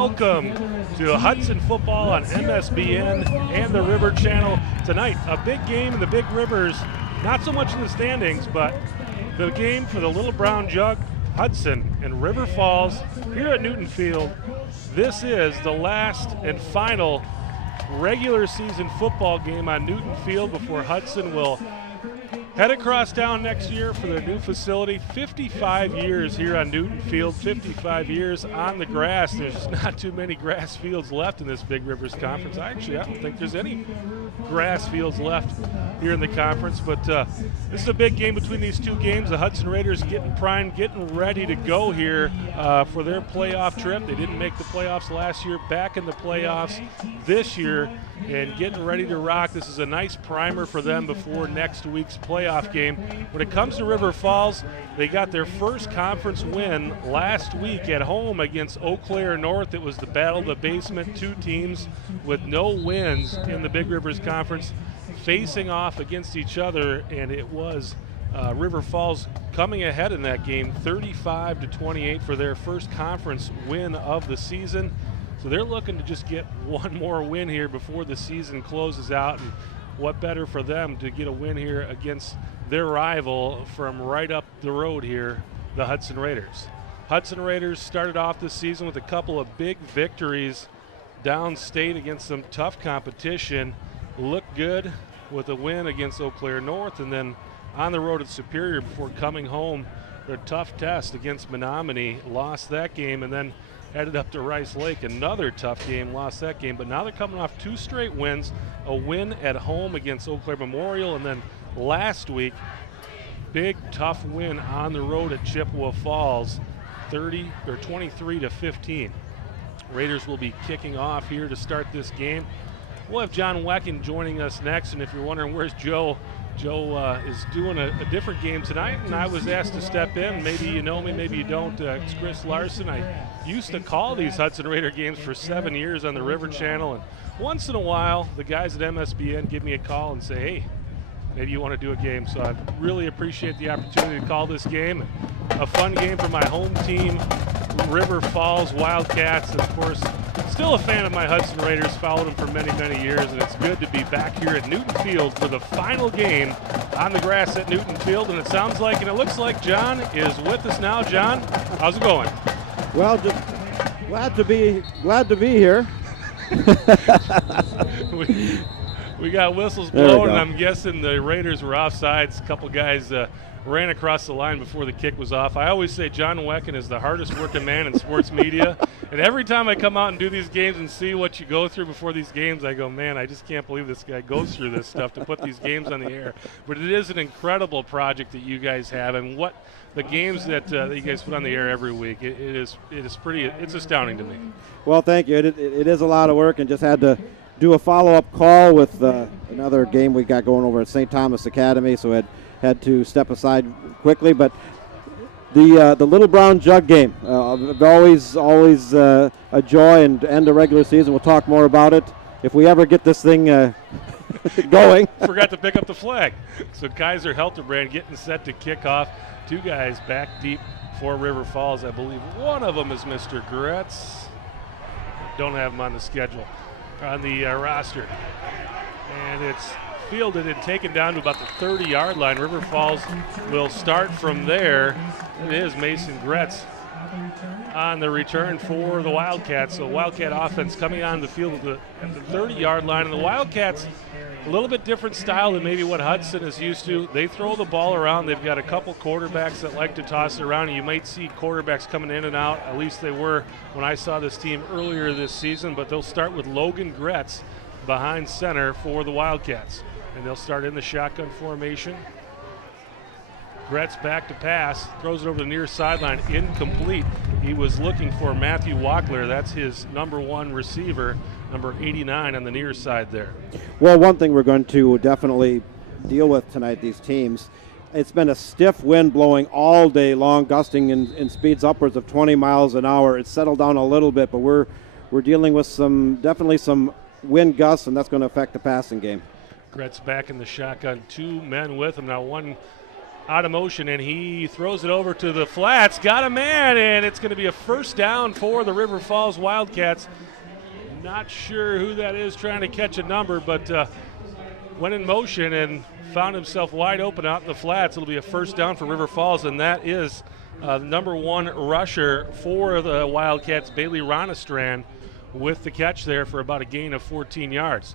welcome to Hudson football on MSBN and the River Channel. Tonight, a big game in the Big Rivers, not so much in the standings, but the game for the Little Brown Jug, Hudson and River Falls here at Newton Field. This is the last and final regular season football game on Newton Field before Hudson will head across town next year for their new facility. 55 years here on Newton Field, 55 years on the grass. There's not too many grass fields left in this Big Rivers Conference. Actually, I don't think there's any grass fields left here in the conference, but this is a big game between these two games. The Hudson Raiders getting primed, getting ready to go here for their playoff trip. They didn't make the playoffs last year, back in the playoffs this year, and getting ready to rock. This is a nice primer for them before next week's playoff game. When it comes to River Falls, they got their first conference win last week at home against Eau Claire North. It was the battle of the basement, two teams with no wins in the Big Rivers Conference facing off against each other, and it was River Falls coming ahead in that game 35-28 for their first conference win of the season. So they're looking to just get one more win here before the season closes out, and what better for them to get a win here against their rival from right up the road here, the Hudson Raiders. Hudson Raiders started off this season with a couple of big victories downstate against some tough competition. Looked good with a win against Eau Claire North, and then on the road at Superior before coming home. Their tough test against Menominee, lost that game, and then headed up to Rice Lake, another tough game, lost that game. But now they're coming off two straight wins, a win at home against Eau Claire Memorial, and then last week, big tough win on the road at Chippewa Falls, 23-15. Raiders will be kicking off here to start this game. We'll have John Wecken joining us next, and if you're wondering where's Joe, Joe is doing a different game tonight, and I was asked to step in. Maybe you know me, maybe you don't. It's Chris Larson. I used to call these Hudson Raider games for 7 years on the River Channel, and once in a while, the guys at MSBN give me a call and say, hey, maybe you want to do a game. So I really appreciate the opportunity to call this game. A fun game for my home team, River Falls Wildcats, and of course, still a fan of my Hudson Raiders, followed them for many, many years, and it's good to be back here at Newton Field for the final game on the grass at Newton Field. And it sounds like, and it looks like John is with us now. John, how's it going? Well, just glad to be here. we got whistles blowing, and I'm guessing the Raiders were offsides. A couple guys ran across the line before the kick was off. I always say John Wecken is the hardest working man in sports media, and every time I come out and do these games and see what you go through before these games, I go, man, I just can't believe this guy goes through this stuff to put these games on the air. But it is an incredible project that you guys have, and what the games that you guys put on the air every week, it is pretty, it's astounding to me. Well, thank you. It is a lot of work, and just had to do a follow-up call with another game we got going over at St. Thomas Academy, so had to step aside quickly. But the Little Brown Jug game, always a joy, and to end the regular season. We'll talk more about it if we ever get this thing going. Forgot to pick up the flag. So Kaiser Helterbrand getting set to kick off. Two guys back deep for River Falls. I believe one of them is Mr. Gretz. Don't have him on the schedule, on the roster. And it's fielded and taken down to about the 30-yard line. River Falls will start from there. It is Mason Gretz on the return for the Wildcats. So Wildcat offense coming on the field at the 30-yard line. And the Wildcats, a little bit different style than maybe what Hudson is used to. They throw the ball around. They've got a couple quarterbacks that like to toss it around. And you might see quarterbacks coming in and out. At least they were when I saw this team earlier this season. But they'll start with Logan Gretz behind center for the Wildcats. And they'll start in the shotgun formation. Gretz back to pass, throws it over the near sideline, incomplete. He was looking for Matthew Wackler. That's his number one receiver, number 89 on the near side there. Well, one thing we're going to definitely deal with tonight, these teams, it's been a stiff wind blowing all day long, gusting in speeds upwards of 20 miles an hour. It's settled down a little bit, but we're dealing with definitely some wind gusts, and that's going to affect the passing game. Gretz back in the shotgun, two men with him. Now one out of motion, and he throws it over to the flats. Got a man, and it's going to be a first down for the River Falls Wildcats. Not sure who that is trying to catch a number, but went in motion and found himself wide open out in the flats. It'll be a first down for River Falls, and that is the number 1 rusher for the Wildcats, Bailey Ronastrand, with the catch there for about a gain of 14 yards.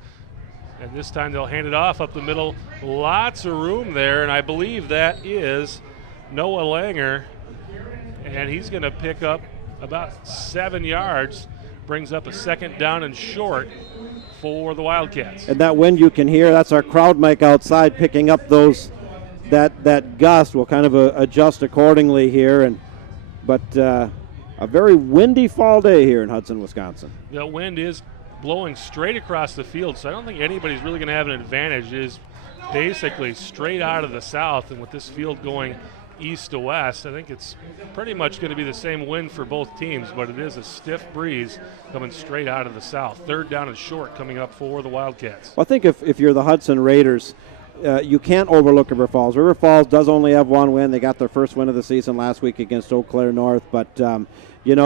And this time they'll hand it off up the middle. Lots of room there, and I believe that is Noah Langer, and he's going to pick up about 7 yards. Brings up a second down and short for the Wildcats. And that wind you can hear, that's our crowd mic outside picking up those that gust. We'll kind of adjust accordingly here, but a very windy fall day here in Hudson, Wisconsin. The wind is blowing straight across the field, so I don't think anybody's really going to have an advantage. It is basically straight out of the south, and with this field going east to west, I think it's pretty much going to be the same wind for both teams, but it is a stiff breeze coming straight out of the south. Third down and short coming up for the Wildcats. Well, I think if you're the Hudson Raiders, you can't overlook River Falls. River Falls does only have 1 win. They got their first win of the season last week against Eau Claire North, but in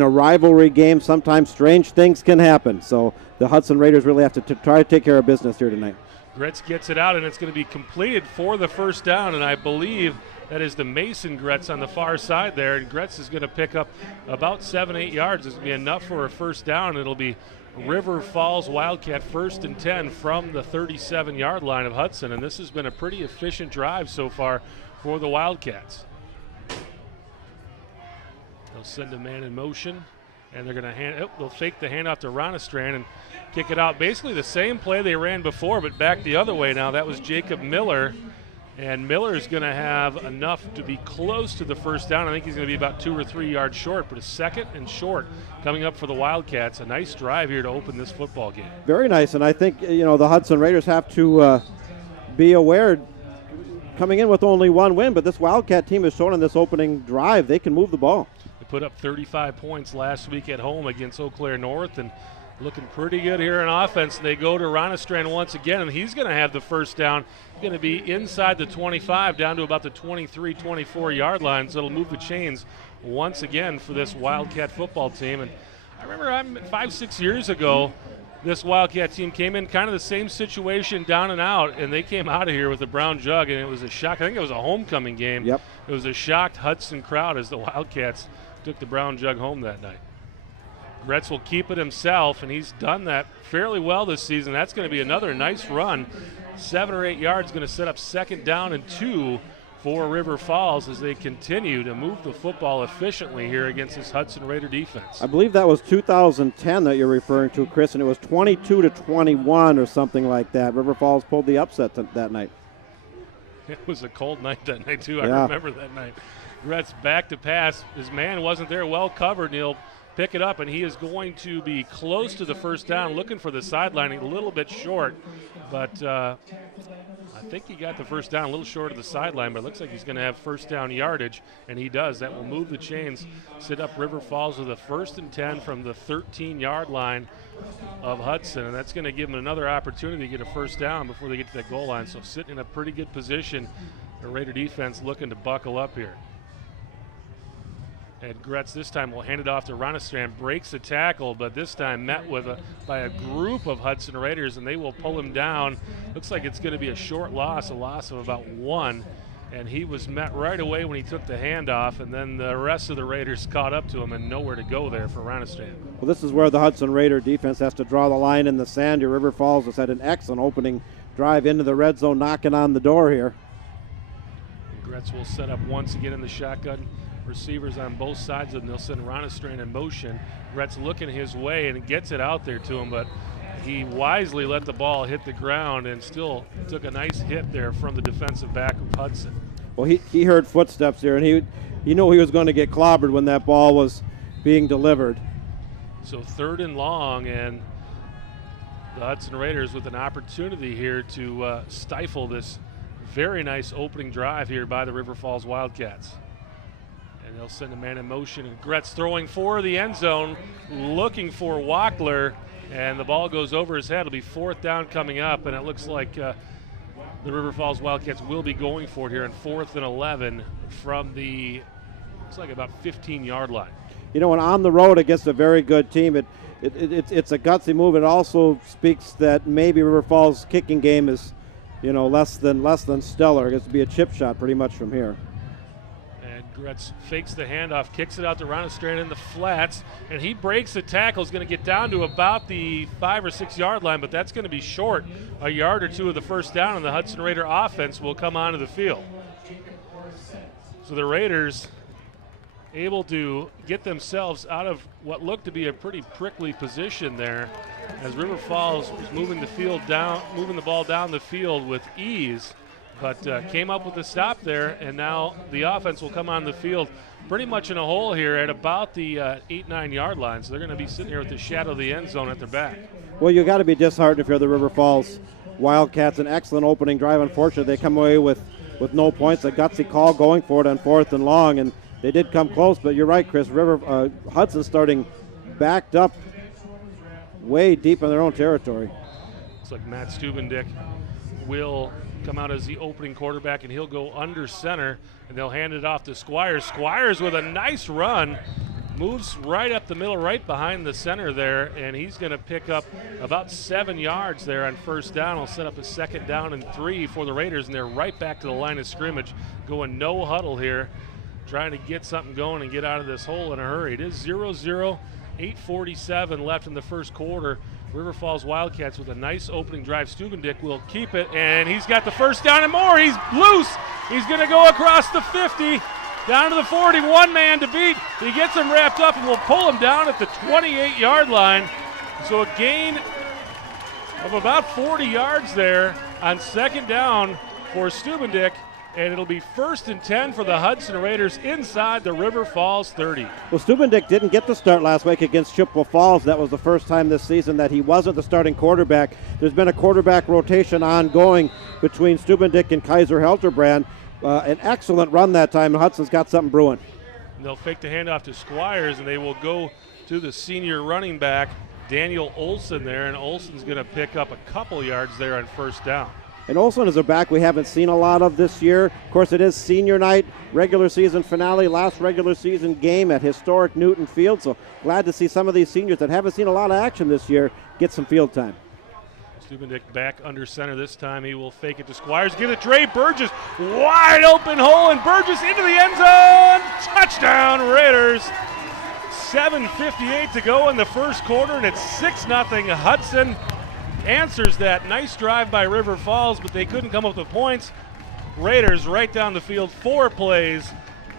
a rivalry game, sometimes strange things can happen. So the Hudson Raiders really have to try to take care of business here tonight. Gretz gets it out, and it's going to be completed for the first down, and I believe that is the Mason Gretz on the far side there, and Gretz is going to pick up about 7-8 yards. It's going to be enough for a first down. It'll be River Falls Wildcat 1st and 10 from the 37-yard line of Hudson, and this has been a pretty efficient drive so far for the Wildcats. They'll send a man in motion, and they're going to they'll fake the handoff to Ronastrand and kick it out. Basically the same play they ran before, but back the other way now. That was Jacob Miller. And Miller's going to have enough to be close to the first down. I think he's going to be about 2 or 3 yards short, but a second and short coming up for the Wildcats. A nice drive here to open this football game. Very nice, and I think the Hudson Raiders have to be aware, coming in with only 1 win, but this Wildcat team has shown in this opening drive they can move the ball. They put up 35 points last week at home against Eau Claire North, and looking pretty good here in offense. They go to Ronastrand once again, and he's going to have the first down. He's going to be inside the 25 down to about the 23, 24-yard line, so it'll move the chains once again for this Wildcat football team. And I remember 5-6 years ago, this Wildcat team came in kind of the same situation, down and out, and they came out of here with a brown jug, and it was a shock. I think it was a homecoming game. Yep. It was a shocked Hudson crowd as the Wildcats took the brown jug home that night. Gretz will keep it himself, and he's done that fairly well this season. That's going to be another nice run. 7 or 8 yards, going to set up second down and 2 for River Falls as they continue to move the football efficiently here against this Hudson Raider defense. I believe that was 2010 that you're referring to, Chris, and it was 22-21 or something like that. River Falls pulled the upset that night. It was a cold night that night, too. I remember that night. Gretz back to pass. His man wasn't there, well covered, and he'll pick it up, and he is going to be close to the first down, looking for the sideline, a little bit short, but I think he got the first down a little short of the sideline, but it looks like he's going to have first down yardage, and he does. That will move the chains, sit up River Falls with a 1st and 10 from the 13-yard line of Hudson, and that's going to give them another opportunity to get a first down before they get to that goal line. So sitting in a pretty good position, the Raider defense looking to buckle up here. And Gretz this time will hand it off to Ronastrand, breaks the tackle, but this time met by a group of Hudson Raiders, and they will pull him down. Looks like it's going to be a short loss, a loss of about 1. And he was met right away when he took the handoff, and then the rest of the Raiders caught up to him and nowhere to go there for Ronastrand. Well, this is where the Hudson Raider defense has to draw the line in the sand. Your River Falls has had an excellent opening drive into the red zone, knocking on the door here. Gretz will set up once again in the shotgun. Receivers on both sides of him. They'll send Ronastrand in motion. Gretz looking his way and gets it out there to him, but he wisely let the ball hit the ground and still took a nice hit there from the defensive back of Hudson. Well, he heard footsteps here, and he knew he was going to get clobbered when that ball was being delivered. So 3rd and long, and the Hudson Raiders with an opportunity here to stifle this very nice opening drive here by the River Falls Wildcats. And they'll send a man in motion, and Gretz throwing for the end zone, looking for Wackler, and the ball goes over his head. It'll be 4th down coming up, and it looks like the River Falls Wildcats will be going for it here on 4th and 11 from the, looks like about 15-yard line. You know, when on the road against a very good team, it's a gutsy move. It also speaks that maybe River Falls' kicking game is, you know, less than stellar. It gets to be a chip shot pretty much from here. And Gretz fakes the handoff, kicks it out to Ronastrand in the flats, and he breaks the tackle. He's going to get down to about the 5 or 6 yard line, but that's going to be short. A yard or two of the first down, and the Hudson Raider offense will come onto the field. So the Raiders able to get themselves out of what looked to be a pretty prickly position there, as River Falls was moving the ball down the field with ease, but came up with a stop there, and now the offense will come on the field pretty much in a hole here at about the 8-9 yard line. So they're going to be sitting here with the shadow of the end zone at their back. Well, you got to be disheartened if you're the River Falls Wildcats. An excellent opening drive. Unfortunately, they come away with no points. A gutsy call going for it on 4th and long, and they did come close, but you're right, Chris. Hudson starting backed up way deep in their own territory. Looks like Matt Stubendick will come out as the opening quarterback, and he'll go under center, and they'll hand it off to Squires. Squires with a nice run, moves right up the middle, right behind the center there, and he's going to pick up about 7 yards there on first down. He'll set up a 2nd down and 3 for the Raiders, and they're right back to the line of scrimmage, going no huddle here, trying to get something going and get out of this hole in a hurry. It is 0-0, 8:47 left in the first quarter. River Falls Wildcats with a nice opening drive. Stubendick will keep it, and he's got the first down and more. He's loose. He's going to go across the 50, down to the 41 man to beat. He gets him wrapped up and will pull him down at the 28-yard line. So a gain of about 40 yards there on 2nd down for Stubendick. And it'll be 1st and 10 for the Hudson Raiders inside the River Falls 30. Well, Stubendick didn't get the start last week against Chippewa Falls. That was the first time this season that he wasn't the starting quarterback. There's been a quarterback rotation ongoing between Stubendick and Kaiser Helterbrand. An excellent run that time, and Hudson's got something brewing. And they'll fake the handoff to Squires, and they will go to the senior running back, Daniel Olson there, and Olson's going to pick up a couple yards there on first down. And Olson is a back we haven't seen a lot of this year. Of course, it is senior night, regular season finale, last regular season game at historic Newton Field. So glad to see some of these seniors that haven't seen a lot of action this year get some field time. Stubendick back under center this time. He will fake it to Squires. Give it to Dre Burgess. Wide open hole, and Burgess into the end zone. Touchdown, Raiders. 7:58 to go in the first quarter, and it's 6-0 Hudson. Answers that nice drive by River Falls, but they couldn't come up with points. Raiders right down the field, 4 plays,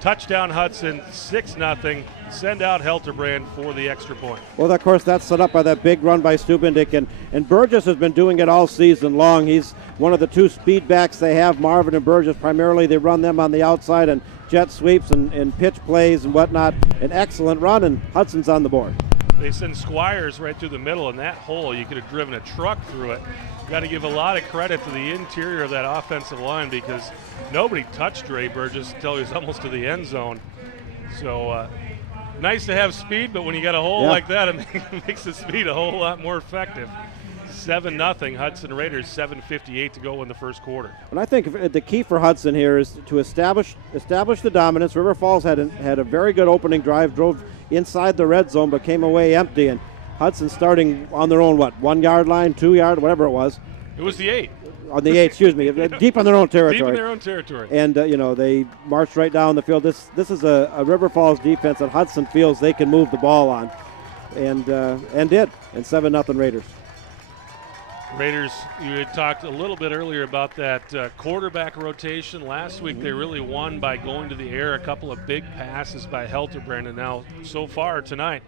touchdown Hudson, 6-0. Send out Helterbrand for the extra point. Well, of course, that's set up by that big run by Stubendick, and Burgess has been doing it all season long. He's one of the 2 speed backs they have, Marvin and Burgess. Primarily, they run them on the outside and jet sweeps and pitch plays and whatnot. An excellent run, and Hudson's on the board. They send Squires right through the middle, and that hole, you could have driven a truck through it. Got to give a lot of credit to the interior of that offensive line, because nobody touched Dre Burgess until he was almost to the end zone. So nice to have speed, but when you got a hole like that, it makes the speed a whole lot more effective. 7-0 Hudson Raiders, 7:58 to go in the first quarter. And I think the key for Hudson here is to establish the dominance. River Falls had a very good opening drive, drove inside the red zone, but came away empty. And Hudson starting on their own, 1 yard line, 2 yard, whatever it was. It was the 8. On the 8, excuse me, deep on their own territory. Deep in their own territory. And they marched right down the field. This is a River Falls defense that Hudson feels they can move the ball on, and did. And 7-0 Raiders. Raiders, you had talked a little bit earlier about that quarterback rotation. Last week they really won by going to the air, a couple of big passes by Helterbrand, and now so far tonight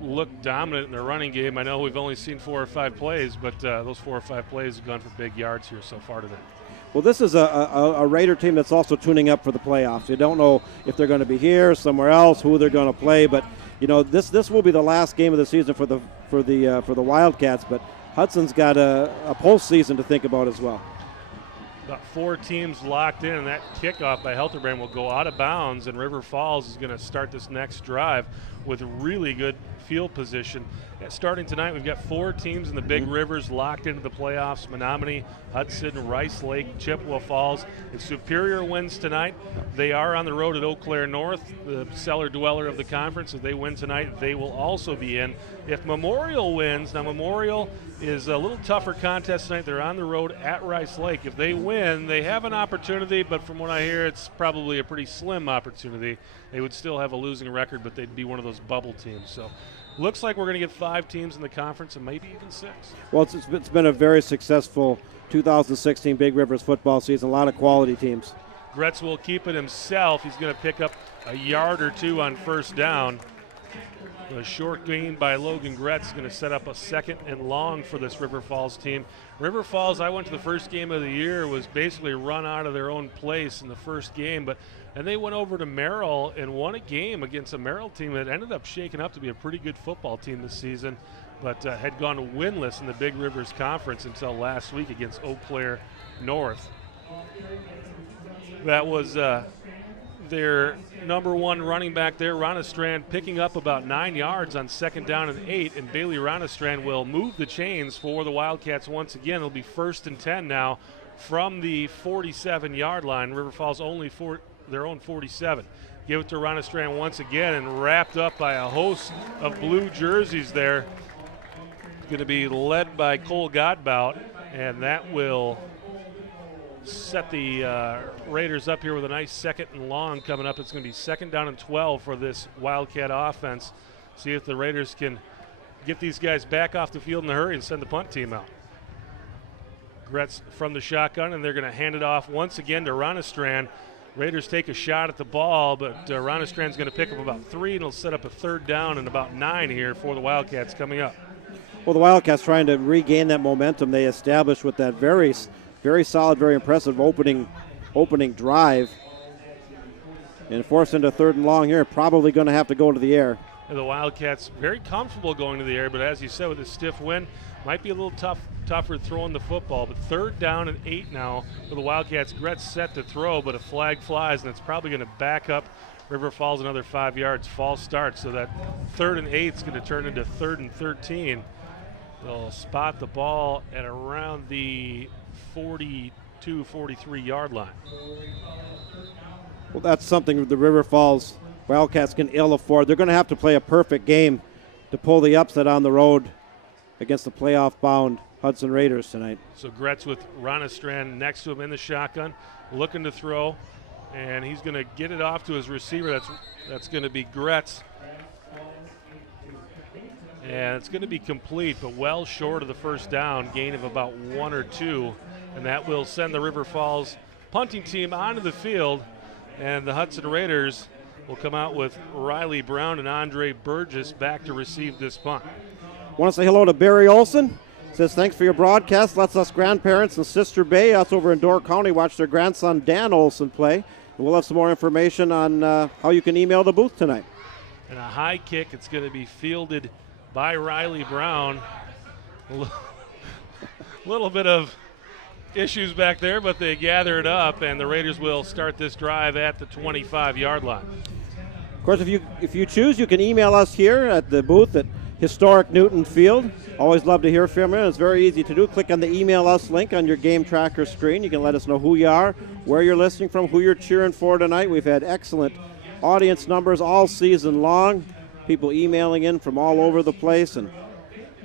look dominant in their running game. I know we've only seen 4 or 5 plays, but those 4 or 5 plays have gone for big yards here so far today. Well, this is a Raider team that's also tuning up for the playoffs. You don't know if they're going to be here, somewhere else, who they're going to play, but this will be the last game of the season for the Wildcats, but Hudson's got a postseason to think about as well. About 4 teams locked in, and that kickoff by Helterbrand will go out of bounds, and River Falls is going to start this next drive with really good field position. Starting tonight, we've got 4 teams in the Big Rivers locked into the playoffs: Menominee, Hudson, Rice Lake, Chippewa Falls. If Superior wins tonight, they are on the road at Eau Claire North, the cellar dweller of the conference. If they win tonight, they will also be in. If Memorial wins, now Memorial is a little tougher contest tonight. They're on the road at Rice Lake. If they win, they have an opportunity, but from what I hear, it's probably a pretty slim opportunity. They would still have a losing record, but they'd be one of those bubble teams. So looks like we're going to get 5 teams in the conference and maybe even 6. Well, it's been a very successful 2016 Big Rivers football season. A lot of quality teams. Gretz will keep it himself. He's going to pick up a yard or 2 on first down. A short gain by Logan Gretz is going to set up a 2nd and long for this River Falls team. River Falls, I went to the first game of the year, was basically run out of their own place in the first game, and they went over to Merrill and won a game against a Merrill team that ended up shaking up to be a pretty good football team this season, but had gone winless in the Big Rivers Conference until last week against Eau Claire North. That was their number 1 running back there, Ronastrand, picking up about 9 yards on 2nd down and 8, and Bailey Ronastrand will move the chains for the Wildcats once again. It'll be 1st and 10 now from the 47-yard line. River Falls only for their own 47. Give it to Ronastrand once again, and wrapped up by a host of blue jerseys there. Going to be led by Cole Godbout, and that will set the Raiders up here with a nice 2nd and long coming up. It's going to be 2nd down and 12 for this Wildcat offense. See if the Raiders can get these guys back off the field in a hurry and send the punt team out. Gretz from the shotgun, and they're going to hand it off once again to Ronastrand. Raiders take a shot at the ball, but Ronastrand's going to pick up about 3, and it'll set up a 3rd down and about 9 here for the Wildcats coming up. Well, the Wildcats trying to regain that momentum they established with that very solid, very impressive opening drive. And forced into 3rd and long here, probably going to have to go to the air. And the Wildcats very comfortable going to the air, but as you said, with a stiff wind, might be a little tougher throwing the football. But 3rd down and 8 now for the Wildcats. Gretz set to throw, but a flag flies, and it's probably going to back up River Falls another 5 yards. False start, so that 3rd and 8 is going to turn into 3rd and 13. They'll spot the ball at around the 42, 43-yard line. Well, that's something the River Falls Wildcats can ill afford. They're going to have to play a perfect game to pull the upset on the road against the playoff-bound Hudson Raiders tonight. So Gretz with Ronastrand next to him in the shotgun, looking to throw, and he's going to get it off to his receiver. That's going to be Gretz. And it's going to be complete, but well short of the 1st down, gain of about 1 or 2. And that will send the River Falls punting team onto the field. And the Hudson Raiders will come out with Riley Brown and Andre Burgess back to receive this punt. Want to say hello to Barry Olson. Says, thanks for your broadcast. Lets us grandparents in Sister Bay, us over in Door County, watch their grandson Dan Olson play. And we'll have some more information on how you can email the booth tonight. And a high kick. It's going to be fielded by Riley Brown. A little bit of issues back there, but they gather it up, and the Raiders will start this drive at the 25-yard line. Of course, if you choose, you can email us here at the booth at Historic Newton Field. Always love to hear from you. It's very easy to do. Click on the Email Us link on your game tracker screen. You can let us know who you are, where you're listening from, who you're cheering for tonight. We've had excellent audience numbers all season long. People emailing in from all over the place, and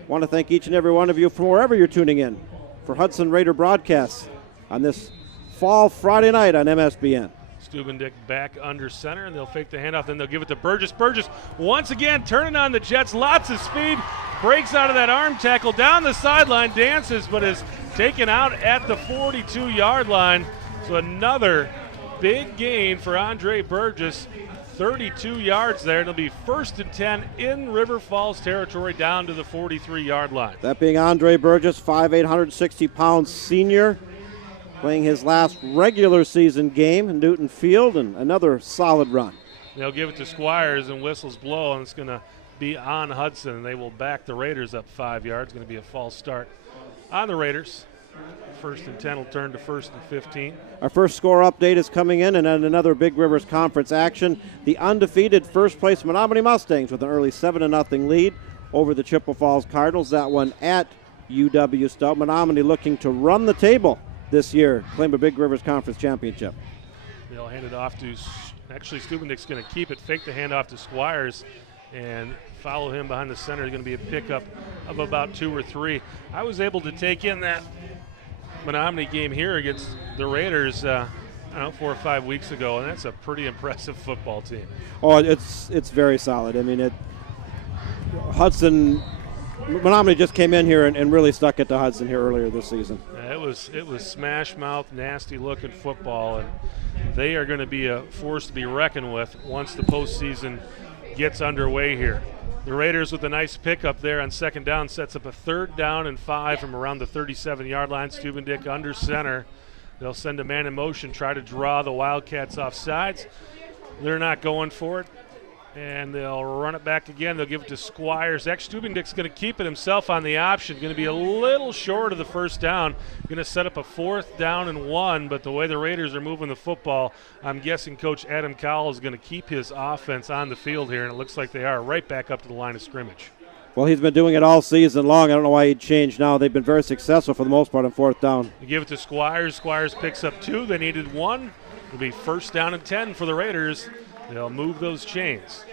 want to thank each and every one of you from wherever you're tuning in for Hudson Raider broadcasts on this fall Friday night on MSBN. Stubendick back under center, and they'll fake the handoff, then they'll give it to Burgess. Burgess once again turning on the Jets, lots of speed, breaks out of that arm tackle, down the sideline, dances, but is taken out at the 42-yard line. So another big gain for Andre Burgess. 32 yards there. It'll be 1st and 10 in River Falls territory down to the 43-yard line. That being Andre Burgess, 5'8", 160-pound senior, playing his last regular season game in Newton Field, and another solid run. They'll give it to Squires, and whistles blow, and it's going to be on Hudson, and they will back the Raiders up 5 yards. Going to be a false start on the Raiders. First and 10 will turn to first and 15. Our first score update is coming in, and then another Big Rivers Conference action. The undefeated first-place Menominee Mustangs with an early 7-0 lead over the Chippewa Falls Cardinals. That one at UW Stout. Menominee looking to run the table this year, claim a Big Rivers Conference championship. They'll hand it off to, actually Stubendick's going to keep it, fake the handoff to Squires, and follow him behind the center. Is going to be a pickup of about 2 or 3. I was able to take in that Menominee game here against the Raiders, 4 or 5 weeks ago, and that's a pretty impressive football team. Oh, it's very solid. I mean, Menominee just came in here and really stuck it to Hudson here earlier this season. It was smash mouth, nasty looking football, and they are going to be a force to be reckoned with once the postseason gets underway here. The Raiders with a nice pickup there on second down sets up a 3rd down and 5 from around the 37-yard line. Stubendick under center. They'll send a man in motion, try to draw the Wildcats off sides. They're not going for it, and they'll run it back again. They'll give it to Squires. Actually, Stubendick's going to keep it himself on the option. Going to be a little short of the first down. Going to set up a 4th down and 1, but the way the Raiders are moving the football, I'm guessing Coach Adam Cowell is going to keep his offense on the field here, and it looks like they are right back up to the line of scrimmage. Well, he's been doing it all season long. I don't know why he'd change now. They've been very successful for the most part on 4th down. They give it to Squires. Squires picks up 2. They needed 1. It'll be 1st down and 10 for the Raiders. They'll move those chains.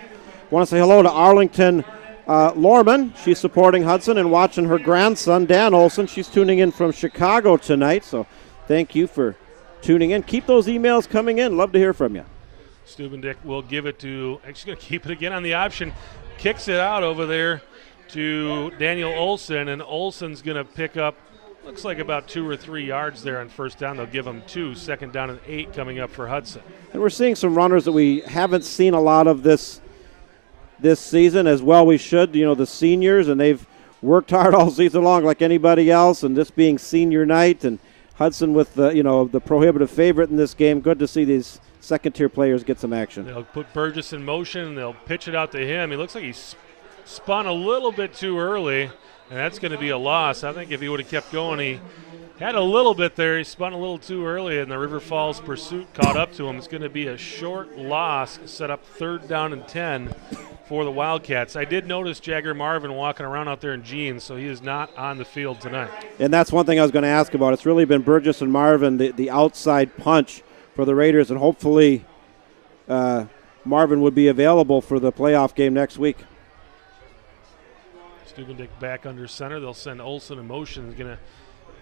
Want to say hello to Arlington Lorman. She's supporting Hudson and watching her grandson, Dan Olson. She's tuning in from Chicago tonight, so thank you for tuning in. Keep those emails coming in. Love to hear from you. Stubendick will give it to, actually going to keep it again on the option. Kicks it out over there to Daniel Olson, and Olson's going to pick up, looks like about 2 or 3 yards there on 1st down. They'll give him 2, 2nd down and 8 coming up for Hudson. And we're seeing some runners that we haven't seen a lot of this season as well. We should, the seniors, and they've worked hard all season long like anybody else, and this being senior night, and Hudson with the prohibitive favorite in this game. Good to see these second-tier players get some action. They'll put Burgess in motion, and they'll pitch it out to him. He looks like he spun a little bit too early, and that's going to be a loss. I think if he would have kept going, he had a little bit there. He spun a little too early, and the River Falls pursuit caught up to him. It's going to be a short loss, set up 3rd down and 10 for the Wildcats. I did notice Jagger Marvin walking around out there in jeans, so he is not on the field tonight. And that's one thing I was going to ask about. It's really been Burgess and Marvin, the outside punch for the Raiders, and hopefully Marvin would be available for the playoff game next week. Stubendick back under center. They'll send Olson in motion. He's going to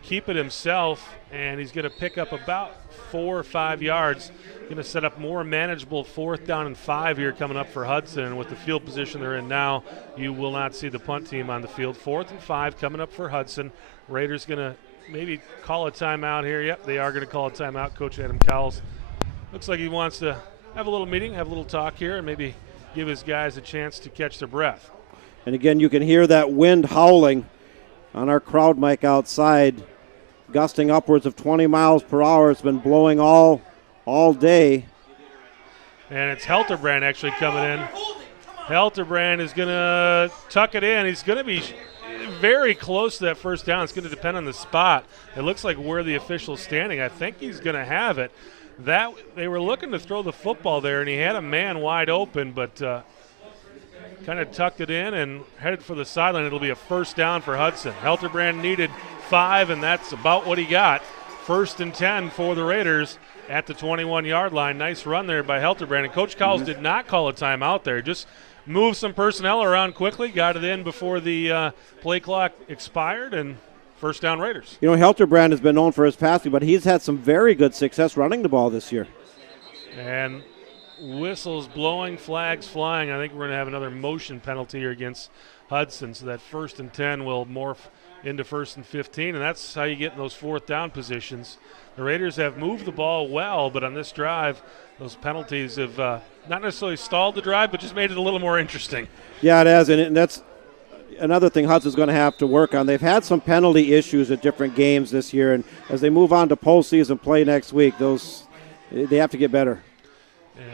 keep it himself, and he's going to pick up about 4 or 5 yards. Going to set up more manageable 4th down and 5 here coming up for Hudson. And with the field position they're in now, you will not see the punt team on the field. 4th and 5 coming up for Hudson. Raiders going to maybe call a timeout here. Yep, they are going to call a timeout. Coach Adam Cowles looks like he wants to have a little meeting, have a little talk here, and maybe give his guys a chance to catch their breath. And again, you can hear that wind howling on our crowd mic outside, gusting upwards of 20 miles per hour. It's been blowing all day. And it's Helterbrand actually coming in. Helterbrand is going to tuck it in. He's going to be very close to that 1st down. It's going to depend on the spot. It looks like where the official's standing. I think he's going to have it. They were looking to throw the football there, and he had a man wide open, but kind of tucked it in and headed for the sideline. It'll be a 1st down for Hudson. Helterbrand needed 5, and that's about what he got. 1st and 10 for the Raiders at the 21-yard line. Nice run there by Helterbrand. And Coach Cowles did not call a timeout there. Just moved some personnel around quickly, got it in before the play clock expired, and 1st down Raiders. Helterbrand has been known for his passing, but he's had some very good success running the ball this year. And whistles blowing, flags flying. I think we're going to have another motion penalty here against Hudson, so that 1st and 10 will morph into 1st and 15, and that's how you get in those 4th down positions. The Raiders have moved the ball well, but on this drive, those penalties have not necessarily stalled the drive, but just made it a little more interesting. Yeah, it has, and that's another thing Hudson's going to have to work on. They've had some penalty issues at different games this year, and as they move on to postseason play next week, they have to get better.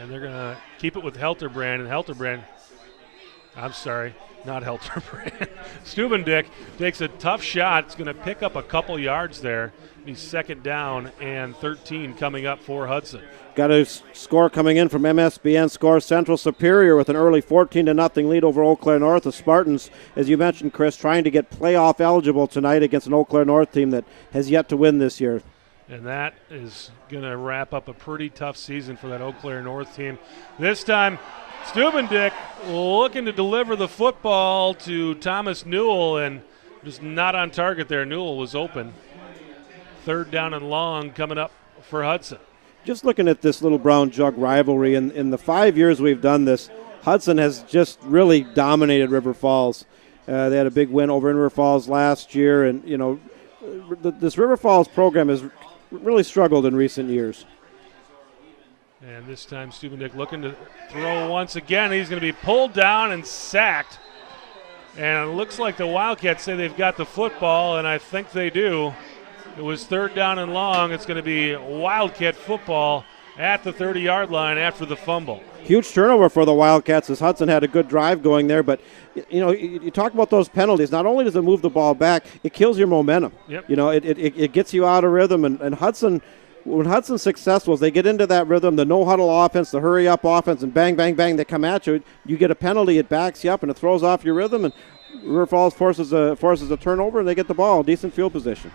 And they're going to keep it with Helterbrand, and Not Helter. Stubendick takes a tough shot. It's going to pick up a couple yards there. He's second down and 13 coming up for Hudson. Got a score coming in from MSBN Score Central Superior with an early 14-0 lead over Eau Claire North. The Spartans, as you mentioned, Chris, trying to get playoff eligible tonight against an Eau Claire North team that has yet to win this year. And that is going to wrap up a pretty tough season for that Eau Claire North team. This time, Stubendick looking to deliver the football to Thomas Newell, and just not on target there. Newell was open. Third down and long coming up for Hudson. Just looking at this Little Brown Jug rivalry, in the 5 years we've done this, Hudson has just really dominated River Falls. They had a big win over in River Falls last year, and this River Falls program has really struggled in recent years. And this time Stubendick looking to throw once again. He's going to be pulled down and sacked. And it looks like the Wildcats say they've got the football, and I think they do. It was third down and long. It's going to be Wildcat football at the 30-yard line after the fumble. Huge turnover for the Wildcats as Hudson had a good drive going there. But, you talk about those penalties. Not only does it move the ball back, it kills your momentum. Yep. It gets you out of rhythm. And Hudson, when Hudson's successful, is they get into that rhythm, the no-huddle offense, the hurry-up offense, and bang, bang, bang, they come at you. You get a penalty, it backs you up, and it throws off your rhythm. And River Falls forces a turnover, and they get the ball, decent field position.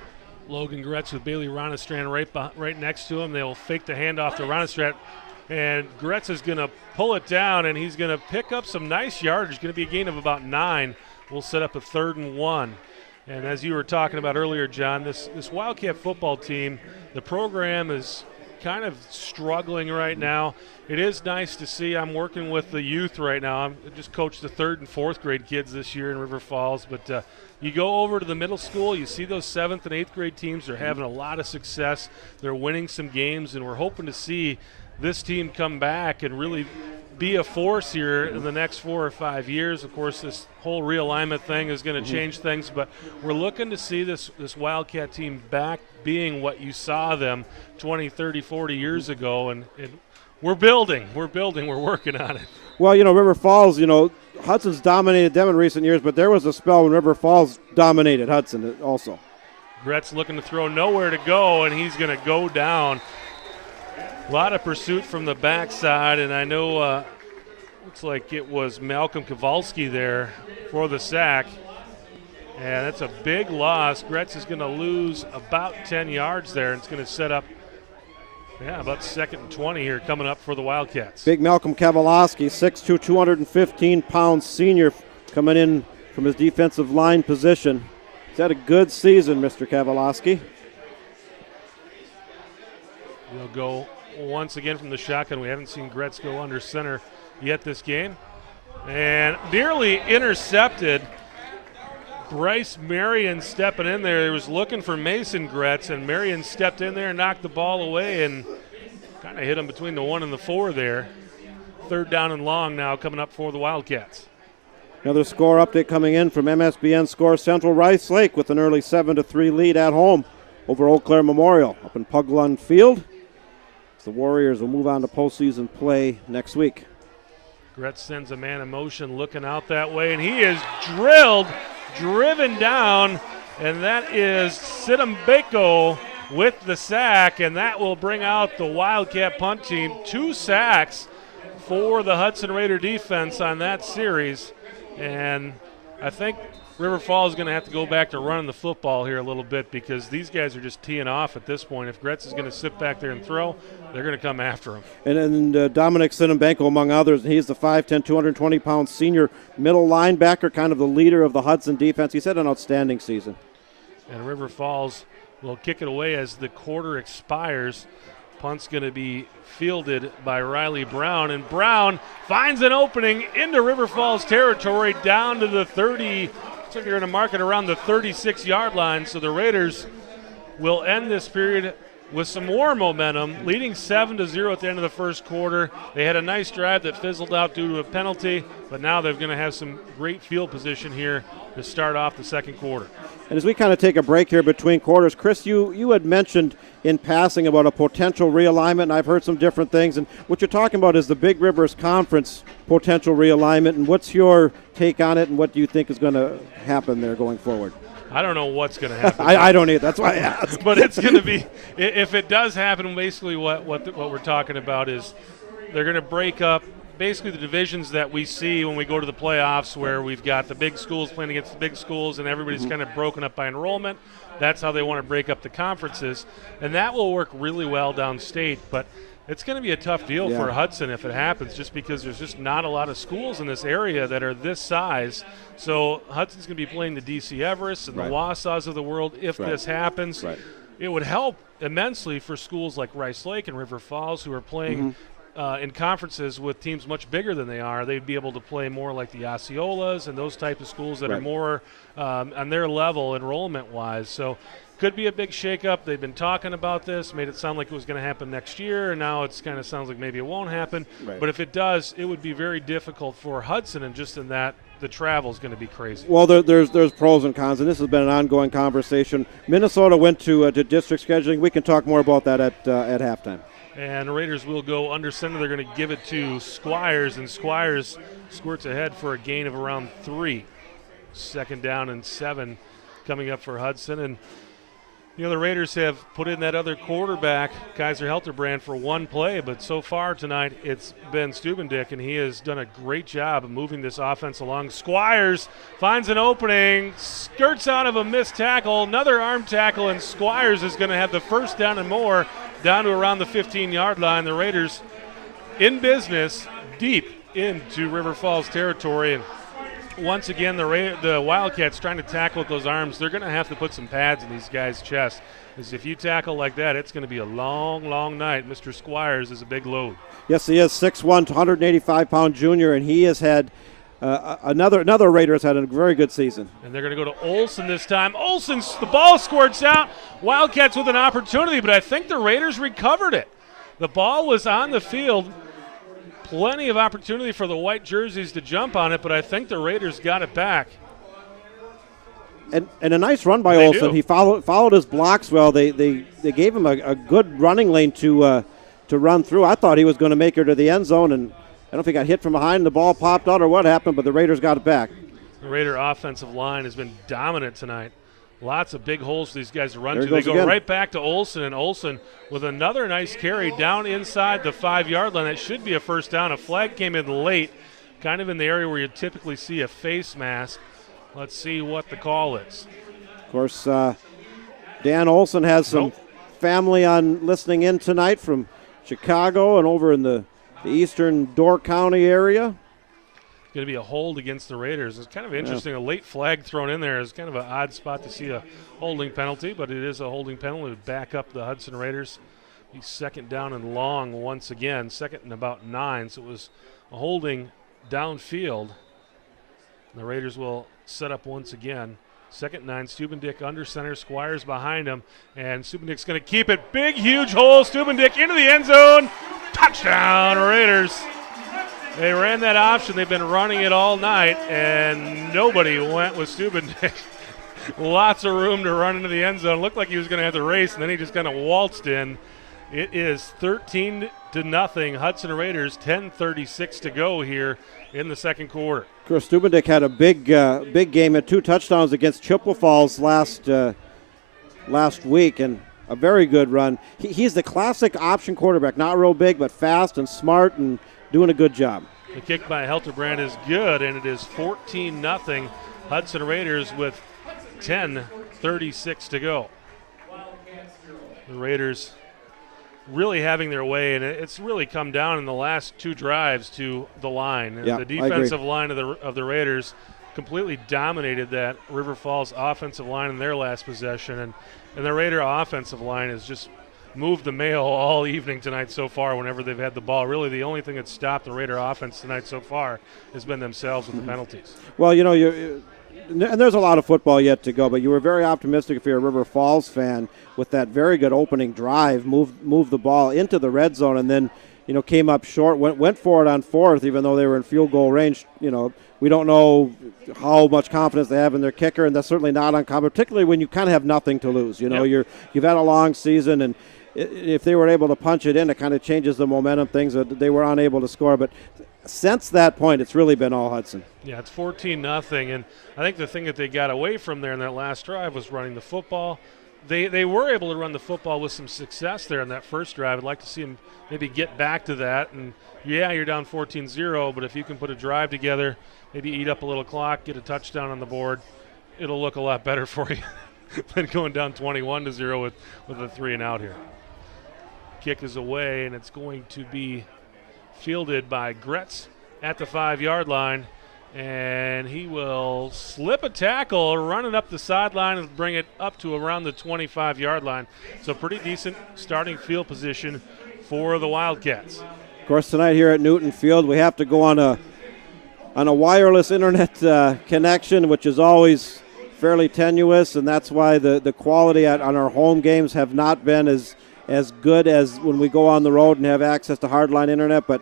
Logan Gretz with Bailey Ronestrand right next to him. They'll fake the handoff to Ronestrand, and Gretz is going to pull it down, and he's going to pick up some nice yardage. Going to be a gain of about 9. We'll set up a 3rd and 1. And as you were talking about earlier, John, this Wildcat football team, the program is kind of struggling right now. It is nice to see. I'm working with the youth right now. I just coached the 3rd and 4th grade kids this year in River Falls, but you go over to the middle school, you see those 7th and 8th grade teams. They're having a lot of success. They're winning some games, and we're hoping to see this team come back and really be a force here in the next 4 or 5 years. Of course, this whole realignment thing is going to change things, but we're looking to see this Wildcat team back being what you saw them 20, 30, 40 years ago, and we're building, we're working on it. Well, River Falls, Hudson's dominated them in recent years, but there was a spell when River Falls dominated Hudson also. Gretz looking to throw, nowhere to go, and he's going to go down. A lot of pursuit from the backside, and I know looks like it was Malcolm Kowalski there for the sack. And that's a big loss. Gretz is going to lose about 10 yards there, and it's going to set up about 2nd and 20 here coming up for the Wildcats. Big Malcolm Kowalski, 6'2", 215-pound senior coming in from his defensive line position. He's had a good season, Mr. Kowalski. We'll go once again from the shotgun. We haven't seen Gretz go under center yet this game. And nearly intercepted. Bryce Marion stepping in there. He was looking for Mason Gretz, and Marion stepped in there and knocked the ball away and kind of hit him between the 1 and the 4 there. 3rd down and long now coming up for the Wildcats. Another score update coming in from MSBN Score Central. Rice Lake with an early 7-3 lead at home over Eau Claire Memorial up in Puglund Field. The Warriors will move on to postseason play next week. Gretz sends a man in motion looking out that way, and he is driven down, and that is Sidambeko with the sack, and that will bring out the Wildcat punt team. 2 sacks for the Hudson Raider defense on that series, and I think River Falls is going to have to go back to running the football here a little bit because these guys are just teeing off at this point. If Gretz is going to sit back there and throw, they're going to come after him. And Dominic Sidambenko, among others, he's the 5'10", 220-pound senior middle linebacker, kind of the leader of the Hudson defense. He's had an outstanding season. And River Falls will kick it away as the quarter expires. Punt's going to be fielded by Riley Brown, and Brown finds an opening into River Falls territory down to the 30. So you're going to mark it around the 36-yard line, so the Raiders will end this period with some more momentum, leading 7-0 at the end of the first quarter. They had a nice drive that fizzled out due to a penalty, but now they're going to have some great field position here to start off the second quarter. And as we kind of take a break here between quarters, Chris, you had mentioned in passing about a potential realignment, and I've heard some different things. And what you're talking about is the Big Rivers Conference potential realignment. And what's your take on it, and what do you think is going to happen there going forward? I don't know what's going to happen. I don't either. That's why I asked. But it's going to be, if it does happen, basically what we're talking about is they're going to break up basically the divisions that we see when we go to the playoffs, where we've got the big schools playing against the big schools and everybody's kind of broken up by enrollment. That's how they want to break up the conferences. And that will work really well downstate. But it's going to be a tough deal for Hudson if it happens, just because there's just not a lot of schools in this area that are this size. So Hudson's going to be playing the D.C. Everests and the Wausau's of the world if this happens. It would help immensely for schools like Rice Lake and River Falls, who are playing in conferences with teams much bigger than they are. They'd be able to play more like the Osceolas and those type of schools that are more on their level enrollment-wise. So could be a big shakeup. They've been talking about this, made it sound like it was going to happen next year, and now it's kind of sounds like maybe it won't happen. But if it does, it would be very difficult for Hudson, and just in that, the travel is going to be crazy. Well, there's pros and cons, and this has been an ongoing conversation. Minnesota went to district scheduling. We can talk more about that at halftime. And the Raiders will go under center. They're going to give it to Squires, and Squires squirts ahead for a gain of around 3. 2nd down and 7 coming up for Hudson. And you know, the Raiders have put in that other quarterback, Kaiser Helterbrand, for one play, but so far tonight it's been Stubendick, and he has done a great job of moving this offense along. Squires finds an opening, skirts out of a missed tackle, another arm tackle, and Squires is going to have the first down and more down to around the 15-yard line. The Raiders in business deep into River Falls territory, and once again, the Wildcats trying to tackle with those arms. They're going to have to put some pads in these guys' chests, because if you tackle like that, it's going to be a long, long night. Mr. Squires is a big load. Yes, he is. 6'1", 185-pound junior, and he has had another Raider has had a very good season. And they're going to go to Olson this time. Olson's the ball squirts out. Wildcats with an opportunity, but I think the Raiders recovered it. The ball was on the field. Plenty of opportunity for the white jerseys to jump on it, but I think the Raiders got it back. And a nice run by Olson. He followed his blocks well. They gave him a good running lane to run through. I thought he was going to make her to the end zone, and I don't know if he got hit from behind and the ball popped out or what happened, but the Raiders got it back. The Raider offensive line has been dominant tonight. Lots of big holes for these guys to run to. They go right back to Olson, and Olson with another nice carry down inside the 5-yard line. That should be a first down. A flag came in late, kind of in the area where you typically see a face mask. Let's see what the call is. Of course, Dan Olson has some family on listening in tonight from Chicago and over in the eastern Door County area. Going to be a hold against the Raiders. It's kind of interesting. A late flag thrown in there is kind of an odd spot to see a holding penalty, but it is a holding penalty to back up the Hudson Raiders. He's 2nd down and long once again, 2nd and about 9, so it was a holding downfield. The Raiders will set up once again. 2nd and 9, Stubendick under center, Squires behind him, and Stubendick's going to keep it. Big, huge hole, Stubendick into the end zone. Touchdown, Raiders. They ran that option. They've been running it all night, and nobody went with Stubendick. Lots of room to run into the end zone. Looked like he was going to have to race, and then he just kind of waltzed in. It is 13-0 Hudson Raiders, 10:36 to go here in the second quarter. Of course, Stubendick had a big game, had 2 touchdowns against Chippewa Falls last week, and a very good run. He's the classic option quarterback, not real big, but fast and smart and doing a good job. The kick by Helterbrand is good, and it is 14-0 Hudson Raiders with 10:36 to go. The Raiders really having their way, and it's really come down in the last 2 drives to the line. Yeah, the defensive line of the Raiders completely dominated that River Falls offensive line in their last possession, and the Raider offensive line has just moved the mail all evening tonight so far whenever they've had the ball. Really the only thing that's stopped the Raider offense tonight so far has been themselves with the penalties. Well, and there's a lot of football yet to go, but you were very optimistic if you're a River Falls fan with that very good opening drive, moved the ball into the red zone, and then, came up short, went for it on fourth, even though they were in field goal range. We don't know how much confidence they have in their kicker, and that's certainly not uncommon, particularly when you kind of have nothing to lose. You've had a long season, and if they were able to punch it in, it kind of changes the momentum things that they were unable to score. But since that point, it's really been all Hudson. Yeah, it's 14-0, and I think the thing that they got away from there in that last drive was running the football. They were able to run the football with some success there in that first drive. I'd like to see them maybe get back to that. And, yeah, you're down 14-0, but if you can put a drive together, maybe eat up a little clock, get a touchdown on the board, it'll look a lot better for you than going down 21-0 with a 3-and-out here. Kick is away, and it's going to be fielded by Gretz at the 5-yard line. And he will slip a tackle, run it up the sideline, and bring it up to around the 25-yard line. So pretty decent starting field position for the Wildcats. Of course, tonight here at Newton Field, we have to go on a wireless internet connection, which is always fairly tenuous, and that's why the quality on our home games have not been as good as when we go on the road and have access to hardline internet. But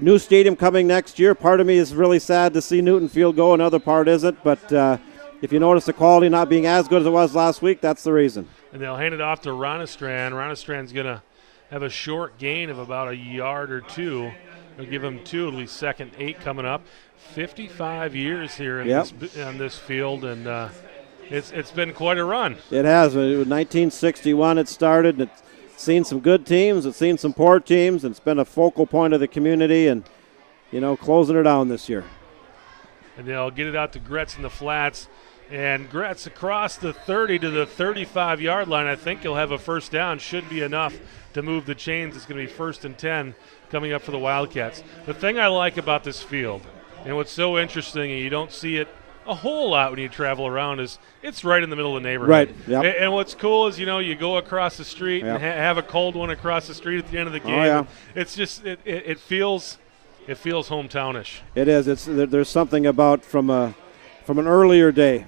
new stadium coming next year. Part of me is really sad to see Newton Field go, another part isn't. But if you notice the quality not being as good as it was last week, that's the reason. And they'll hand it off to Ronnestrand. Ronnestrand's going to have a short gain of about a yard or two. They'll give him 2. It'll be 2nd 8 coming up. 55 years here on this field, and it's been quite a run. It has. In 1961 it started, and it's seen some good teams, it's seen some poor teams, and it's been a focal point of the community, and, closing it down this year. And they'll get it out to Gretz in the flats, and Gretz across the 30 to the 35-yard line. I think he'll have a first down. Should be enough to move the chains. It's going to be 1st and 10 coming up for the Wildcats. The thing I like about this field, and what's so interesting, and you don't see it a whole lot when you travel around, is it's right in the middle of the neighborhood. Right. Yep. And what's cool is, you go across the street and have a cold one across the street at the end of the game. Oh, yeah. It's just it feels hometownish. It is. There's something about from an earlier day.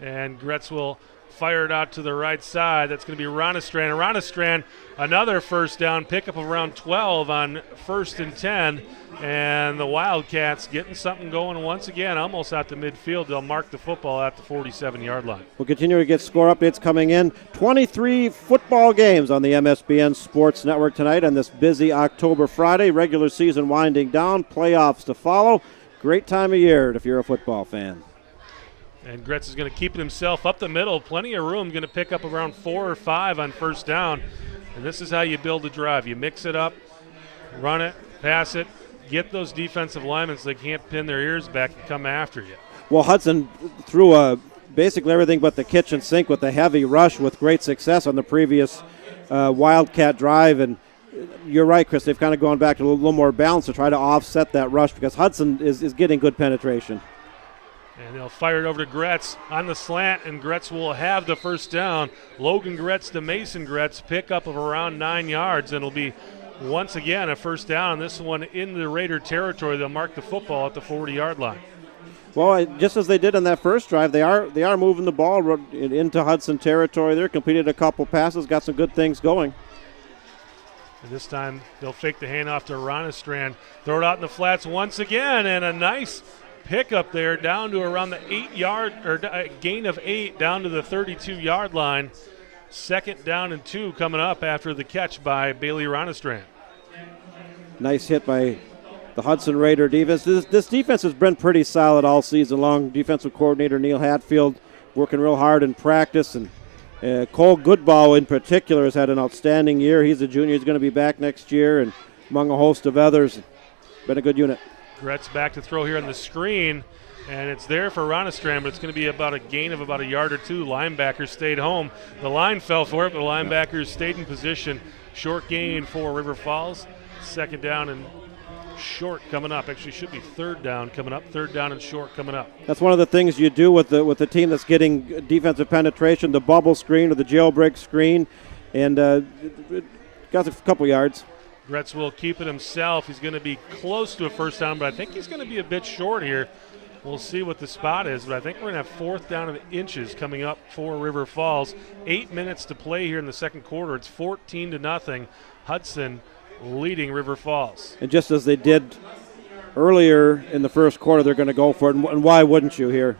And Gretz will fire it out to the right side. That's going to be Ronnestrand. And Ronnestrand, another first down, pickup of around 12 on 1st and 10. And the Wildcats getting something going once again, almost out to midfield. They'll mark the football at the 47-yard line. We'll continue to get score updates coming in. 23 football games on the MSBN Sports Network tonight on this busy October Friday. Regular season winding down, playoffs to follow. Great time of year if you're a football fan. And Gretz is going to keep it himself up the middle. Plenty of room, going to pick up around 4 or 5 on first down. And this is how you build a drive. You mix it up, run it, pass it, get those defensive linemen so they can't pin their ears back and come after you. Well, Hudson threw basically everything but the kitchen sink with a heavy rush with great success on the previous Wildcat drive. And you're right, Chris, they've kind of gone back to a little more balance to try to offset that rush because Hudson is getting good penetration. And they'll fire it over to Gretz on the slant, and Gretz will have the first down. Logan Gretz to Mason Gretz, pickup of around 9 yards, and it'll be once again a first down. This one in the Raider territory. They'll mark the football at the 40-yard line. Well, just as they did on that first drive, they are moving the ball into Hudson territory. They're completed a couple passes, got some good things going. And this time they'll fake the handoff to Ronnestrand, throw it out in the flats once again, and a nice pickup there down to around the 8-yard or gain of 8 down to the 32-yard line. 2nd down and 2 coming up after the catch by Bailey Ronnestrand. Nice hit by the Hudson Raider defense. This defense has been pretty solid all season long. Defensive coordinator Neil Hatfield working real hard in practice, and Cole Goodbow in particular has had an outstanding year. He's a junior. He's going to be back next year, and among a host of others. Been a good unit. Gretz back to throw here on the screen, and it's there for Ronnestrand, but it's going to be about a gain of about a yard or 2. Linebackers stayed home. The line fell for it, but the linebackers stayed in position. Short gain for River Falls. 2nd down and short coming up. Actually, should be 3rd down coming up. 3rd down and short coming up. That's one of the things you do with the team that's getting defensive penetration, the bubble screen or the jailbreak screen, and got a couple yards. Gretz will keep it himself. He's going to be close to a first down, but I think he's going to be a bit short here. We'll see what the spot is, but I think we're going to have 4th down and inches coming up for River Falls. 8 minutes to play here in the second quarter. It's 14-0. Hudson leading River Falls. And just as they did earlier in the first quarter, they're going to go for it. And why wouldn't you here?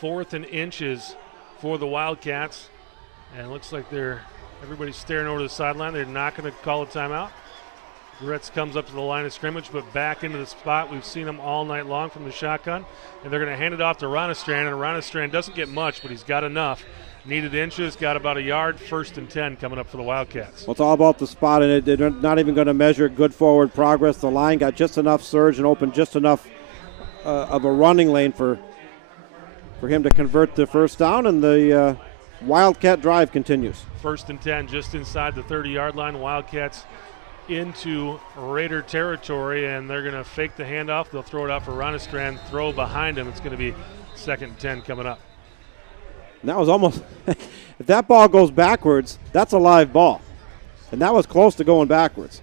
4th and inches for the Wildcats. And it looks like everybody's staring over the sideline. They're not going to call a timeout. Gretz comes up to the line of scrimmage, but back into the spot. We've seen him all night long from the shotgun. And they're going to hand it off to Ronastrand. And Ronastrand doesn't get much, but he's got enough. Needed inches, got about a yard. 1st and 10 coming up for the Wildcats. Well, it's all about the spot, and they're not even going to measure good forward progress. The line got just enough surge and opened just enough of a running lane for him to convert the first down, and the Wildcat drive continues. 1st and 10 just inside the 30-yard line. Wildcats into Raider territory, and they're going to fake the handoff. They'll throw it out for Ronastrand, throw behind him. It's going to be 2nd and 10 coming up. And that was almost, if that ball goes backwards, that's a live ball. And that was close to going backwards.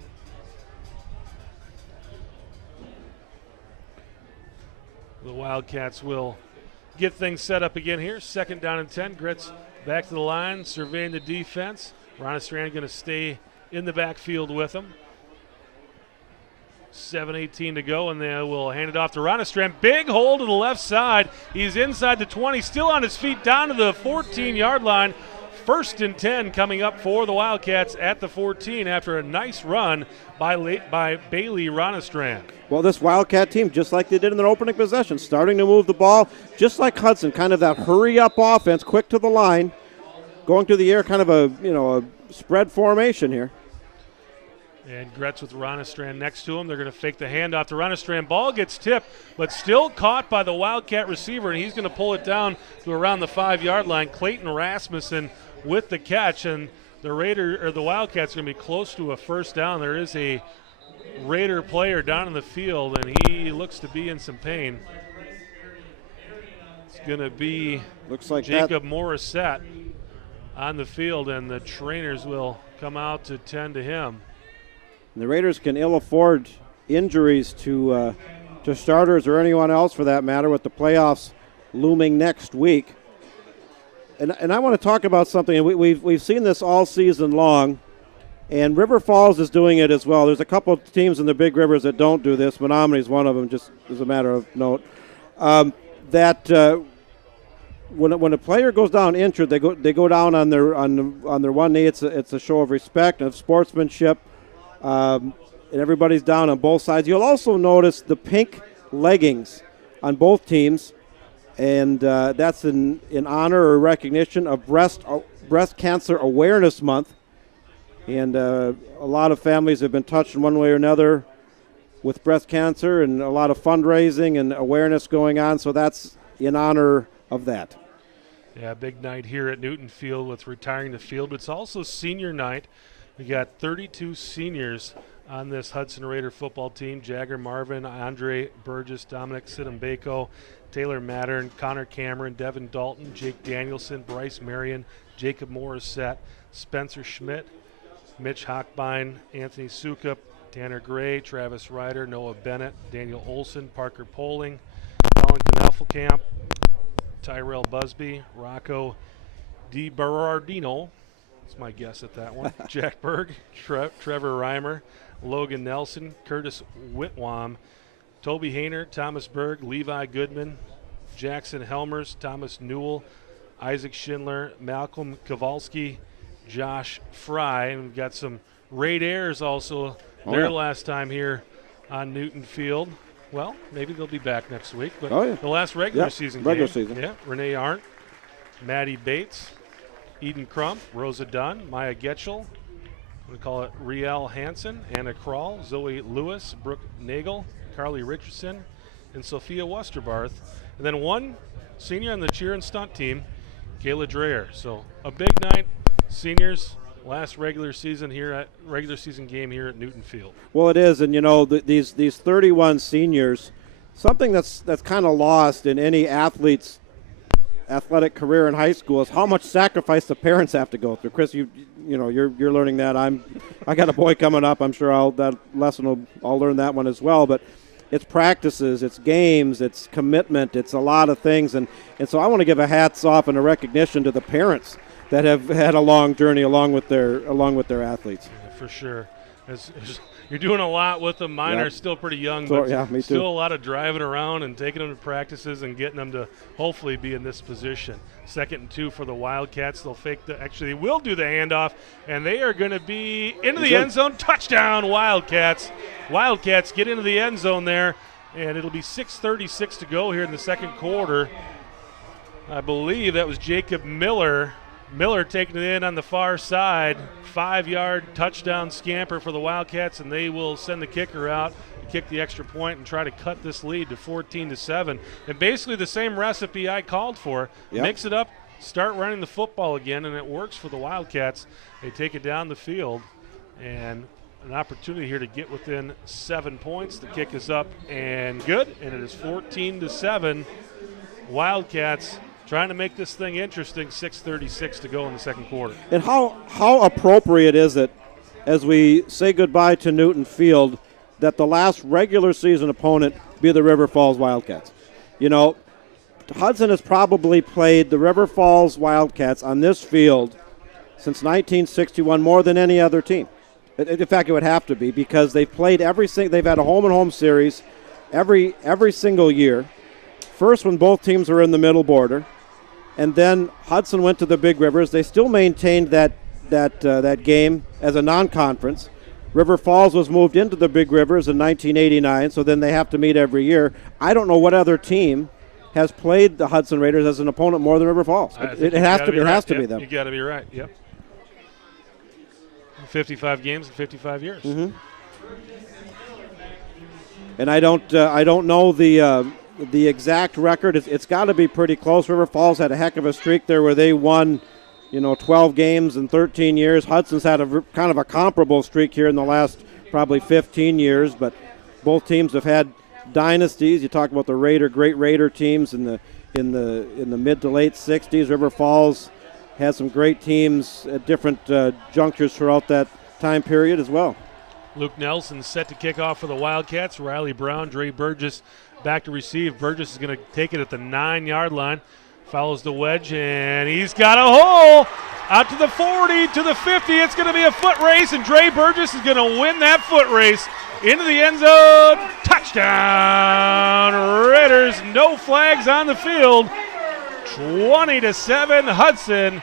The Wildcats will get things set up again here. 2nd down and 10. Gritz back to the line, surveying the defense. Ronastrand going to stay in the backfield with him. 7:18 to go, and they will hand it off to Ronastrand. Big hole to the left side. He's inside the 20, still on his feet down to the 14-yard line. 1st and 10 coming up for the Wildcats at the 14 after a nice run by Bailey Ronastrand. Well, this Wildcat team, just like they did in their opening possession, starting to move the ball, just like Hudson, kind of that hurry-up offense, quick to the line, going through the air, kind of a spread formation here. And Gretz with Ronastrand next to him. They're going to fake the handoff to Ronastrand. Ball gets tipped, but still caught by the Wildcat receiver, and he's going to pull it down to around the 5-yard line. Clayton Rasmussen with the catch, and the Wildcats are going to be close to a first down. There is a Raider player down in the field, and he looks to be in some pain. It's going to be Jacob Morissette on the field, and the trainers will come out to tend to him. And the Raiders can ill afford injuries to starters or anyone else for that matter, with the playoffs looming next week. And I want to talk about something, and we've seen this all season long, and River Falls is doing it as well. There's a couple of teams in the Big Rivers that don't do this. Menominee is one of them, just as a matter of note. When a player goes down injured, they go down on their one knee. It's a show of respect and of sportsmanship. And everybody's down on both sides. You'll also notice the pink leggings on both teams, and that's in honor or recognition of Breast Cancer Awareness Month. And a lot of families have been touched in one way or another with breast cancer, and a lot of fundraising and awareness going on, so that's in honor of that. Yeah, big night here at Newton Field with retiring the field, but it's also senior night. We got 32 seniors on this Hudson Raider football team. Jagger Marvin, Andre Burgess, Dominic Sidumbeko, Taylor Mattern, Connor Cameron, Devin Dalton, Jake Danielson, Bryce Marion, Jacob Morissette, Spencer Schmidt, Mitch Hochbein, Anthony Sukup, Tanner Gray, Travis Ryder, Noah Bennett, Daniel Olson, Parker Poling, Colin Kneffelkamp, Tyrell Busby, Rocco DiBerardino, that's my guess at that one, Jack Berg, Trevor Reimer, Logan Nelson, Curtis Whitwam, Toby Hayner, Thomas Berg, Levi Goodman, Jackson Helmers, Thomas Newell, Isaac Schindler, Malcolm Kowalski, Josh Fry, and we've got some Raiders also their last time here on Newton Field. Well, maybe they'll be back next week, but the last regular season game. Yeah, Renee Arndt, Maddie Bates, Eden Crump, Rosa Dunn, Maya Getchell, we call it Riel Hansen, Anna Kroll, Zoe Lewis, Brooke Nagel, Carly Richardson, and Sophia Westerbarth. And then one senior on the cheer and stunt team, Kayla Dreyer. So a big night, seniors, last regular season game here at Newton Field. Well, it is, and you know these 31 seniors, something that's kind of lost in any athlete's athletic career in high school is how much sacrifice the parents have to go through. Chris, you're learning that. I got a boy coming up. I'm sure I'll learn that one as well. But it's practices, it's games, it's commitment, it's a lot of things. And so I want to give a hats off and a recognition to the parents that have had a long journey along with their athletes. Yeah, for sure. You're doing a lot with them. Mine are still pretty young, but yeah, me too. Still a lot of driving around and taking them to practices and getting them to hopefully be in this position. 2nd and 2 for the Wildcats. They'll they will do the handoff, and they are going to be into the end zone. Touchdown, Wildcats. Wildcats get into the end zone there, and it'll be 6:36 to go here in the second quarter. I believe that was Jacob Miller. Miller taking it in on the far side, 5-yard touchdown scamper for the Wildcats, and they will send the kicker out to kick the extra point and try to cut this lead to 14-7. And basically the same recipe I called for. Yep. Mix it up, start running the football again, and it works for the Wildcats. They take it down the field, and an opportunity here to get within 7 points. The kick is up and good, and it is 14-7. Wildcats trying to make this thing interesting. 6:36 to go in the second quarter. And how appropriate is it, as we say goodbye to Newton Field, that the last regular season opponent be the River Falls Wildcats? You know, Hudson has probably played the River Falls Wildcats on this field since 1961 more than any other team. In fact, it would have to be, because they've played they've had a home-and-home series every single year. First, when both teams were in the middle border, and then Hudson went to the Big Rivers. They still maintained that game as a non-conference. River Falls was moved into the Big Rivers in 1989, so then they have to meet every year. I don't know what other team has played the Hudson Raiders as an opponent more than River Falls. It has to be them. You got to be right. Yep. 55 games in 55 years. Mm-hmm. And I don't know the exact record. It's got to be pretty close. River Falls had a heck of a streak there where they won, 12 games in 13 years. Hudson's had a kind of a comparable streak here in the last probably 15 years, but both teams have had dynasties. You talk about the great Raider teams in the mid to late 60s. River Falls had some great teams at different junctures throughout that time period as well. Luke Nelson set to kick off for the Wildcats. Riley Brown, Dre Burgess back to receive. Burgess is going to take it at the 9-yard line. Follows the wedge, and he's got a hole out to the 40, to the 50. It's going to be a foot race, and Dre Burgess is going to win that foot race into the end zone. Touchdown, Raiders. No flags on the field. 20-7 Hudson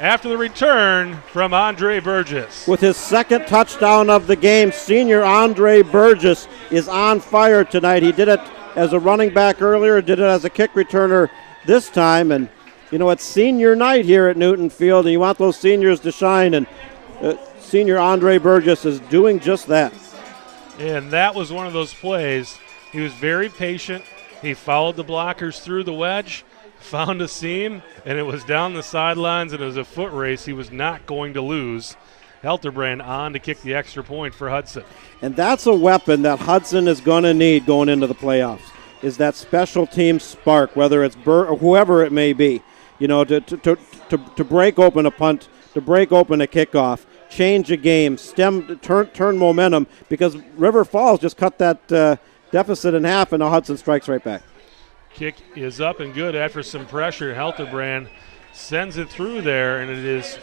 after the return from Andre Burgess. With his second touchdown of the game, senior Andre Burgess is on fire tonight. He did it as a running back earlier, did it as a kick returner this time. And, it's senior night here at Newton Field, and you want those seniors to shine, and senior Andre Burgess is doing just that. And that was one of those plays. He was very patient. He followed the blockers through the wedge, found a seam, and it was down the sidelines, and it was a foot race he was not going to lose. Helterbrand on to kick the extra point for Hudson. And that's a weapon that Hudson is going to need going into the playoffs, is that special team spark, whether it's or whoever it may be, to break open a punt, to break open a kickoff, change a game, turn momentum, because River Falls just cut that deficit in half, and now Hudson strikes right back. Kick is up and good after some pressure. Helterbrand sends it through there, and it is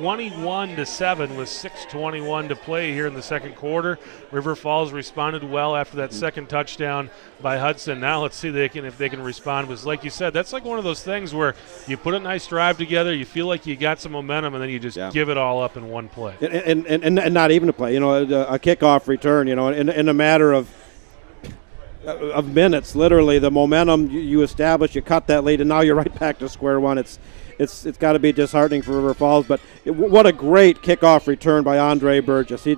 21-7 with 6:21 to play here in the second quarter. River Falls responded well after that second touchdown by Hudson. Now let's see if they can respond. Because like you said, that's like one of those things where you put a nice drive together, you feel like you got some momentum, and then you just give it all up in one play. And not even a play, a kickoff return, in a matter of minutes, literally. The momentum you establish, you cut that lead, and now you're right back to square one. It's got to be disheartening for River Falls, but what a great kickoff return by Andre Burgess.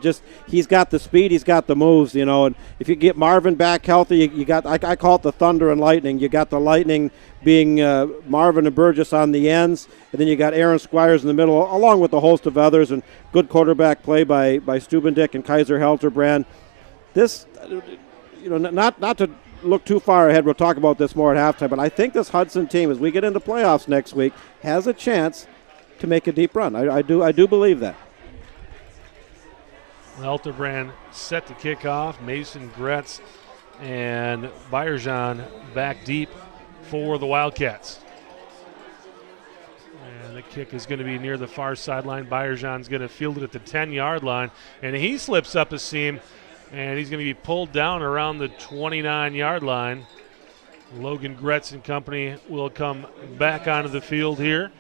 He's got the speed, he's got the moves, and if you get Marvin back healthy, you got I call it the thunder and lightning. You got the lightning being Marvin and Burgess on the ends, and then you got Aaron Squires in the middle, along with a host of others, and good quarterback play by Stubendick and Kaiser Helterbrand. This, not to look too far ahead. We'll talk about this more at halftime, but I think this Hudson team, as we get into playoffs next week, has a chance to make a deep run. I do believe that. Helterbrand set to kick off. Mason Gretz And Bayerjan back deep for the Wildcats. And the kick is going to be near the far sideline. Bayerjan's going to field it at the 10-yard line. And he slips up a seam, and he's going to be pulled down around the 29-yard line. Logan Gretz and company will come back onto the field here.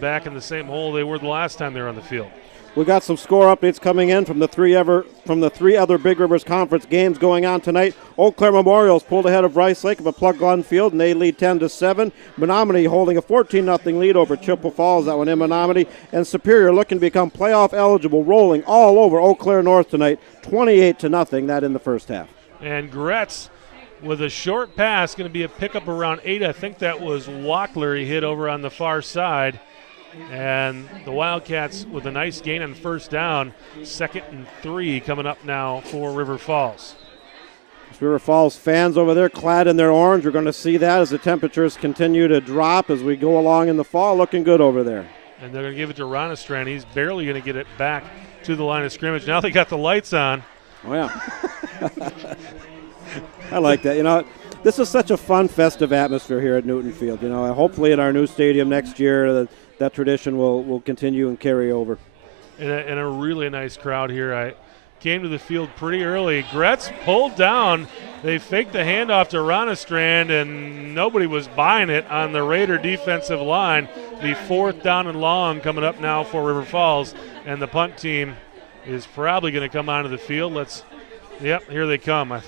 Back in the same hole they were the last time they were on the field. We got some score updates coming in from the three other Big Rivers Conference games going on tonight. Eau Claire Memorial's pulled ahead of Rice Lake of a plug-on field, and they lead 10-7. Menominee holding a 14-0 lead over Chippewa Falls. That one in Menominee. And Superior looking to become playoff eligible, rolling all over Eau Claire North tonight, 28-0. That in the first half. And Gretz with a short pass, going to be a pickup around 8. I think that was Wackler he hit over on the far side. And the Wildcats with a nice gain on first down. 2nd and 3 coming up now for River Falls. River Falls fans over there clad in their orange. We're going to see that as the temperatures continue to drop as we go along in the fall. Looking good over there. And they're going to give it to Ronastrand. He's barely going to get it back to the line of scrimmage. Now they got the lights on. Oh, yeah. I like that. You know, this is such a fun, festive atmosphere here at Newton Field. You know, hopefully at our new stadium next year, that tradition will continue and carry over. And a really nice crowd here. I came to the field pretty early. Gretz pulled down. They faked the handoff to Ronastrand, and nobody was buying it on the Raider defensive line. The 4th down and long coming up now for River Falls, and the punt team is probably going to come onto the field. Yep, here they come.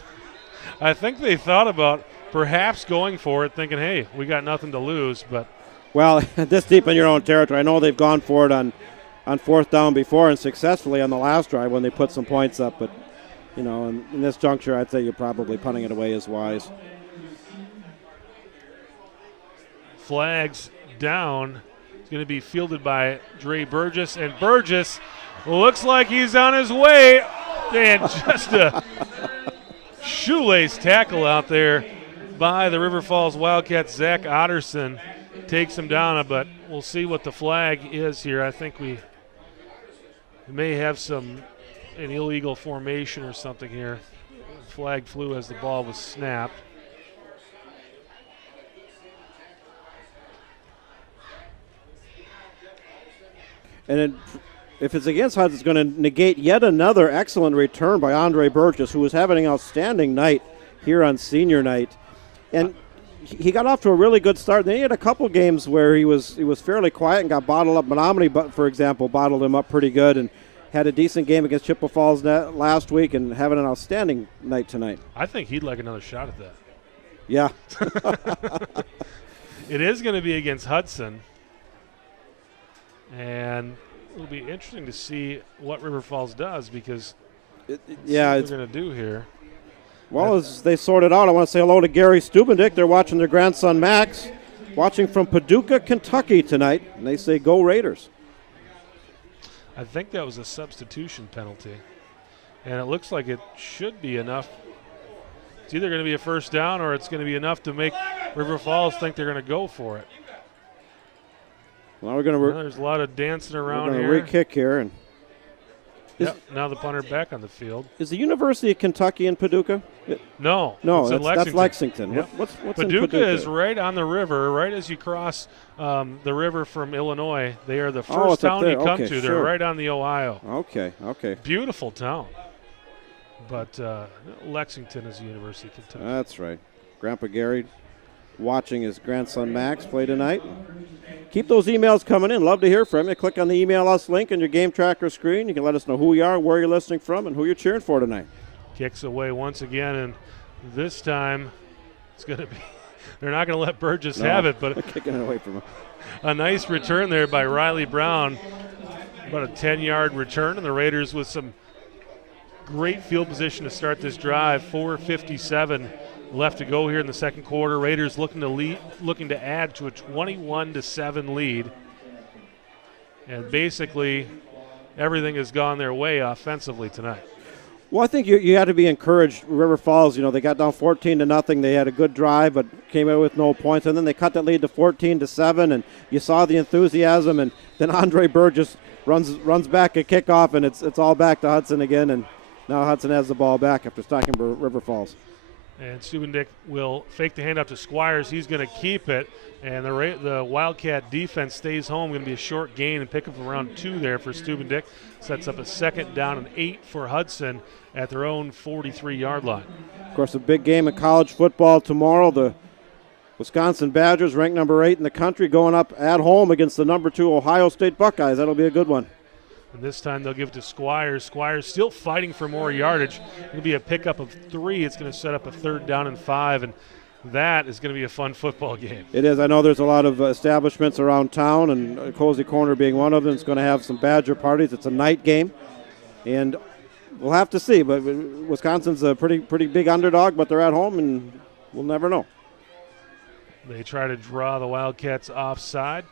I think they thought about perhaps going for it, thinking, hey, we got nothing to lose, but. Well, this deep in your own territory, I know they've gone for it on 4th down before and successfully on the last drive when they put some points up. But, you know, in this juncture, I'd say you're probably punting it away is wise. Flags down. It's going to be fielded by Dre Burgess. And Burgess looks like he's on his way. And just a shoelace tackle out there by the River Falls Wildcats. Zach Otterson takes him down, but we'll see what the flag is here. I think we may have an illegal formation or something here. Flag flew as the ball was snapped. And if it's against Hudson, it's going to negate yet another excellent return by Andre Burgess, who was having an outstanding night here on senior night. And he got off to a really good start. Then he had a couple games where he was fairly quiet and got bottled up. Menominee, for example, bottled him up pretty good and had a decent game against Chippewa Falls last week and having an outstanding night tonight. I think he'd like another shot at that. Yeah. It is going to be against Hudson. And it'll be interesting to see what River Falls does because what they're going to do here. Well, as they sort it out, I want to say hello to Gary Stubendick. They're watching their grandson Max, watching from Paducah, Kentucky tonight, and they say, go Raiders. I think that was a substitution penalty, and it looks like it should be enough. It's either going to be a first down or it's going to be enough to make River Falls think they're going to go for it. Well, there's a lot of dancing around here. We're going to re-kick here. And now the punter back on the field. Is the University of Kentucky in Paducah? No, that's Lexington. Yep. What's Paducah in Paducah? is right on the river, right as you cross the river from Illinois. They are the first town you come to. Sure. They're right on the Ohio. Okay. Beautiful town. But Lexington is the University of Kentucky. That's right. Grandpa Gary watching his grandson Max play tonight. Keep those emails coming in. Love to hear from you. Click on the Email Us link on your game tracker screen. You can let us know who you are, where you're listening from, and who you're cheering for tonight. Kicks away once again, and this time it's going to be – they're not going to let Burgess have it. But kicking it away from him. A nice return there by Riley Brown. About a 10-yard return, and the Raiders with some great field position to start this drive. 4:57 left to go here in the second quarter. Raiders looking to add to a 21-7 lead. And basically everything has gone their way offensively tonight. Well, I think you had to be encouraged. River Falls, they got down 14-0. They had a good drive, but came out with no points. And then they cut that lead to 14-7, and you saw the enthusiasm. And then Andre Burgess runs back a kickoff, and it's all back to Hudson again. And Now Hudson has the ball back after stocking River Falls. And Stubendick will fake the handoff to Squires. He's going to keep it. And the Wildcat defense stays home. Going to be a short gain and pick up around 2 there for Stubendick. Sets up a 2nd down and 8 for Hudson at their own 43-yard line. Of course, a big game of college football tomorrow. The Wisconsin Badgers, ranked number 8 in the country, going up at home against the number 2 Ohio State Buckeyes. That'll be a good one. And this time they'll give it to Squires. Squires still fighting for more yardage. It'll be a pickup of 3. It's going to set up a 3rd down and 5, and that is going to be a fun football game. It is. I know there's a lot of establishments around town, and Cozy Corner being one of them. It's going to have some Badger parties. It's a night game, and we'll have to see. But Wisconsin's a pretty big underdog, but they're at home, and we'll never know. They try to draw the Wildcats offside,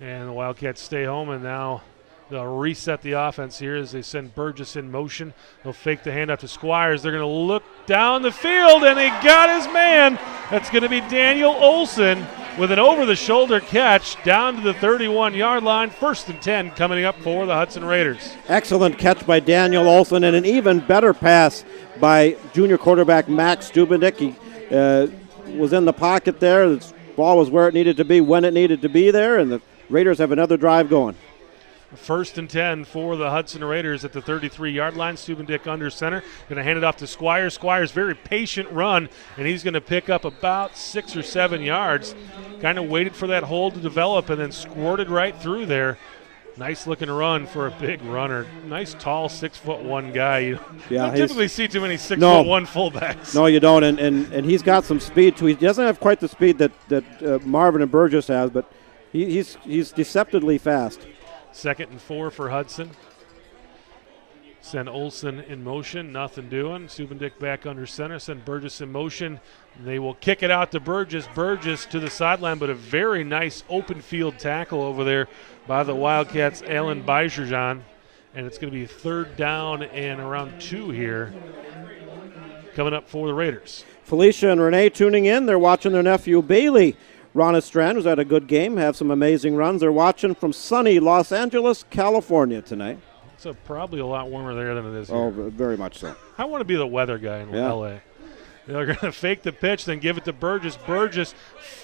and the Wildcats stay home, and now they'll reset the offense here as they send Burgess in motion. They'll fake the handoff to Squires. They're going to look down the field, and he got his man. That's going to be Daniel Olson with an over-the-shoulder catch down to the 31-yard line. 1st and 10 coming up for the Hudson Raiders. Excellent catch by Daniel Olson, and an even better pass by junior quarterback Max Stubendick. He was in the pocket there. The ball was where it needed to be when it needed to be there, and the Raiders have another drive going. 1st and 10 for the Hudson Raiders at the 33-yard line. Stubendick under center. Going to hand it off to Squires. Squires, very patient run, and he's going to pick up about 6 or 7 yards. Kind of waited for that hole to develop and then squirted right through there. Nice looking run for a big runner. Nice tall 6'1" guy. You don't typically see too many 6'1" fullbacks. No, you don't, and he's got some speed too. He doesn't have quite the speed that Marvin and Burgess has, but he's deceptively fast. 2nd and 4 for Hudson. Send Olson in motion, nothing doing. Stubendick back under center. Send Burgess in motion. They will kick it out to Burgess. Burgess to the sideline, but a very nice open field tackle over there by the Wildcats, Alan Bijurjan. And it's going to be 3rd down and around 2 here coming up for the Raiders. Felicia and Renee tuning in. They're watching their nephew Bailey Ronastrand, who's had a good game, have some amazing runs. They're watching from sunny Los Angeles, California tonight. It's probably a lot warmer there than it is here. Oh, very much so. I want to be the weather guy in L.A. They're going to fake the pitch, then give it to Burgess. Burgess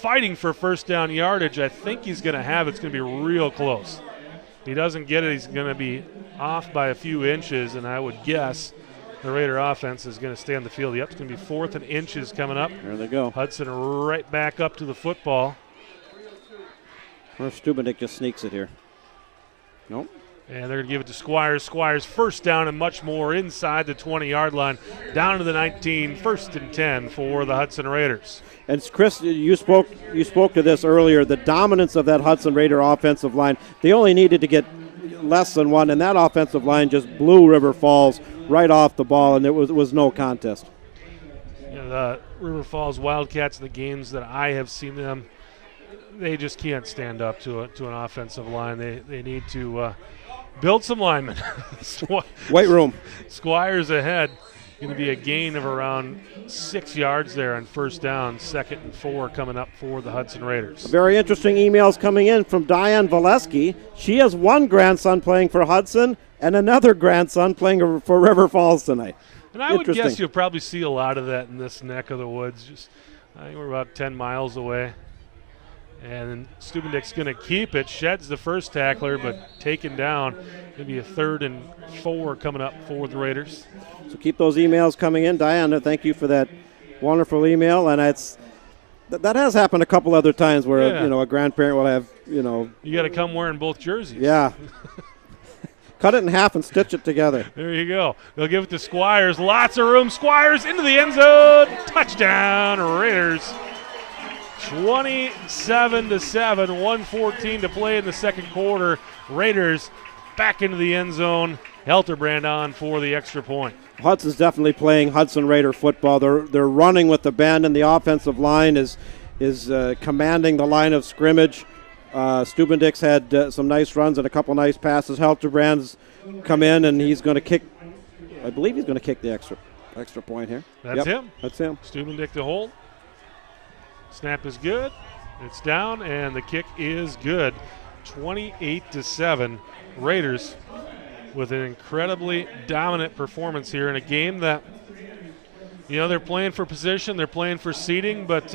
fighting for 1st down yardage. I think he's going to have it. It's going to be real close. If he doesn't get it, he's going to be off by a few inches, and I would guess the Raider offense is going to stay on the field. Yep, it's going to be 4th and inches coming up. There they go. Hudson right back up to the football. Or Stubendick just sneaks it here. Nope. And they're going to give it to Squires. Squires 1st down and much more inside the 20-yard line, down to the 19, 1st and 10 for the Hudson Raiders. And Chris, you spoke to this earlier, the dominance of that Hudson Raider offensive line. They only needed to get less than one, and that offensive line just blew River Falls right off the ball, and it was no contest. The River Falls Wildcats, the games that I have seen them, they just can't stand up to an offensive line. They need to build some linemen. Weight room. Squires ahead. Going to be a gain of around 6 yards there on 1st down. 2nd and 4 coming up for the Hudson Raiders. Very interesting emails coming in from Diane Valesky. She has one grandson playing for Hudson and another grandson playing for River Falls tonight. And I would guess you'll probably see a lot of that in this neck of the woods. I think we're about 10 miles away. And Stubendick's going to keep it. Sheds the first tackler, but taken down. Maybe a 3rd and 4 coming up for the Raiders. So keep those emails coming in. Diana, thank you for that wonderful email. And that has happened a couple other times where a grandparent will have, You got to come wearing both jerseys. Yeah. Cut it in half and stitch it together. There you go. They'll give it to Squires. Lots of room. Squires into the end zone. Touchdown, Raiders. 27-7, 1:14 to play in the 2nd quarter. Raiders back into the end zone. Helterbrand on for the extra point. Hudson's definitely playing Hudson Raider football. They're running with the band, and the offensive line is commanding the line of scrimmage. Stubendick's had some nice runs and a couple nice passes. Helterbrand's come in, and he's going to kick. I believe he's going to kick the extra point here. That's him. That's him. Stubendick to hold. Snap is good. It's down, and the kick is good. 28-7. Raiders with an incredibly dominant performance here in a game that, they're playing for position, they're playing for seeding, but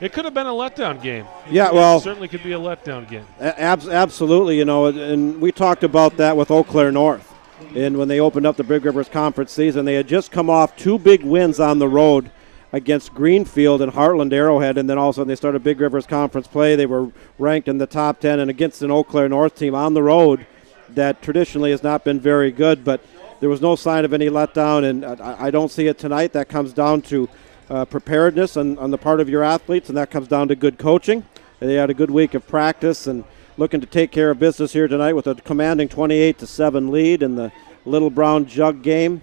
it could have been a letdown game. Yeah, well, it certainly could be a letdown game. Absolutely, and we talked about that with Eau Claire North. And when they opened up the Big Rivers Conference season, they had just come off 2 big wins on the road against Greenfield and Heartland Arrowhead, and then all of a sudden they started Big Rivers Conference play. They were ranked in the top 10, and against an Eau Claire North team on the road that traditionally has not been very good, but there was no sign of any letdown, and I don't see it tonight. That comes down to preparedness on the part of your athletes, and that comes down to good coaching. And they had a good week of practice and looking to take care of business here tonight with a commanding 28-7 lead in the Little Brown Jug game.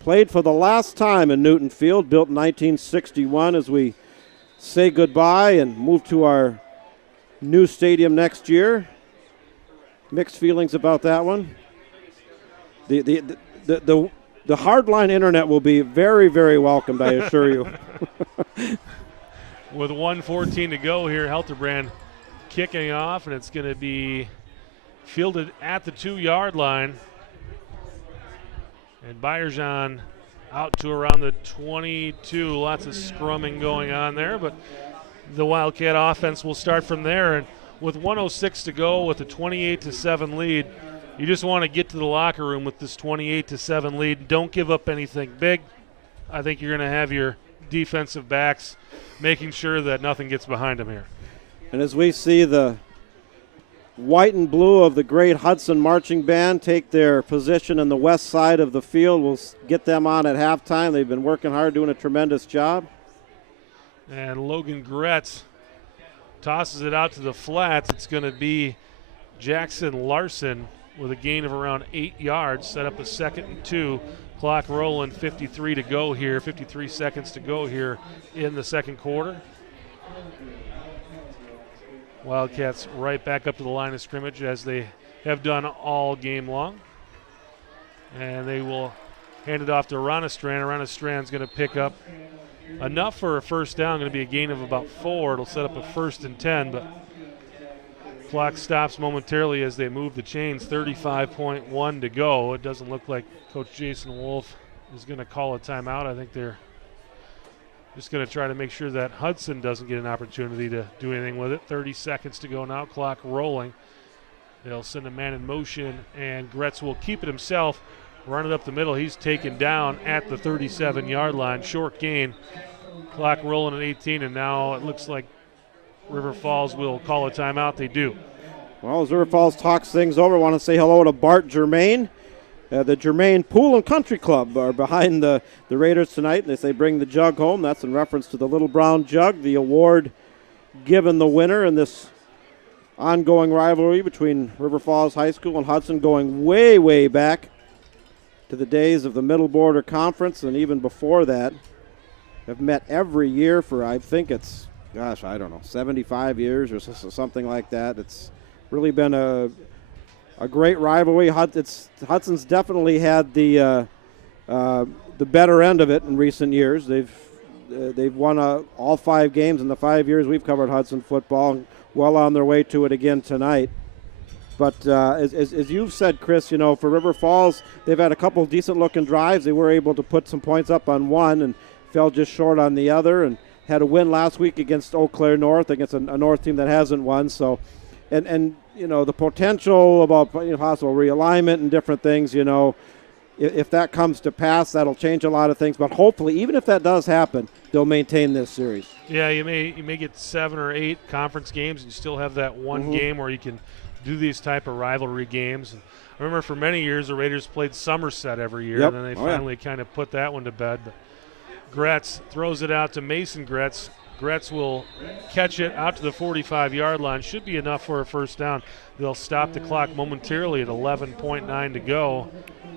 Played for the last time in Newton Field, built in 1961, as we say goodbye and move to our new stadium next year. Mixed feelings about that one. The hardline internet will be very, very welcomed, I assure you. With 1:14 to go here, Helterbrand kicking off, and it's going to be fielded at the 2-yard line. And Bayerjan out to around the 22. Lots of scrumming going on there, but the Wildcat offense will start from there. And with 1:06 to go, with a 28-7 lead, you just want to get to the locker room with this 28-7 lead. Don't give up anything big. I think you're going to have your defensive backs making sure that nothing gets behind them here. And as we see the white and blue of the great Hudson Marching Band take their position in the west side of the field, we'll get them on at halftime. They've been working hard, doing a tremendous job. And Logan Gretz tosses it out to the flats. It's going to be Jackson Larson with a gain of around 8 yards, set up a 2nd and 2. Clock rolling, 53 to go here, 53 seconds to go here in the second quarter. Wildcats right back up to the line of scrimmage as they have done all game long. And they will hand it off to Ronastrand. Ronastrand's going to pick up enough for a first down, going to be a gain of about 4. It'll set up a 1st and 10, but clock stops momentarily as they move the chains. 35.1 to go. It doesn't look like Coach Jason Wolf is going to call a timeout. I think they're just going to try to make sure that Hudson doesn't get an opportunity to do anything with it. 30 seconds to go now, clock rolling. They'll send a man in motion, and Gretz will keep it himself, run it up the middle. He's taken down at the 37-yard line. Short gain. Clock rolling at 18, and now it looks like River Falls will call a timeout. They do. Well, as River Falls talks things over, I want to say hello to Bart Germain. The Germain Pool and Country Club are behind the Raiders tonight. They say bring the jug home. That's in reference to the Little Brown Jug, the award given the winner in this ongoing rivalry between River Falls High School and Hudson, going way, way back to the days of the Middle Border Conference, and even before that. Have met every year for, I think it's, 75 years or something like that. It's really been a great rivalry. Hudson's definitely had the better end of it in recent years. They've won all 5 games in the 5 years we've covered Hudson football, and well on their way to it again tonight. But as you've said, Chris, for River Falls, they've had a couple decent-looking drives. They were able to put some points up on one and fell just short on the other, and had a win last week against Eau Claire North, against a North team that hasn't won. So, and the potential about possible realignment and different things, if that comes to pass, that'll change a lot of things. But hopefully, even if that does happen, they'll maintain this series. Yeah, you may get 7 or 8 conference games, and you still have that one game where you can do these type of rivalry games. I remember for many years the Raiders played Somerset every year, and then they finally kind of put that one to bed. But Gretz throws it out to Mason Gretz. Gretz will catch it out to the 45-yard line. Should be enough for a first down. They'll stop the clock momentarily at 11.9 to go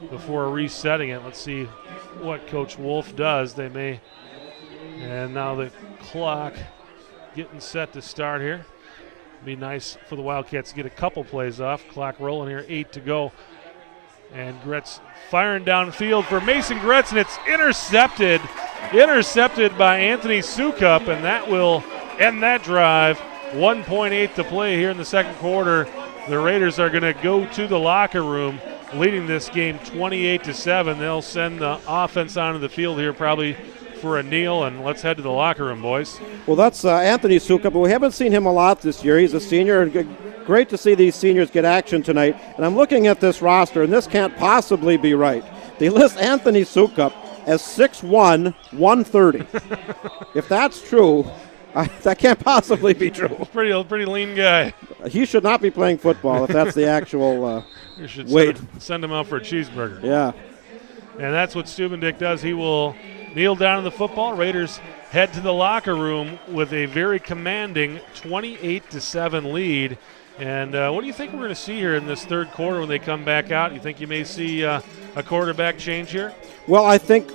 before resetting it. Let's see what Coach Wolf does. They may. And now the clock getting set to start here. Be nice for the Wildcats to get a couple plays off. Clock rolling here, 8 to go. And Gretz firing downfield for Mason Gretz, and it's intercepted by Anthony Sukup, and that will end that drive. 1.8 to play here in the second quarter. The Raiders are going to go to the locker room leading this game 28-7. They'll send the offense onto the field here probably for a kneel, and let's head to the locker room, boys. Well, that's Anthony Sukup, but we haven't seen him a lot this year. He's a senior, and great to see these seniors get action tonight. And I'm looking at this roster, and this can't possibly be right. They list Anthony Sukup as 6'1", 130. If that's true, that can't possibly be true. Pretty lean guy. He should not be playing football if that's the actual you should weight. Send him out for a cheeseburger. Yeah. And that's what Stubendick does. He will kneel down in the football. Raiders head to the locker room with a very commanding 28-7 lead. And what do you think we're going to see here in this third quarter when they come back out? You think you may see a quarterback change here? Well, I think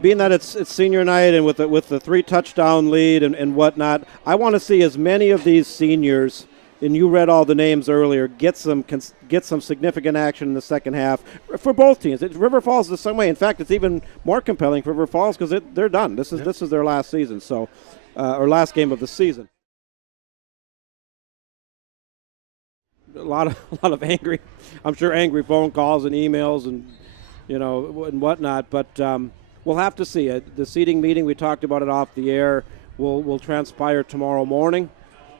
being that it's senior night and with the 3-touchdown lead and whatnot, I want to see as many of these seniors, and you read all the names earlier, get some significant action in the second half for both teams. River Falls is the same way. In fact, it's even more compelling for River Falls because they're done. This is their last season, so or last game of the season. A lot of angry phone calls and emails and and whatnot. But we'll have to see it. The seating meeting, we talked about it off the air, will transpire tomorrow morning,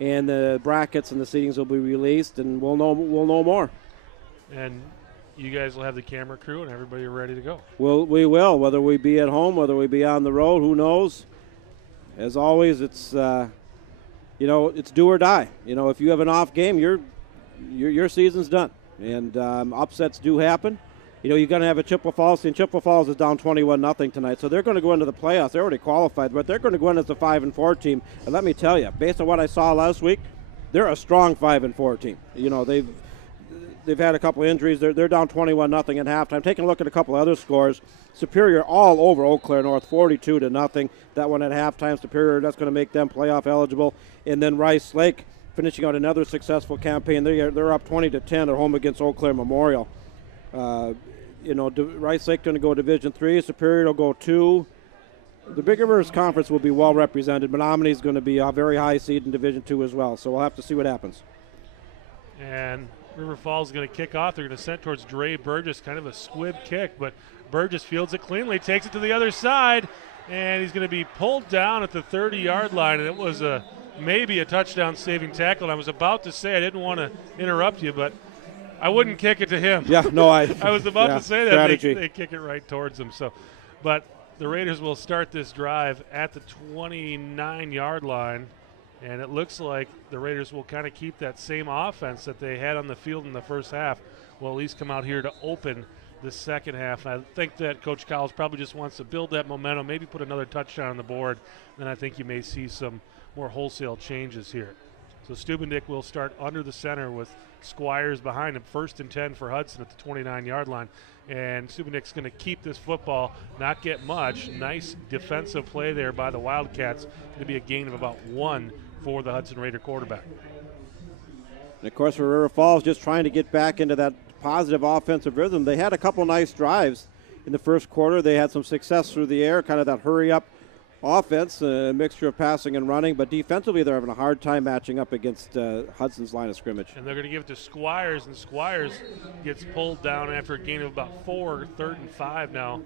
and the brackets and the seatings will be released, and we'll know more. And you guys will have the camera crew and everybody ready to go. We will, whether we be at home, whether we be on the road, who knows. As always, it's it's do or die. If you have an off game, your season's done, and upsets do happen. You're going to have a Chippewa Falls, and Chippewa Falls is down 21-0 tonight, so they're going to go into the playoffs. They're already qualified, but they're going to go in as a 5-4 team. And let me tell you, based on what I saw last week, they're a strong 5-4 team. They've had a couple injuries. They're down 21-0 at halftime. Taking a look at a couple other scores, Superior all over Eau Claire North, 42-0. That one at halftime, Superior, that's going to make them playoff eligible. And then Rice Lake finishing out another successful campaign. They're up 20-10 at home against Eau Claire Memorial. Rice Lake going to go Division III. Superior will go 2. The Big Rivers Conference will be well represented. Menominee is going to be a very high seed in Division II as well. So we'll have to see what happens. And River Falls is going to kick off. They're going to send towards Dre Burgess, kind of a squib kick, but Burgess fields it cleanly, takes it to the other side, and he's going to be pulled down at the 30-yard line. And it was maybe a touchdown-saving tackle. And I was about to say, I didn't want to interrupt you, but I wouldn't kick it to him. Yeah, no, I was about to say that. Strategy. They kick it right towards him. But the Raiders will start this drive at the 29-yard line, and it looks like the Raiders will kind of keep that same offense that they had on the field in the first half. Will at least come out here to open the second half. And I think that Coach Cowles probably just wants to build that momentum, maybe put another touchdown on the board. Then I think you may see some more wholesale changes here. So Stubendick will start under the center with Squires behind him. 1st and 10 for Hudson at the 29-yard line. And Stubendick's going to keep this football, not get much. Nice defensive play there by the Wildcats. Going to be a gain of about 1 for the Hudson Raider quarterback. And, of course, for River Falls, just trying to get back into that positive offensive rhythm. They had a couple nice drives in the first quarter. They had some success through the air, kind of that hurry-up offense, a mixture of passing and running, but defensively they're having a hard time matching up against Hudson's line of scrimmage. And they're going to give it to Squires, and Squires gets pulled down after a gain of about 4, 3rd and 5 now,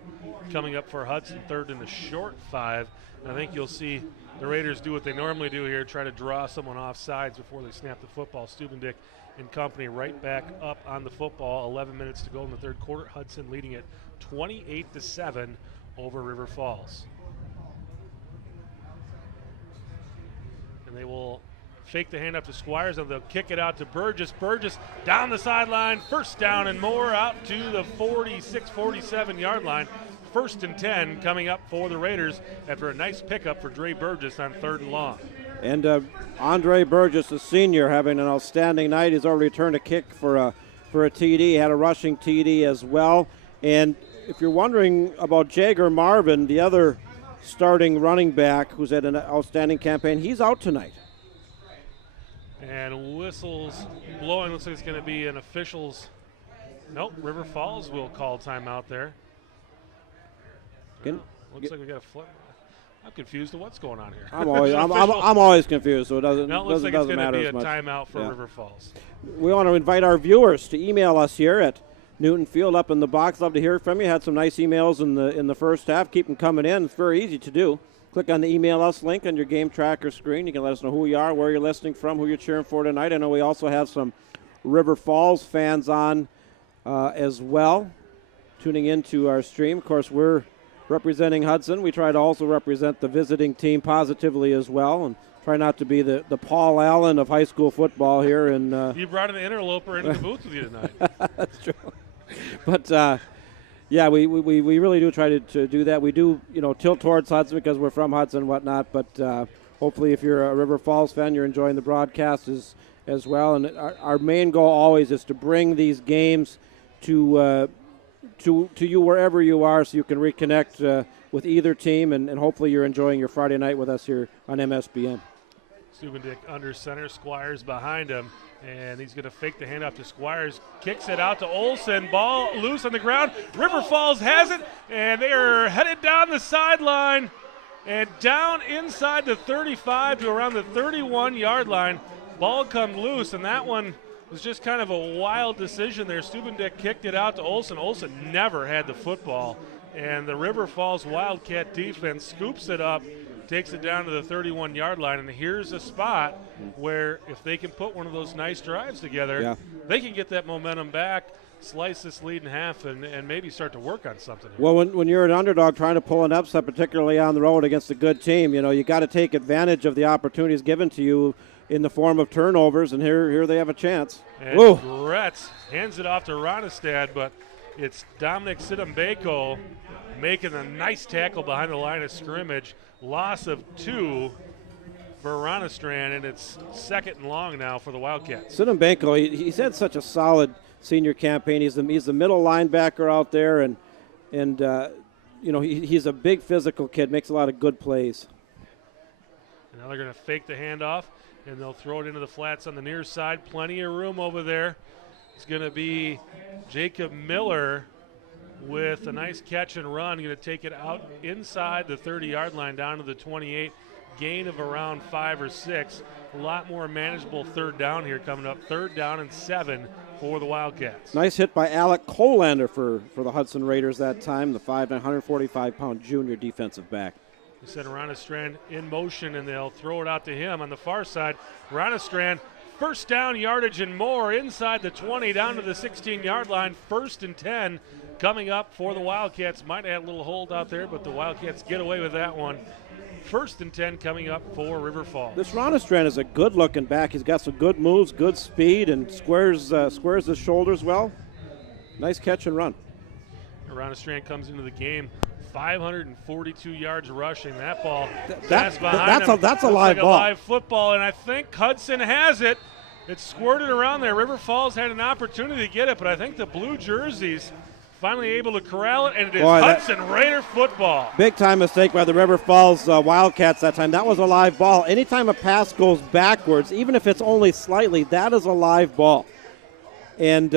coming up for Hudson, 3rd and a short 5. And I think you'll see the Raiders do what they normally do here, try to draw someone off sides before they snap the football. Stubendick and company right back up on the football. 11 minutes to go in the third quarter. Hudson leading it 28-7 over River Falls. And they will fake the handoff to Squires, and they'll kick it out to Burgess. Burgess down the sideline, 1st down and more, out to the 46, 47-yard line. 1st and 10 coming up for the Raiders after a nice pickup for Dre Burgess on 3rd and long. And Andre Burgess, a senior, having an outstanding night. He's already returned a kick for a TD. He had a rushing TD as well. And if you're wondering about Jagger Marvin, the other starting running back who's had an outstanding campaign, he's out tonight. And whistles blowing. Looks like it's going to be an official's. Nope, River Falls will call timeout there. Looks like we got a flip. I'm confused to what's going on here. I'm always confused, so it doesn't looks like doesn't it's matter be as much. A timeout for River Falls. We want to invite our viewers to email us here at Newton Field up in the box. Love to hear from you. Had some nice emails in the first half. Keep them coming in. It's very easy to do. Click on the Email Us link on your game tracker screen. You can let us know who you are, where you're listening from, who you're cheering for tonight. I know we also have some River Falls fans on as well, tuning into our stream. Of course, we're representing Hudson. We try to also represent the visiting team positively as well, and try not to be the Paul Allen of high school football here. You brought an interloper into the booth with you tonight. That's true. But, yeah, we really do try to do that. We do, tilt towards Hudson because we're from Hudson and whatnot, but hopefully if you're a River Falls fan, you're enjoying the broadcast as well. And our main goal always is to bring these games to you wherever you are so you can reconnect with either team, and hopefully you're enjoying your Friday night with us here on MSBN. Stubendick under center, Squires behind him, and he's going to fake the handoff to Squires, kicks it out to Olson, ball loose on the ground. River Falls has it, and they are headed down the sideline and down inside the 35 to around the 31-yard line. Ball come loose, and that one was just kind of a wild decision there. Stubendick kicked it out to Olson. Olson never had the football, and the River Falls Wildcat defense scoops it up, takes it down to the 31-yard line, and here's a spot where if they can put one of those nice drives together, they can get that momentum back, slice this lead in half, and maybe start to work on something here. Well, when you're an underdog trying to pull an upset, particularly on the road against a good team, you got to take advantage of the opportunities given to you in the form of turnovers, and here they have a chance. And Gretz hands it off to Ronestad, but it's Dominic Sidambeko making a nice tackle behind the line of scrimmage. Loss of 2 for Ronestrand, and it's second and long now for the Wildcats. Sidambeko, he's had such a solid senior campaign. He's the middle linebacker out there, and he's a big physical kid, makes a lot of good plays. And now they're going to fake the handoff, and they'll throw it into the flats on the near side. Plenty of room over there. It's going to be Jacob Miller with a nice catch and run. Going to take it out inside the 30-yard line down to the 28. Gain of around 5 or 6. A lot more manageable third down here coming up. 3rd down and 7 for the Wildcats. Nice hit by Alec Colander for the Hudson Raiders that time, the 145-pound junior defensive back. They send Ronestrand in motion, and they'll throw it out to him on the far side. Ronestrand, first down yardage and more inside the 20 down to the 16-yard line. 1st and 10 coming up for the Wildcats. Might have had a little hold out there, but the Wildcats get away with that one. 1st and 10 coming up for River Falls. This Ronestrand is a good-looking back. He's got some good moves, good speed, and squares his shoulders well. Nice catch and run. Ronestrand comes into the game 542 yards rushing. That ball that's a live ball. A live football, and I think Hudson has it. It's squirted around there. River Falls had an opportunity to get it, but I think the blue jerseys finally able to corral it, and it is Hudson Raider football. Big-time mistake by the River Falls Wildcats that time. That was a live ball. Anytime a pass goes backwards, even if it's only slightly, that is a live ball. And,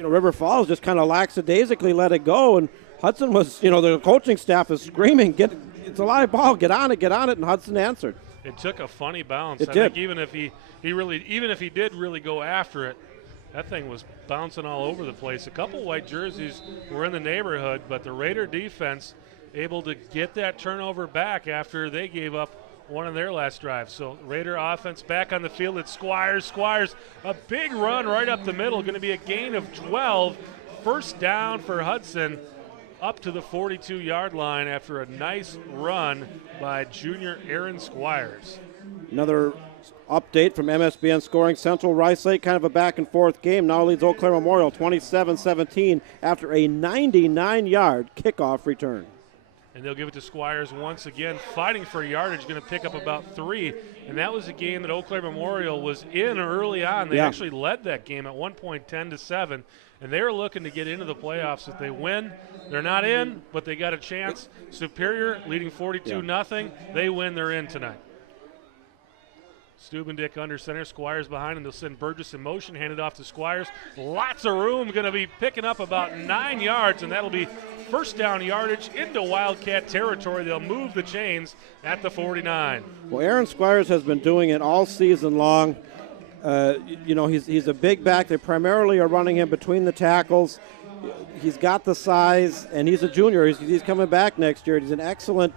River Falls just kind of lackadaisically let it go, and Hudson was, the coaching staff is screaming, it's a live ball, get on it, and Hudson answered. It took a funny bounce. I think even if he did really go after it, that thing was bouncing all over the place. A couple white jerseys were in the neighborhood, but the Raider defense able to get that turnover back after they gave up one of their last drives. So Raider offense back on the field. It's Squires. Squires, a big run right up the middle, going to be a gain of 12. 1st down for Hudson up to the 42-yard line after a nice run by junior Aaron Squires. Another update from MSBN Scoring Central. Rice Lake, kind of a back-and-forth game, now leads Eau Claire Memorial 27-17 after a 99-yard kickoff return. And they'll give it to Squires once again, fighting for yardage, going to pick up about 3. And that was a game that Eau Claire Memorial was in early on. They actually led that game at one point 10-7. And they're looking to get into the playoffs. If they win, they're not in, but they got a chance. Superior leading 42-0. They win, they're in tonight. Stubendick under center, Squires behind, and they'll send Burgess in motion, hand it off to Squires. Lots of room, going to be picking up about 9 yards, and that'll be 1st down yardage into Wildcat territory. They'll move the chains at the 49. Well, Aaron Squires has been doing it all season long. He's a big back. They primarily are running him between the tackles. He's got the size, and he's a junior. He's coming back next year. He's an excellent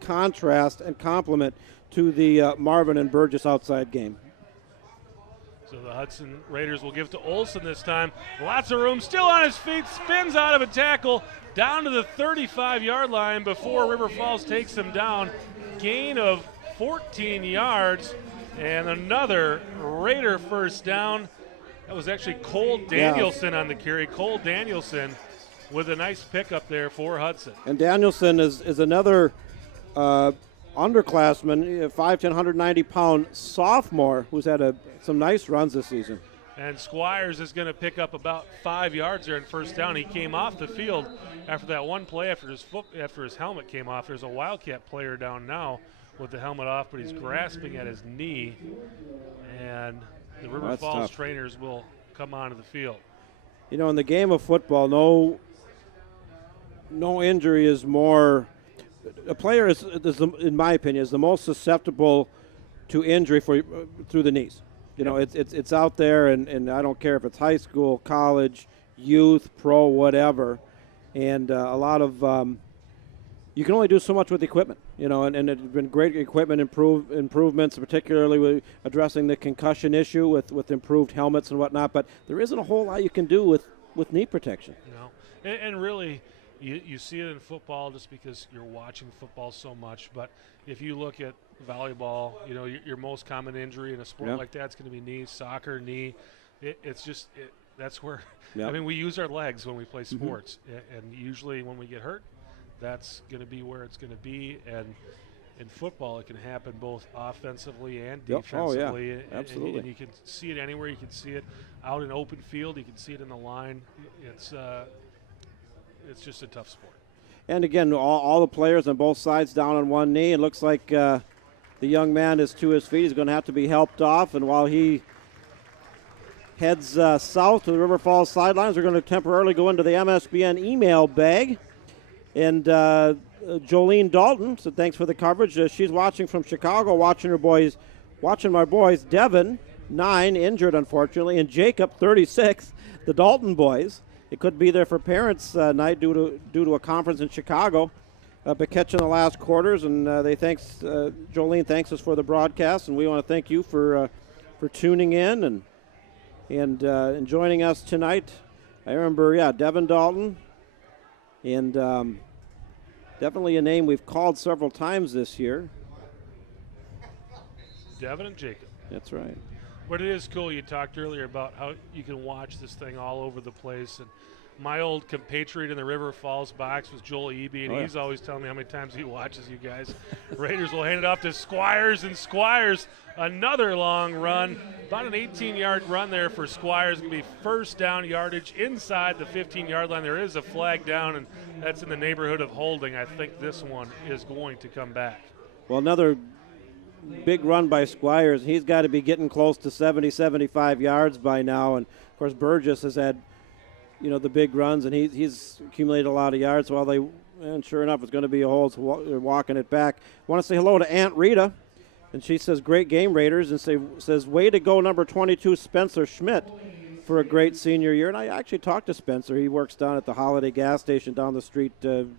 contrast and complement to the Marvin and Burgess outside game. So the Hudson Raiders will give to Olson this time. Lots of room, still on his feet, spins out of a tackle, down to the 35-yard line before River Falls takes him down. Gain of 14 yards, and another Raider first down. That was actually Cole Danielson on the carry. Cole Danielson with a nice pickup there for Hudson. And Danielson is another underclassman, 5'10", 190-pound sophomore who's had some nice runs this season. And Squires is going to pick up about 5 yards there in first down. He came off the field after that one play after his helmet came off. There's a Wildcat player down now with the helmet off, but he's grasping at his knee. And the River Falls trainers will come onto the field. You know, in the game of football, no injury is more. A player is, in my opinion, is the most susceptible to injury through the knees. You know, it's out there, and I don't care if it's high school, college, youth, pro, whatever. And a lot of you can only do so much with equipment, you know, and it's been great equipment improvements, particularly with addressing the concussion issue with improved helmets and whatnot. But there isn't a whole lot you can do with knee protection. No, and really, you see it in football just because you're watching football so much. But if you look at volleyball, you know, your most common injury in a sport like that is going to be knee. Soccer, knee. That's where. I mean, we use our legs when we play sports, and usually when we get hurt, that's going to be where it's going to be. And in football, it can happen both offensively and defensively. Oh, yeah. Absolutely. And you can see it anywhere. You can see it out in open field. You can see it in the line. It's just a tough sport. And again, all the players on both sides down on one knee. It looks like the young man is to his feet. He's going to have to be helped off. And while he heads south to the River Falls sidelines, we're going to temporarily go into the MSBN email bag. And Jolene Dalton said thanks for the coverage. She's watching from Chicago, watching my boys. Devin, 9, injured unfortunately, and Jacob, 36, the Dalton boys. It could be there for parents' night due to a conference in Chicago, but catching the last quarters. And Jolene thanks us for the broadcast, and we want to thank you for tuning in and joining us tonight. I remember, Devin Dalton, and definitely a name we've called several times this year. Devin and Jacob. That's right. But it is cool. You talked earlier about how you can watch this thing all over the place. And my old compatriot in the River Falls box was Joel Eby, and he's always telling me how many times he watches you guys. Raiders will hand it off to Squires, and Squires, another long run. About an 18-yard run there for Squires. Going to be first down yardage inside the 15-yard line. There is a flag down, and that's in the neighborhood of holding. I think this one is going to come back. Well, another big run by Squires. He's got to be getting close to 70, 75 yards by now. And, of course, Burgess has had, the big runs, and he's accumulated a lot of yards. And sure enough, it's going to be a hold, so they're walking it back. I want to say hello to Aunt Rita, and she says, great game, Raiders, and says, way to go, number 22, Spencer Schmidt, for a great senior year. And I actually talked to Spencer. He works down at the Holiday gas station down the street,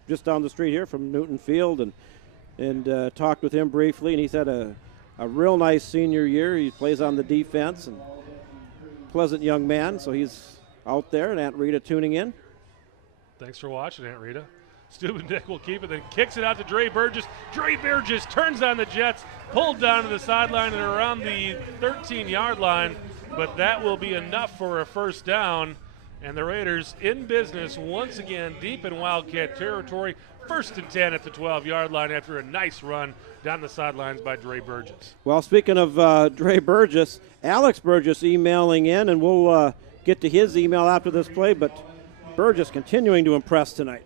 just down the street here from Newton Field, and talked with him briefly, and he's had a real nice senior year. He plays on the defense, and pleasant young man, so he's out there, and Aunt Rita tuning in. Thanks for watching, Aunt Rita. Stubendick will keep it, then kicks it out to Dre Burgess. Dre Burgess turns on the Jets, pulled down to the sideline and around the 13-yard line, but that will be enough for a first down. And the Raiders in business once again, deep in Wildcat territory. First and 10 at the 12-yard line after a nice run down the sidelines by Dre Burgess. Well, speaking of Dre Burgess, Alex Burgess emailing in, and we'll get to his email after this play, but Burgess continuing to impress tonight.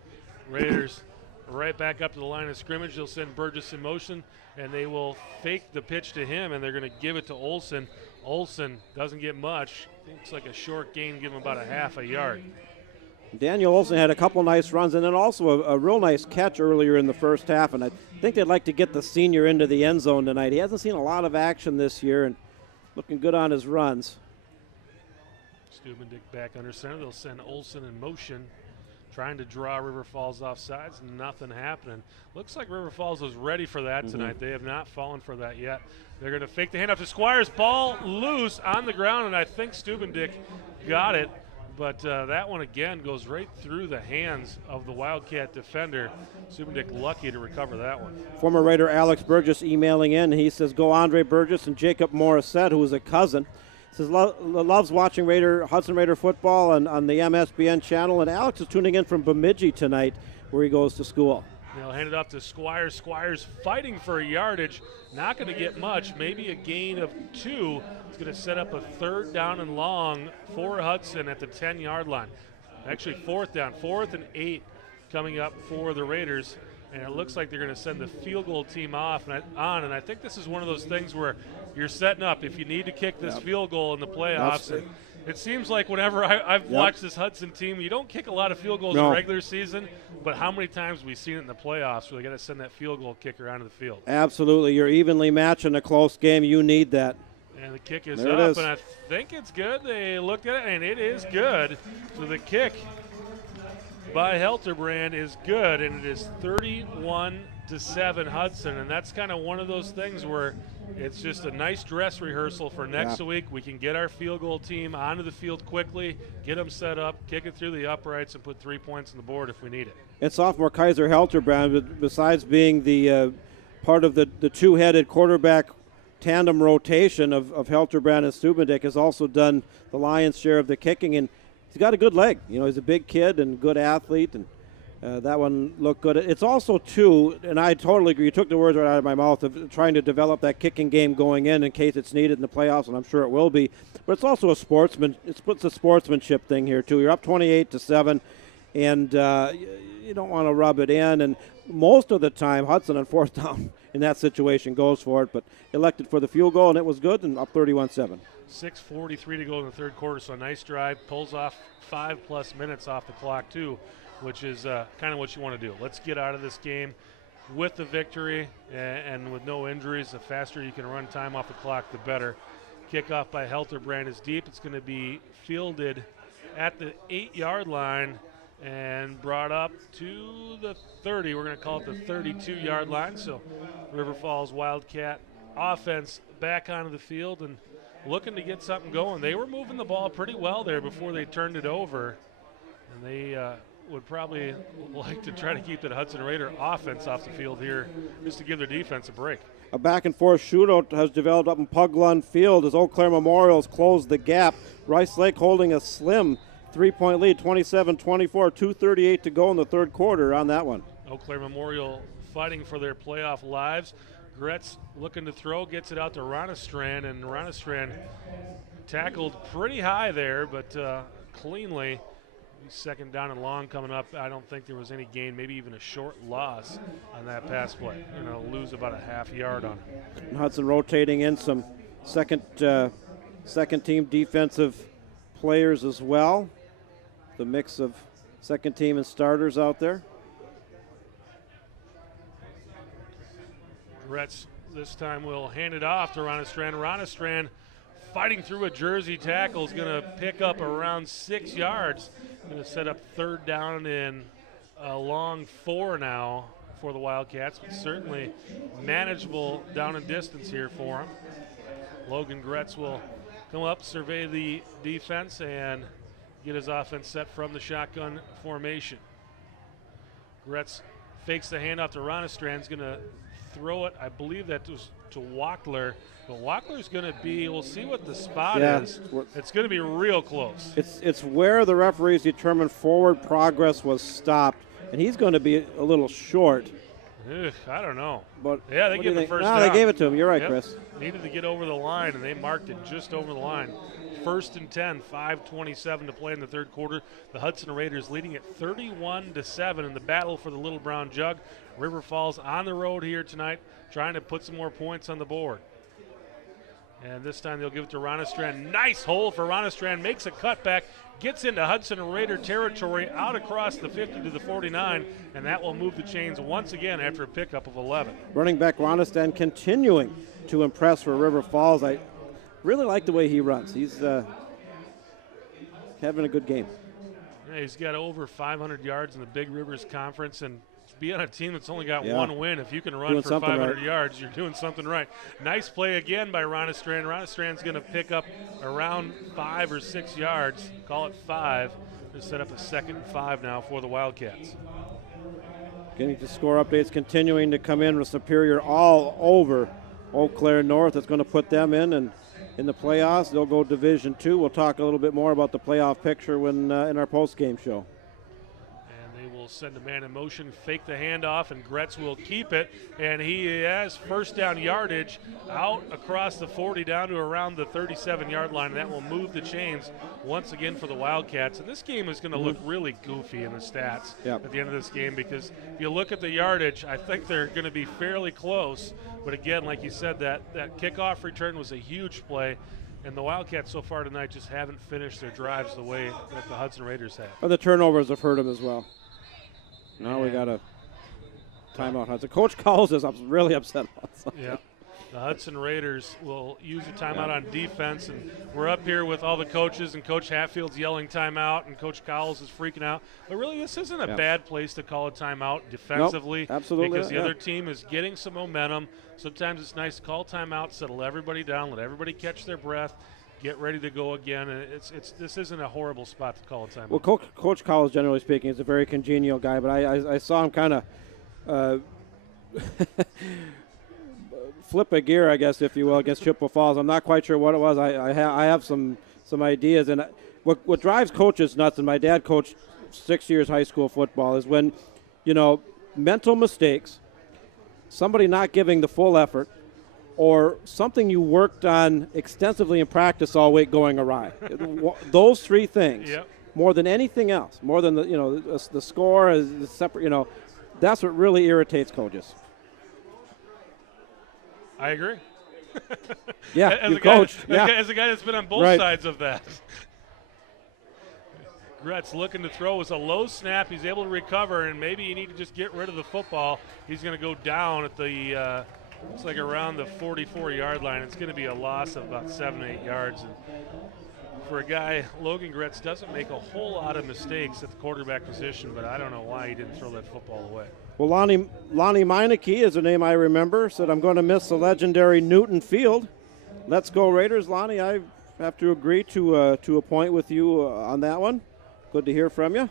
Raiders right back up to the line of scrimmage. They'll send Burgess in motion, and they will fake the pitch to him, and they're going to give it to Olson. Olson doesn't get much. Looks like a short gain, give him about a half a yard. Daniel Olson had a couple nice runs, and then also a real nice catch earlier in the first half, and I think they'd like to get the senior into the end zone tonight. He hasn't seen a lot of action this year, and looking good on his runs. Stubendick back under center. They'll send Olson in motion, trying to draw River Falls off sides. Nothing happening. Looks like River Falls was ready for that tonight. They have not fallen for that yet. They're going to fake the handoff to Squires. Ball loose on the ground, and I think Stubendick got it. But that one, again, goes right through the hands of the Wildcat defender. Stubendick lucky to recover that one. Former Raider Alex Burgess emailing in. He says, go Andre Burgess and Jacob Morissette, who is a cousin. Says loves watching Hudson Raider football on the MSBN channel. And Alex is tuning in from Bemidji tonight, where he goes to school. They'll hand it off to Squires. Squires fighting for a yardage. Not going to get much. Maybe a gain of 2. It's going to set up a 3rd down and long for Hudson at the 10-yard line. Actually, 4th down. 4th and 8 coming up for the Raiders. And it looks like they're going to send the field goal team off and I think this is one of those things where you're setting up if you need to kick this field goal in the playoffs. And it seems like whenever I've watched this Hudson team, you don't kick a lot of field goals in the regular season, but how many times have we seen it in the playoffs where they got to send that field goal kicker onto the field? Absolutely. You're evenly matched in a close game. You need that. And the kick is up, and I think it's good. They looked at it, and it is good. So the kick by Helterbrand is good, and it is 31-7 Hudson. And that's kind of one of those things where it's just a nice dress rehearsal for next week. We can get our field goal team onto the field quickly, get them set up, kick it through the uprights, and put 3 points on the board if we need it. And sophomore Kaiser Helterbrand, besides being the part of the two-headed quarterback tandem rotation of Helterbrand and Stubendick, has also done the lion's share of the kicking, and he's got a good leg. You know, he's a big kid and good athlete, and that one looked good. It's also, too, and I totally agree, you took the words right out of my mouth, of trying to develop that kicking game going in case it's needed in the playoffs, and I'm sure it will be. But it's also a sportsmanship thing here, too. You're up 28-7, and you don't want to rub it in. And most of the time, Hudson on 4th down in that situation goes for it, but elected for the field goal, and it was good, and up 31-7. 6:43 to go in the 3rd quarter, so a nice drive. Pulls off 5+ minutes off the clock, too, which is kind of what you want to do. Let's get out of this game with the victory and with no injuries. The faster you can run time off the clock, the better. Kickoff by Helterbrand is deep. It's going to be fielded at the 8-yard line and brought up to the 30. We're going to call it the 32-yard line. So River Falls Wildcat offense back onto the field and looking to get something going. They were moving the ball pretty well there before they turned it over, and they would probably like to try to keep that Hudson Raider offense off the field here just to give their defense a break. A back-and-forth shootout has developed up in Puglund Field as Eau Claire Memorial has closed the gap. Rice Lake holding a slim 3-point lead, 27-24, 2:38 to go in the 3rd quarter on that one. Eau Claire Memorial fighting for their playoff lives. Gretz looking to throw, gets it out to Ronastrand, and Ronastrand tackled pretty high there, but cleanly. 2nd down and long coming up. I don't think there was any gain, maybe even a short loss on that pass play. You're going to lose about a half yard on it. And Hudson rotating in some second team defensive players as well. The mix of second team and starters out there. Gretz this time will hand it off to Ronastrand. Ronastrand fighting through a jersey tackle is going to pick up around 6 yards. Going to set up 3rd down and a long 4 now for the Wildcats, but certainly manageable down and distance here for them. Logan Gretz will come up, survey the defense, and get his offense set from the shotgun formation. Gretz fakes the handoff to Ronastrand. He's going to throw it. I believe that was to Wackler. But Wackler's going to be, we'll see what the spot is. It's going to be real close. It's where the referees determined forward progress was stopped, and he's going to be a little short. I don't know. But yeah, they gave the first down. They gave it to him. You're right, Chris. Needed to get over the line, and they marked it just over the line. 1st and 10, 5:27 to play in the 3rd quarter. The Hudson Raiders leading at 31-7 in the battle for the Little Brown Jug. River Falls on the road here tonight, trying to put some more points on the board. And this time they'll give it to Ronastrand. Nice hole for Ronastrand. Makes a cutback. Gets into Hudson Raider territory out across the 50 to the 49. And that will move the chains once again after a pickup of 11. Running back Ronastrand continuing to impress for River Falls. really like the way he runs. He's having a good game. Yeah, he's got over 500 yards in the Big Rivers Conference, and to be on a team that's only got Yeah. one win, if you can run Doing for something 500 right. yards, you're doing something right. Nice play again by Ronastrand. Ronastrand's going to pick up around 5 or 6 yards, call it 5, to set up a 2nd and 5 now for the Wildcats. Getting to score updates continuing to come in with Superior all over Eau Claire North. It's going to put them in the playoffs. They'll go Division II. We'll talk a little bit more about the playoff picture when in our post-game show. And they will send a man in motion, fake the handoff, and Gretz will keep it. And he has first down yardage out across the 40 down to around the 37-yard line. And that will move the chains once again for the Wildcats. And this game is going to look really goofy in the stats at the end of this game, because if you look at the yardage, I think they're going to be fairly close. But again, like you said, that kickoff return was a huge play. And the Wildcats so far tonight just haven't finished their drives the way that the Hudson Raiders have. But the turnovers have hurt them as well. Now we got a timeout. Hudson. Coach Cowles is really upset about something. Yeah. The Hudson Raiders will use a timeout on defense, and we're up here with all the coaches, and Coach Hatfield's yelling timeout, and Coach Cowles is freaking out. But really, this isn't a bad place to call a timeout defensively. Nope, absolutely. Because the other team is getting some momentum. Sometimes it's nice to call timeout, settle everybody down, let everybody catch their breath, get ready to go again. And this isn't a horrible spot to call a timeout. Well, Coach Cowles, generally speaking, is a very congenial guy, but I saw him kind of flip a gear, I guess, if you will, against Chippewa Falls. I'm not quite sure what it was. I have some ideas. And what drives coaches nuts, and my dad coached 6 years high school football, is when, mental mistakes, somebody not giving the full effort, or something you worked on extensively in practice all week going awry. Those three things, more than anything else, more than the score is separate. That's what really irritates coaches. I agree. Yeah, as you coached. As a guy that's been on both sides of that. Gretz looking to throw was a low snap. He's able to recover, and maybe you need to just get rid of the football. He's going to go down at the looks like around the 44-yard line. It's going to be a loss of about 7-8 yards. And for a guy, Logan Gretz doesn't make a whole lot of mistakes at the quarterback position, but I don't know why he didn't throw that football away. Well, Lonnie Meineke is a name I remember. Said, I'm going to miss the legendary Newton Field. Let's go Raiders. Lonnie, I have to agree to a point with you on that one. Good to hear from you.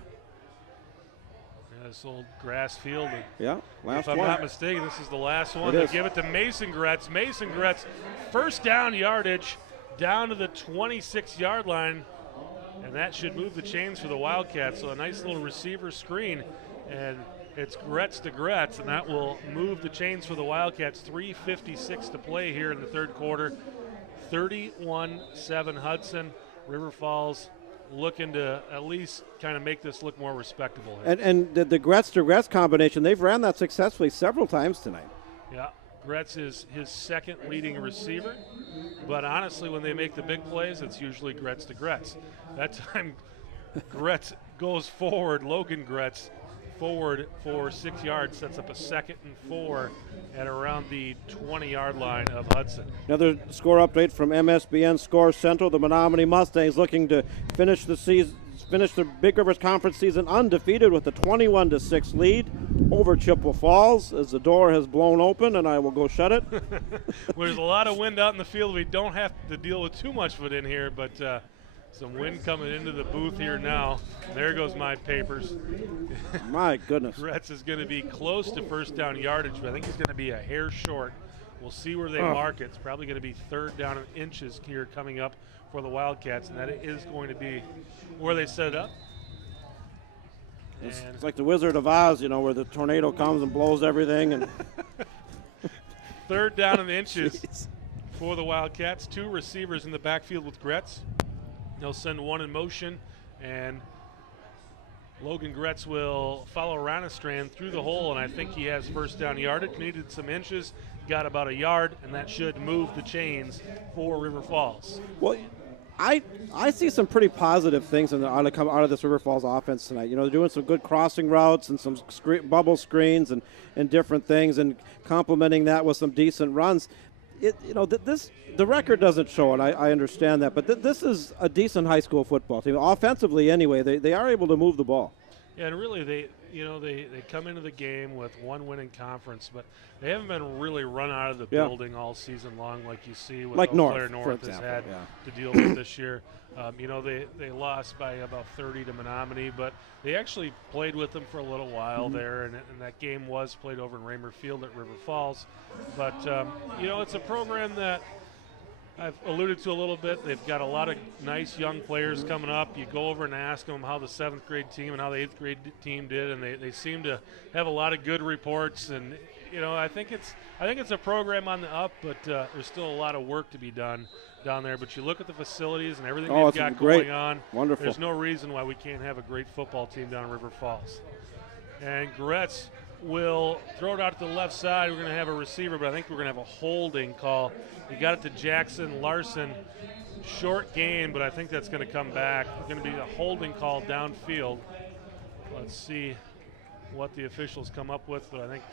Yeah, this old grass field. Yeah, last one. If I'm one. not mistaken, this is the last one. It They is. give it to Mason Gretz. Mason Gretz, first down yardage down to the 26-yard line, and that should move the chains for the Wildcats. So a nice little receiver screen, and it's Gretz to Gretz, and that will move the chains for the Wildcats. 3:56 to play here in the third quarter. 31-7 Hudson. River Falls looking to at least kind of make this look more respectable here. And the Gretz to Gretz combination, they've ran that successfully several times tonight. Yeah, Gretz is his second leading receiver, but honestly, when they make the big plays, it's usually Gretz to Gretz. That time, Gretz goes forward, Logan Gretz forward for 6 yards, sets up a 2nd and 4 at around the 20-yard line of Hudson. Another score update from MSBN Score Central. The Menominee Mustangs looking to finish the Big Rivers Conference season undefeated with a 21-6 lead over Chippewa Falls, as the door has blown open, and I will go shut it. Well, there's a lot of wind out in the field. We don't have to deal with too much of it in here, but some wind coming into the booth here now. There goes my papers. My goodness. Gretz is going to be close to first down yardage, but I think he's going to be a hair short. We'll see where they mark it. It's probably going to be third down in inches here coming up for the Wildcats, and that is going to be where they set it up. It's like the Wizard of Oz, where the tornado comes and blows everything. And third down in inches for the Wildcats. 2 receivers in the backfield with Gretz. They'll send one in motion, and Logan Gretz will follow Ronastrand through the hole, and I think he has first down yardage. Needed some inches, got about a yard, and that should move the chains for River Falls. Well, I see some pretty positive things out of this River Falls offense tonight. They're doing some good crossing routes and some bubble screens and different things, and complementing that with some decent runs. the record doesn't show it. I understand that, but this is a decent high school football team. Offensively, anyway, they are able to move the ball. Yeah, and really they come into the game with one win in conference, but they haven't been really run out of the building all season long like you see with like Eau Claire North has had to deal with this year. They lost by about 30 to Menominee, but they actually played with them for a little while there, and that game was played over in Raymer Field at River Falls. But, it's a program that I've alluded to a little bit. They've got a lot of nice young players coming up. You go over and ask them how the 7th grade team and how the 8th grade team did, and they seem to have a lot of good reports. And I think it's a program on the up, but there's still a lot of work to be done down there. But you look at the facilities and everything they've got going on. Wonderful. There's no reason why we can't have a great football team down in River Falls. And Gretz will throw it out to the left side. We're going to have a receiver, but I think we're going to have a holding call. He got it to Jackson Larson. Short gain, but I think that's going to come back. It's going to be a holding call downfield. Let's see what the officials come up with, but I think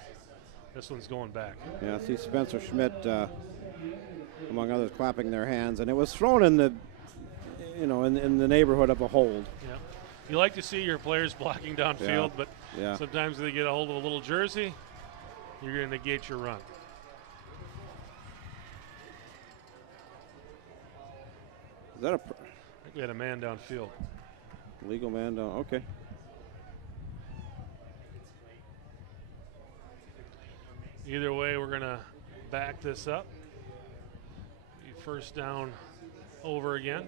this one's going back. Yeah, I see Spencer Schmidt, among others, clapping their hands, and it was thrown in the, in the neighborhood of a hold. Yeah, you like to see your players blocking downfield, but sometimes they get a hold of a little jersey, you're going to negate your run. Is that I think we had a man downfield. Legal man down? Okay. Either way, we're going to back this up. First down over again.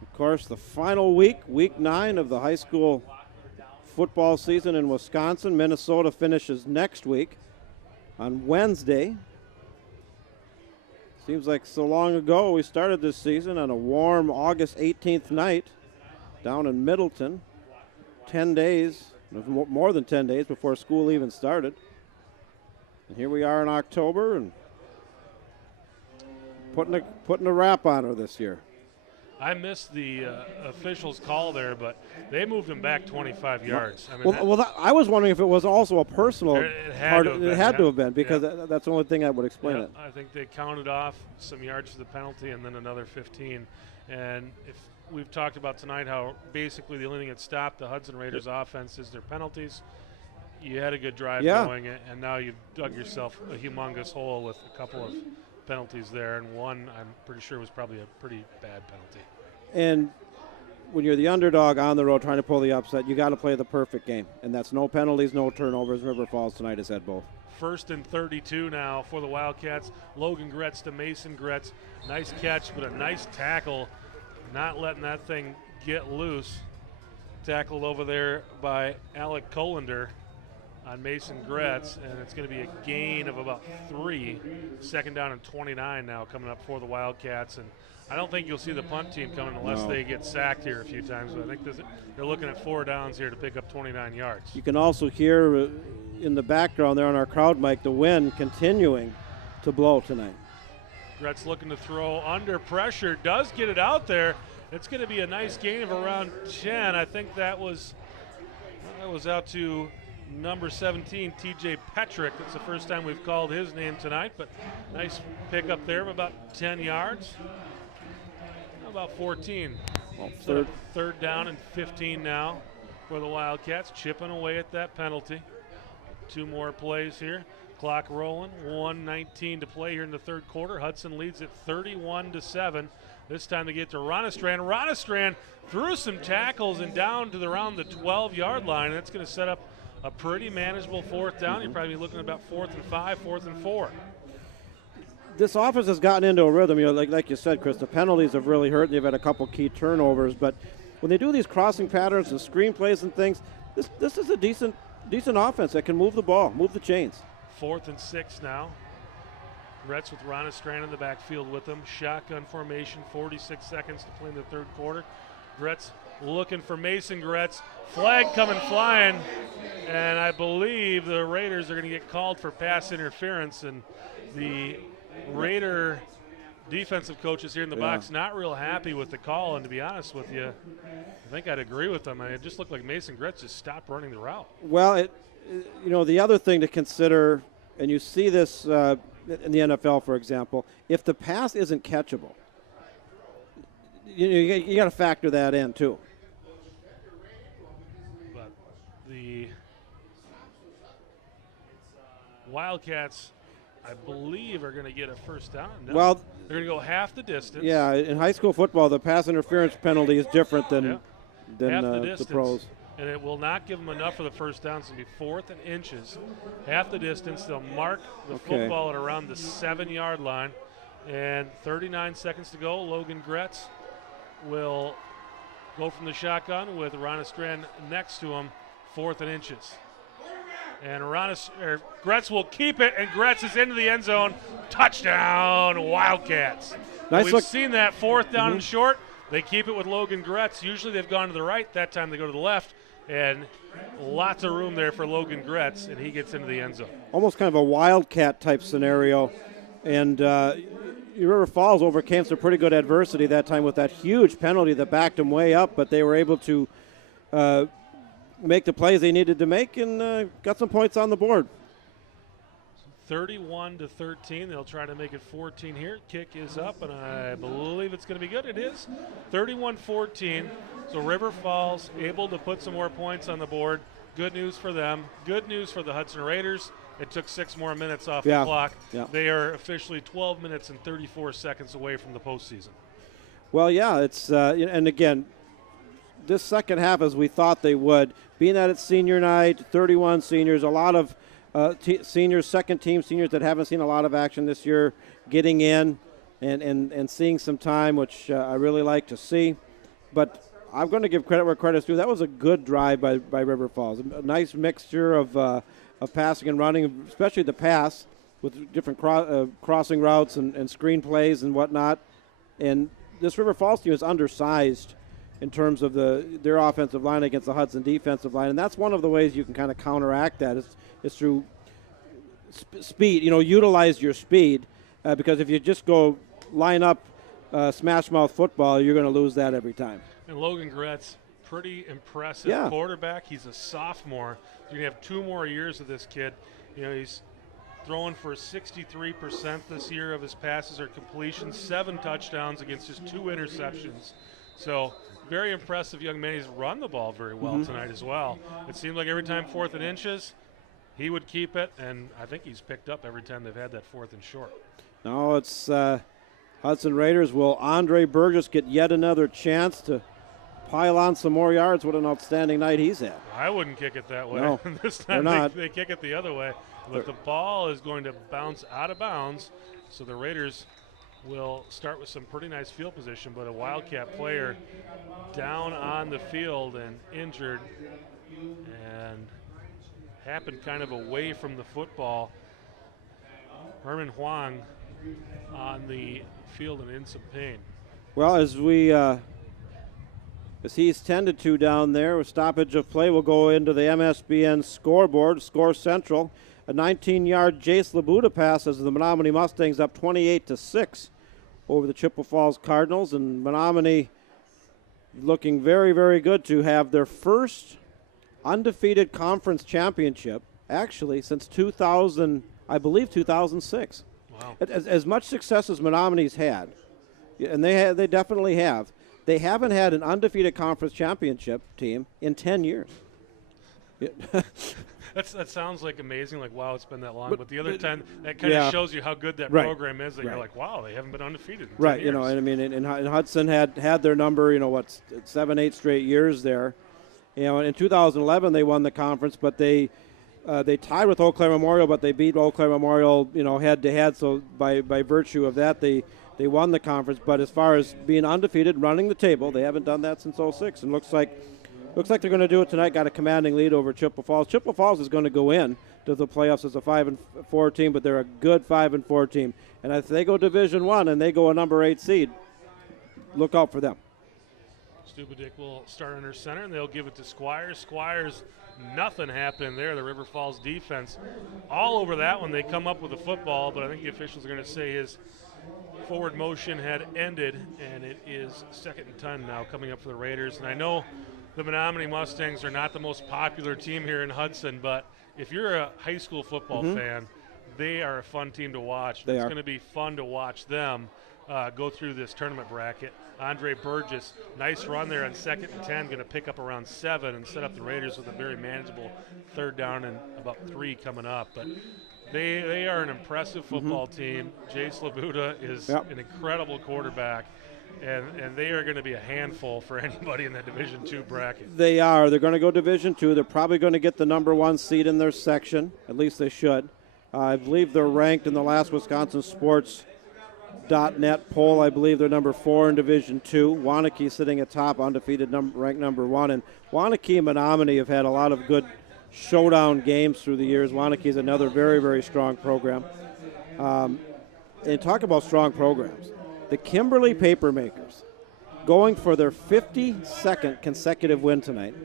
Of course, the final week 9 of the high school football season in Wisconsin. Minnesota finishes next week on Wednesday. Seems like so long ago we started this season on a warm August 18th night down in Middleton. 10 days, more than 10 days before school even started. And here we are in October and putting a wrap on her this year. I missed the officials' call there, but they moved him back 25 yards. I mean, I was wondering if it was also a personal part. It had to have been because that's the only thing that would explain it. I think they counted off some yards for the penalty and then another 15. And if we've talked about tonight how basically the only thing that stopped the Hudson Raiders offense is their penalties. You had a good drive going, and now you've dug yourself a humongous hole with a couple of penalties there, and one I'm pretty sure was probably a pretty bad penalty. And when you're the underdog on the road trying to pull the upset, you got to play the perfect game, and that's no penalties, no turnovers. River Falls tonight has had both. 1st and 32 now for the Wildcats. Logan Gretz to Mason Gretz. Nice catch, but a nice tackle, not letting that thing get loose. Tackled over there by Alec Colander on Mason Gretz, and it's going to be a gain of about 3. 2nd down and 29 now coming up for the Wildcats, and I don't think you'll see the punt team coming unless they get sacked here a few times, but I think they're looking at 4 downs here to pick up 29 yards. You can also hear in the background there on our crowd mic the wind continuing to blow tonight. Gretz looking to throw under pressure, does get it out there. It's going to be a nice gain of around 10. I think that was out to number 17, TJ Petrick. It's the first time we've called his name tonight, but nice pick up there of about 10 yards. About 14. Well, third down and 15 now for the Wildcats, chipping away at that penalty. 2 more plays here. Clock rolling, 1:19 to play here in the 3rd quarter. Hudson leads at 31-7. This time to get to Ronestrand. Ronestrand threw some tackles and down to around the 12-yard line. And that's going to set up a pretty manageable 4th down. You're probably looking at about 4th and 5, 4th and 4. This offense has gotten into a rhythm. Like you said, Chris, the penalties have really hurt. They've had a couple key turnovers. But when they do these crossing patterns and screen plays and things, this is a decent offense that can move the ball, move the chains. 4th and 6 now. Gretz with Ronestrand in the backfield with them. Shotgun formation, 46 seconds to play in the 3rd quarter. Gretz looking for Mason Gretz. Flag coming flying, and I believe the Raiders are going to get called for pass interference, and the Raider defensive coaches here in the box not real happy with the call, and to be honest with you, I think I'd agree with them. It just looked like Mason Gretz just stopped running the route. Well, the other thing to consider and you see this in the NFL, for example, if the pass isn't catchable, you got to factor that in too. But the Wildcats, I believe, are going to get a first down. No, Well, they're going to go half the distance. Yeah, in high school football, the pass interference penalty is different than half the distance, the pros. and it will not give them enough for the first down. So it'll be 4th and inches, half the distance. They'll mark the football at around the 7-yard line, and 39 seconds to go. Logan Gretz will go from the shotgun with Ron Strand next to him, 4th and inches. And Gretz will keep it, and Gretz is into the end zone. Touchdown, Wildcats. We've seen that 4th down and short. They keep it with Logan Gretz. Usually they've gone to the right. That time they go to the left, and lots of room there for Logan Gretz, and he gets into the end zone. Almost kind of a Wildcat type scenario. And River Falls overcame some pretty good adversity that time with that huge penalty that backed them way up, but they were able to make the plays they needed to make and got some points on the board. 31-13. They'll try to make it 14 here. Kick is up, and I believe it's going to be good. It is 31-14. So River Falls able to put some more points on the board. Good news for them. Good news for the Hudson Raiders. It took 6 more minutes off the clock. Yeah. They are officially 12 minutes and 34 seconds away from the postseason. Well, yeah, it's and again, this second half, as we thought they would, being that it's senior night, 31 seniors, a lot of seniors, second-team seniors that haven't seen a lot of action this year, getting in and seeing some time, which I really like to see. But I'm going to give credit where credit's due. That was a good drive by River Falls. A nice mixture of passing and running, especially the pass with different crossing routes and screen plays and whatnot. And this River Falls team is undersized in terms of their offensive line against the Hudson defensive line, and that's one of the ways you can kind of counteract that is through speed. Utilize your speed because if you just go line up smash mouth football, you're going to lose that every time. And Logan Gretz, pretty impressive quarterback. He's a sophomore. You're going to have 2 more years of this kid. He's throwing for 63% this year of his passes or completions, 7 touchdowns against just 2 interceptions. So very impressive young man. He's run the ball very well tonight as well. It seemed like every time 4th and inches, he would keep it, and I think he's picked up every time they've had that 4th and short. No, it's Hudson Raiders. Will Andre Burgess get yet another chance to pile on some more yards? What an outstanding night he's had. I wouldn't kick it that way. No, this time they kick it the other way. But the ball is going to bounce out of bounds, so the Raiders will start with some pretty nice field position, but a Wildcat player down on the field and injured and happened kind of away from the football. Herman Huang on the field and in some pain. Well, as he's tended to down there, a stoppage of play will go into the MSBN scoreboard, Score Central. A 19-yard Jace Labuda pass as the Menominee Mustangs up 28-6 over the Chippewa Falls Cardinals, and Menominee looking very, very good to have their first undefeated conference championship, actually since 2006. Wow! As much success as Menominee's had, and they definitely have. They haven't had an undefeated conference championship team in 10 years. That sounds like amazing, like, wow, it's been that long. But the other 10, that kind of shows you how good that program is, that you're like, wow, they haven't been undefeated in 10 years. And I mean, and Hudson had their number, 7-8 straight years there. In 2011 they won the conference, but they tied with Eau Claire Memorial, but they beat Eau Claire Memorial, head-to-head. So by virtue of that, they won the conference. But as far as being undefeated, running the table, they haven't done that since 06. And looks like they're going to do it tonight. Got a commanding lead over Chippewa Falls. Chippewa Falls is going to go in to the playoffs as a 5-4 team, but they're a good 5-4 team. And if they go Division I and they go a number 8 seed, look out for them. Stupidick will start under center, and they'll give it to Squires. Squires, nothing happened there. The River Falls defense all over that one. They come up with the football, but I think the officials are going to say his forward motion had ended, and it is 2nd and 10 now coming up for the Raiders. And I know the Menominee Mustangs are not the most popular team here in Hudson, but if you're a high school football fan, they are a fun team to watch. It's going to be fun to watch them go through this tournament bracket. Andre Burgess, nice run there on 2nd and 10, going to pick up around 7 and set up the Raiders with a very manageable 3rd down and about 3 coming up. But they are an impressive football team. Jay Slabuta is an incredible quarterback. And they are going to be a handful for anybody in that Division II bracket. They are. They're going to go Division II. They're probably going to get the number 1 seed in their section. At least they should. I believe they're ranked in the last Wisconsin Sports.net poll. I believe they're number 4 in Division II. Waunakee sitting atop, undefeated, ranked number 1. And Waunakee and Menominee have had a lot of good showdown games through the years. Waunakee is another very, very strong program. And talk about strong programs. The Kimberly Papermakers going for their 52nd consecutive win tonight.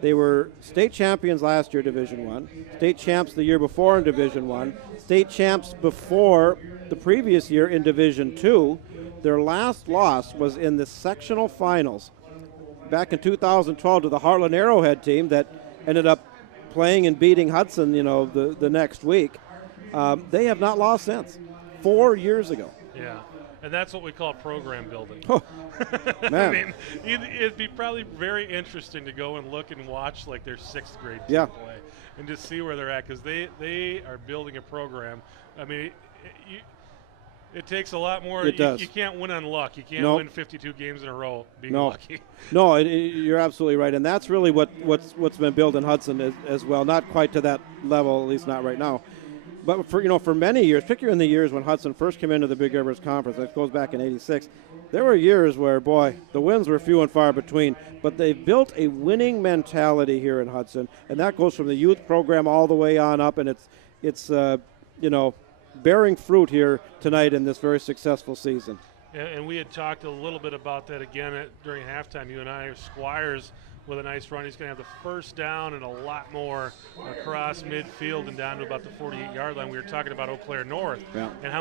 They were state champions last year, Division I, state champs the year before in Division I, state champs before the previous year in Division II. Their last loss was in the sectional finals back in 2012 to the Heartland Arrowhead team that ended up playing and beating Hudson, the next week. They have not lost since, 4 years ago. Yeah. And that's what we call program building. Oh, man. I mean, it'd be probably very interesting to go and look and watch like their 6th grade team play and just see where they're at, because they are building a program. I mean, it takes a lot more. It does. You can't win on luck. You can't win 52 games in a row being lucky. No, you're absolutely right. And that's really what's been built in Hudson as well. Not quite to that level, at least not right now. But for many years, particularly in the years when Hudson first came into the Big Rivers Conference, that goes back in '86, there were years where, boy, the wins were few and far between. But they've built a winning mentality here in Hudson, and that goes from the youth program all the way on up, and it's bearing fruit here tonight in this very successful season. And we had talked a little bit about that again during halftime. You and I, Squires, with a nice run. He's going to have the 1st down and a lot more across midfield and down to about the 48-yard line. We were talking about Eau Claire North and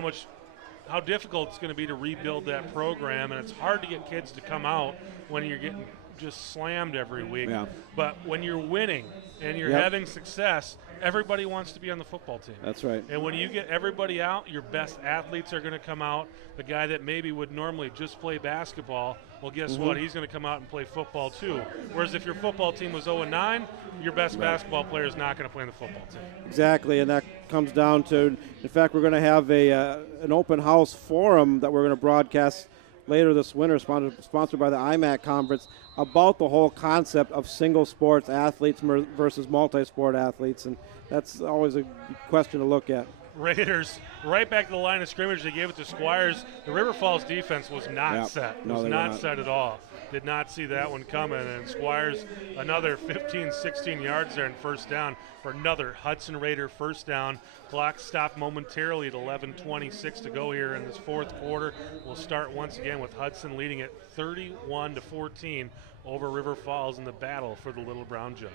how difficult it's going to be to rebuild that program, and it's hard to get kids to come out when you're getting just slammed every week. Yeah. But when you're winning and you're having success, everybody wants to be on the football team. That's right. And when you get everybody out, your best athletes are going to come out. The guy that maybe would normally just play basketball, well, guess what? He's going to come out and play football too. Whereas if your football team was 0-9, your best basketball player is not going to play in the football team. Exactly, and that comes down to, in fact, we're going to have an open house forum that we're going to broadcast later this winter, sponsored by the IMAC conference, about the whole concept of single sports athletes versus multi-sport athletes, and that's always a question to look at. Raiders right back to the line of scrimmage. They gave it to Squires. The River Falls defense was not set. No, was not set at all. Did not see that one coming. And Squires, another 15, 16 yards there in 1st down for another Hudson Raider 1st down. Clock stopped momentarily at 11:26 to go here in this 4th quarter. We'll start once again with Hudson leading it 31-14 over River Falls in the battle for the Little Brown Jug.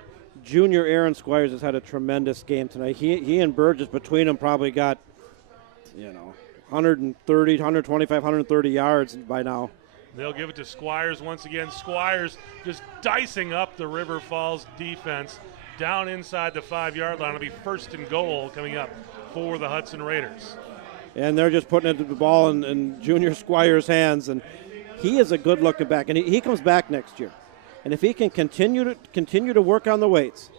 Junior Aaron Squires has had a tremendous game tonight. He and Burgess between them probably got, 130, 125, 130 yards by now. They'll give it to Squires once again. Squires just dicing up the River Falls defense down inside the 5-yard line. It'll be 1st and goal coming up for the Hudson Raiders. And they're just putting the ball in Junior Squires' hands, and he is a good-looking back, and he comes back next year. And if he can continue to work on the weights,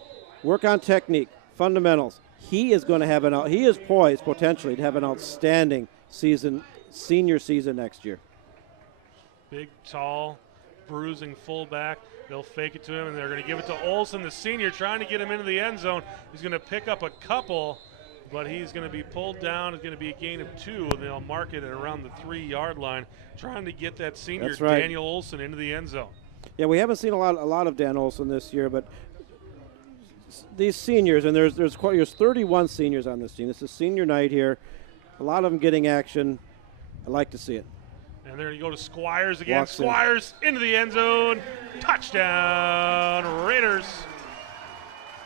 work on technique, fundamentals, he is poised potentially to have an outstanding senior season next year. Big, tall, bruising fullback. They'll fake it to him, and they're going to give it to Olson, the senior, trying to get him into the end zone. He's going to pick up a couple, but he's going to be pulled down. It's going to be a gain of 2, and they'll mark it at around the 3-yard line, trying to get that senior, Daniel Olson, into the end zone. Yeah, we haven't seen a lot of Dan Olson this year, but these seniors, and there's 31 seniors on this team. This is senior night here. A lot of them getting action. I like to see it. And they're going to go to Squires again. Squires into the end zone. Touchdown, Raiders.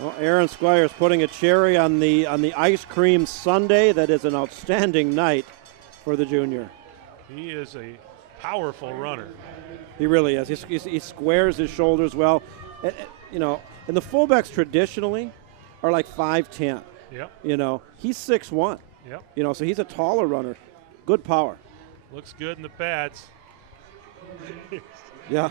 Well, Aaron Squires putting a cherry on the ice cream sundae. That is an outstanding night for the junior. He is a powerful runner. He really is. He squares his shoulders well. And the fullbacks traditionally are like 5'10". Yep. He's 6'1". Yep. You know, so he's a taller runner. Good power. Looks good in the pads. Yeah.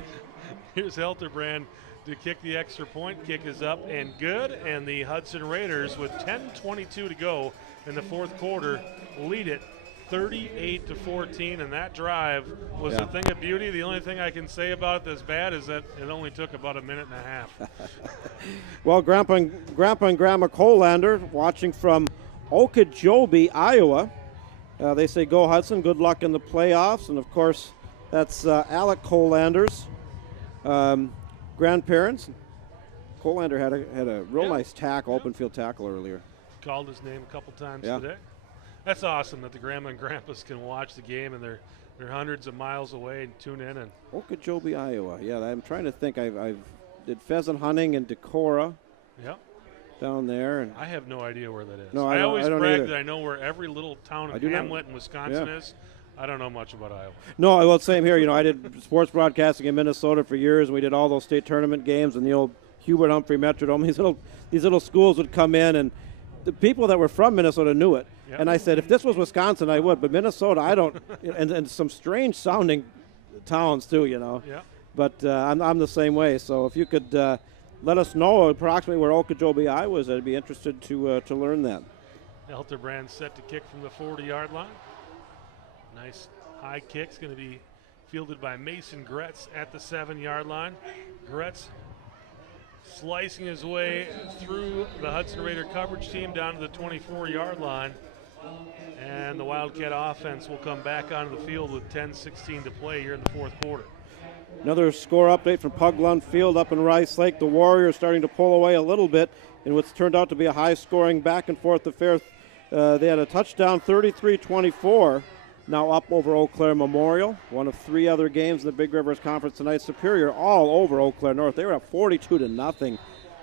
Here's Hilterbrand to kick the extra point. Kick is up and good. And the Hudson Raiders, with 10:22 to go in the fourth quarter, lead it 38-14. And that drive was a thing of beauty. The only thing I can say about it that's bad is that it only took about a minute and a half. Well, Grandpa and Grandma Colander watching from Okeechobee, Iowa. They say, go Hudson, good luck in the playoffs. And, of course, that's Alec Colander's grandparents. Colander had a real nice tackle, open field tackle earlier. Called his name a couple times today. That's awesome that the grandma and grandpas can watch the game, and they're hundreds of miles away and tune in. And Okeechobee, Iowa. Yeah, I'm trying to think. I've did pheasant hunting in Decorah. Yep. Down there. And I have no idea where that is. No, I always don't brag either. that I know where every little town of Hamlet in Wisconsin is. I don't know much about Iowa. No, well, same here. You know, I did sports broadcasting in Minnesota for years, and we did all those state tournament games in the old Hubert Humphrey Metrodome. These little schools would come in, and the people that were from Minnesota knew it. Yep. And I said, if this was Wisconsin, I would. But Minnesota, I don't. and some strange sounding towns too, you know. Yeah. But I'm the same way. So if you could let us know approximately where Okeechobee, Iowa is, I'd be interested to learn that. Hilterbrand set to kick from the 40-yard line. Nice high kick's going to be fielded by Mason Gretz at the 7-yard line. Gretz slicing his way through the Hudson Raider coverage team down to the 24-yard line. And the Wildcat offense will come back onto the field with 10:16 to play here in the fourth quarter. Another score update from Puglund Field up in Rice Lake. The Warriors starting to pull away a little bit in what's turned out to be a high-scoring back-and-forth affair. They had a touchdown, 33-24, now up over Eau Claire Memorial. One of three other games in the Big Rivers Conference tonight. Superior all over Eau Claire North. They were up 42-0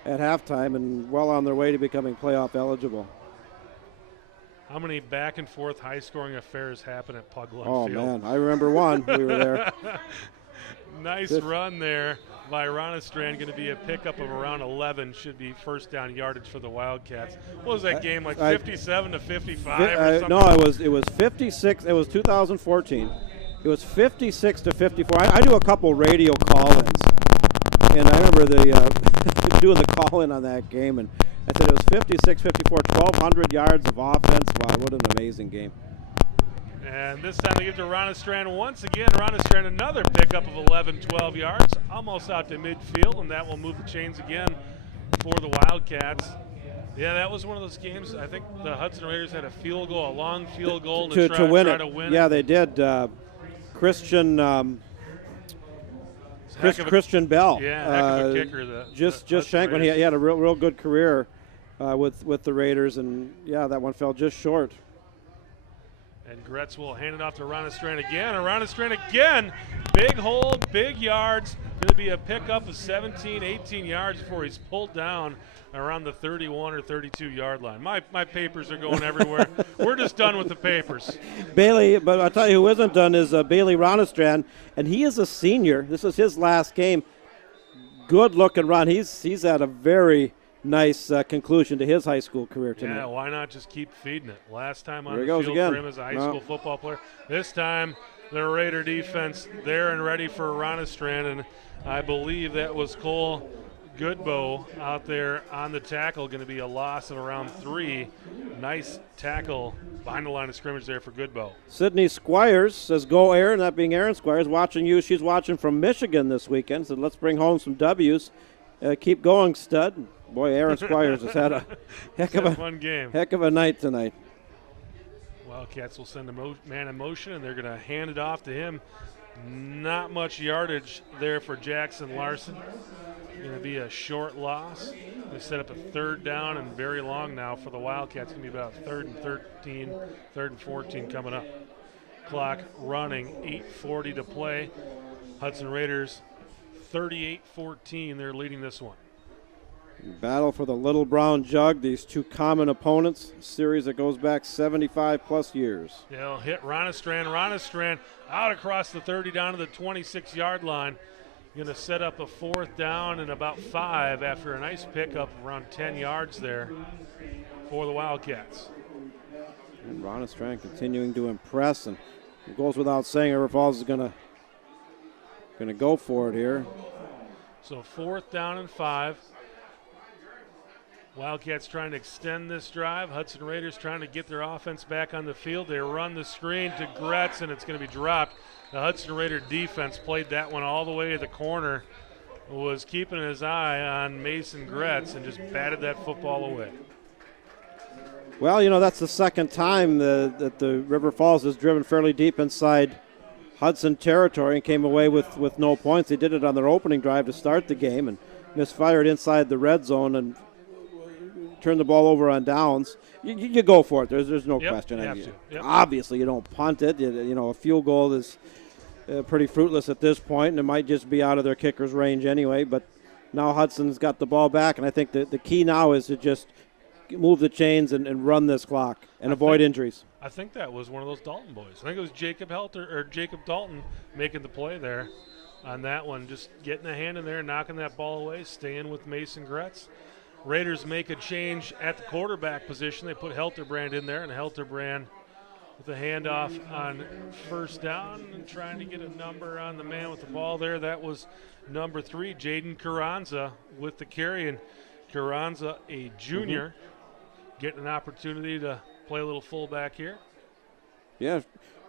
at halftime and well on their way to becoming playoff eligible. How many back-and-forth high-scoring affairs happen at Puglund Field? Oh, man, I remember one. We were there. Nice run there by Ronastrand. Going to be a pickup of around 11. Should be first down yardage for the Wildcats. What was that game, like 57 to 55 or something? No, it was 56. It was 2014. It was 56 to 54. I do a couple radio call-ins, and I remember doing the call-in on that game, and I said it was 56-54, 1,200 yards of offense. Wow, what an amazing game. And this time they give to Ronastrand once again. Ronastrand another pickup of 11, 12 yards, almost out to midfield, and that will move the chains again for the Wildcats. Yeah, that was one of those games. I think the Hudson Raiders had a field goal, a long field goal to try to win Yeah, it. they did. Christian Bell. Yeah, heck of a kicker. Just shanked one. He had a real good career with the Raiders, and yeah, that one fell just short. And Gretz will hand it off to Ronastrand again. And Ronastrand again. Big hole, big yards. Going to be a pickup of 17, 18 yards before he's pulled down around the 31 or 32-yard line. My papers are going everywhere. We're just done with the papers. Bailey, but I'll tell you who isn't done is Bailey Ronastrand, and he is a senior. This is his last game. Good-looking run. He's at a very nice conclusion to his high school career tonight. Yeah, why not just keep feeding it? Last time on There the he goes field again. for him as a high school football player. This time, the Raider defense there and ready for Ronastrand, and I believe that was Cole Goodbow out there on the tackle. Going to be a loss of around 3. Nice tackle behind the line of scrimmage there for Goodbow. Sydney Squires says, go Aaron, that being Aaron Squires, watching you. She's watching from Michigan this weekend, so let's bring home some W's. Keep going, stud. Boy, Aaron Squires has had a heck of a fun game. Heck of a night tonight. Wildcats will send a man in motion, and they're going to hand it off to him. Not much yardage there for Jackson Larson. Going to be a short loss. They set up a third down and very long now for the Wildcats. Going to be about 3rd and 13, 3rd and 14 coming up. Clock running, 8:40 to play. Hudson Raiders 38-14. They're leading this one. Battle for the Little Brown Jug. These two common opponents. A series that goes back 75-plus years. They'll hit Ronastrand. Ronastrand out across the 30 down to the 26-yard line. Going to set up a 4th down and about 5 after a nice pickup around 10 yards there for the Wildcats. And Ron Strand continuing to impress, and it goes without saying River Falls is going to go for it here. So 4th down and 5. Wildcats trying to extend this drive. Hudson Raiders trying to get their offense back on the field. They run the screen to Gretz, and it's going to be dropped. The Hudson Raider defense played that one all the way to the corner, was keeping his eye on Mason Gretz, and just batted that football away. Well, that's the second time that the River Falls has driven fairly deep inside Hudson territory and came away with no points. They did it on their opening drive to start the game and misfired inside the red zone and turned the ball over on downs. You go for it. There's no question. Yep. Obviously, you don't punt it. A field goal is pretty fruitless at this point, and it might just be out of their kicker's range anyway. But now Hudson's got the ball back, and I think the key now is to just move the chains and run this clock and avoid injuries. I think that was one of those Dalton boys. I think it was Jacob Dalton making the play there on that one, just getting a hand in there, knocking that ball away, staying with Mason Gretz. Raiders make a change at the quarterback position. They put Helterbrand in there, and Helterbrand with a handoff on 1st down and trying to get a number on the man with the ball there. That was number 3, Jaden Carranza with the carry, and Carranza, a junior, getting an opportunity to play a little fullback here. Yeah,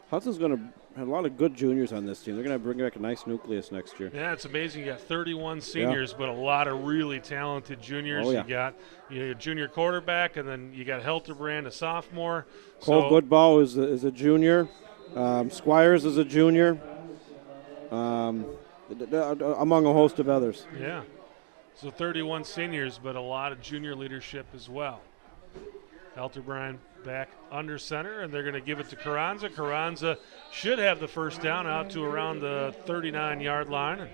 Hudson's going to have a lot of good juniors on this team. They're going to bring back a nice nucleus next year. Yeah, it's amazing. You got 31 seniors, but a lot of really talented juniors. Oh, yeah. You got a junior quarterback, and then you got Helterbrand, a sophomore. Cole Goodball is a junior. Squires is a junior, among a host of others. Yeah, so 31 seniors, but a lot of junior leadership as well. Helterbrand back under center, and they're going to give it to Carranza. Carranza should have the 1st down out to around the 39-yard line. And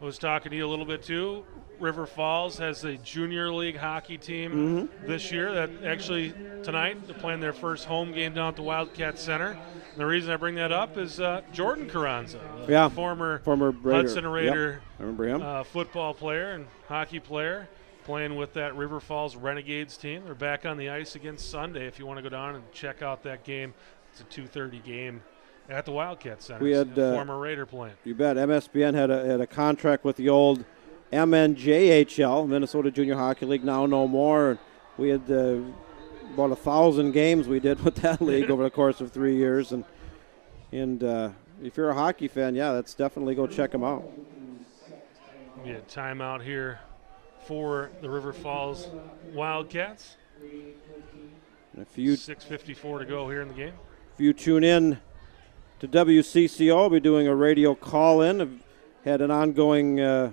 I was talking to you a little bit too. River Falls has a junior league hockey team this year that actually tonight they're playing their first home game down at the Wildcat Center. And the reason I bring that up is Jordan Carranza, former Raider. Hudson Raider I remember him. Football player and hockey player, playing with that River Falls Renegades team. They're back on the ice again Sunday if you want to go down and check out that game. It's a 2:30 game at the Wildcat Center. We had former Raider playing. You bet. MSBN had a contract with the old MNJHL, Minnesota Junior Hockey League, now no more. We had about 1,000 games we did with that league over the course of 3 years. And if you're a hockey fan, that's definitely go check them out. We had timeout here for the River Falls Wildcats. 6:54 to go here in the game. If you tune in to WCCO, I'll be doing a radio call-in. I've had an ongoing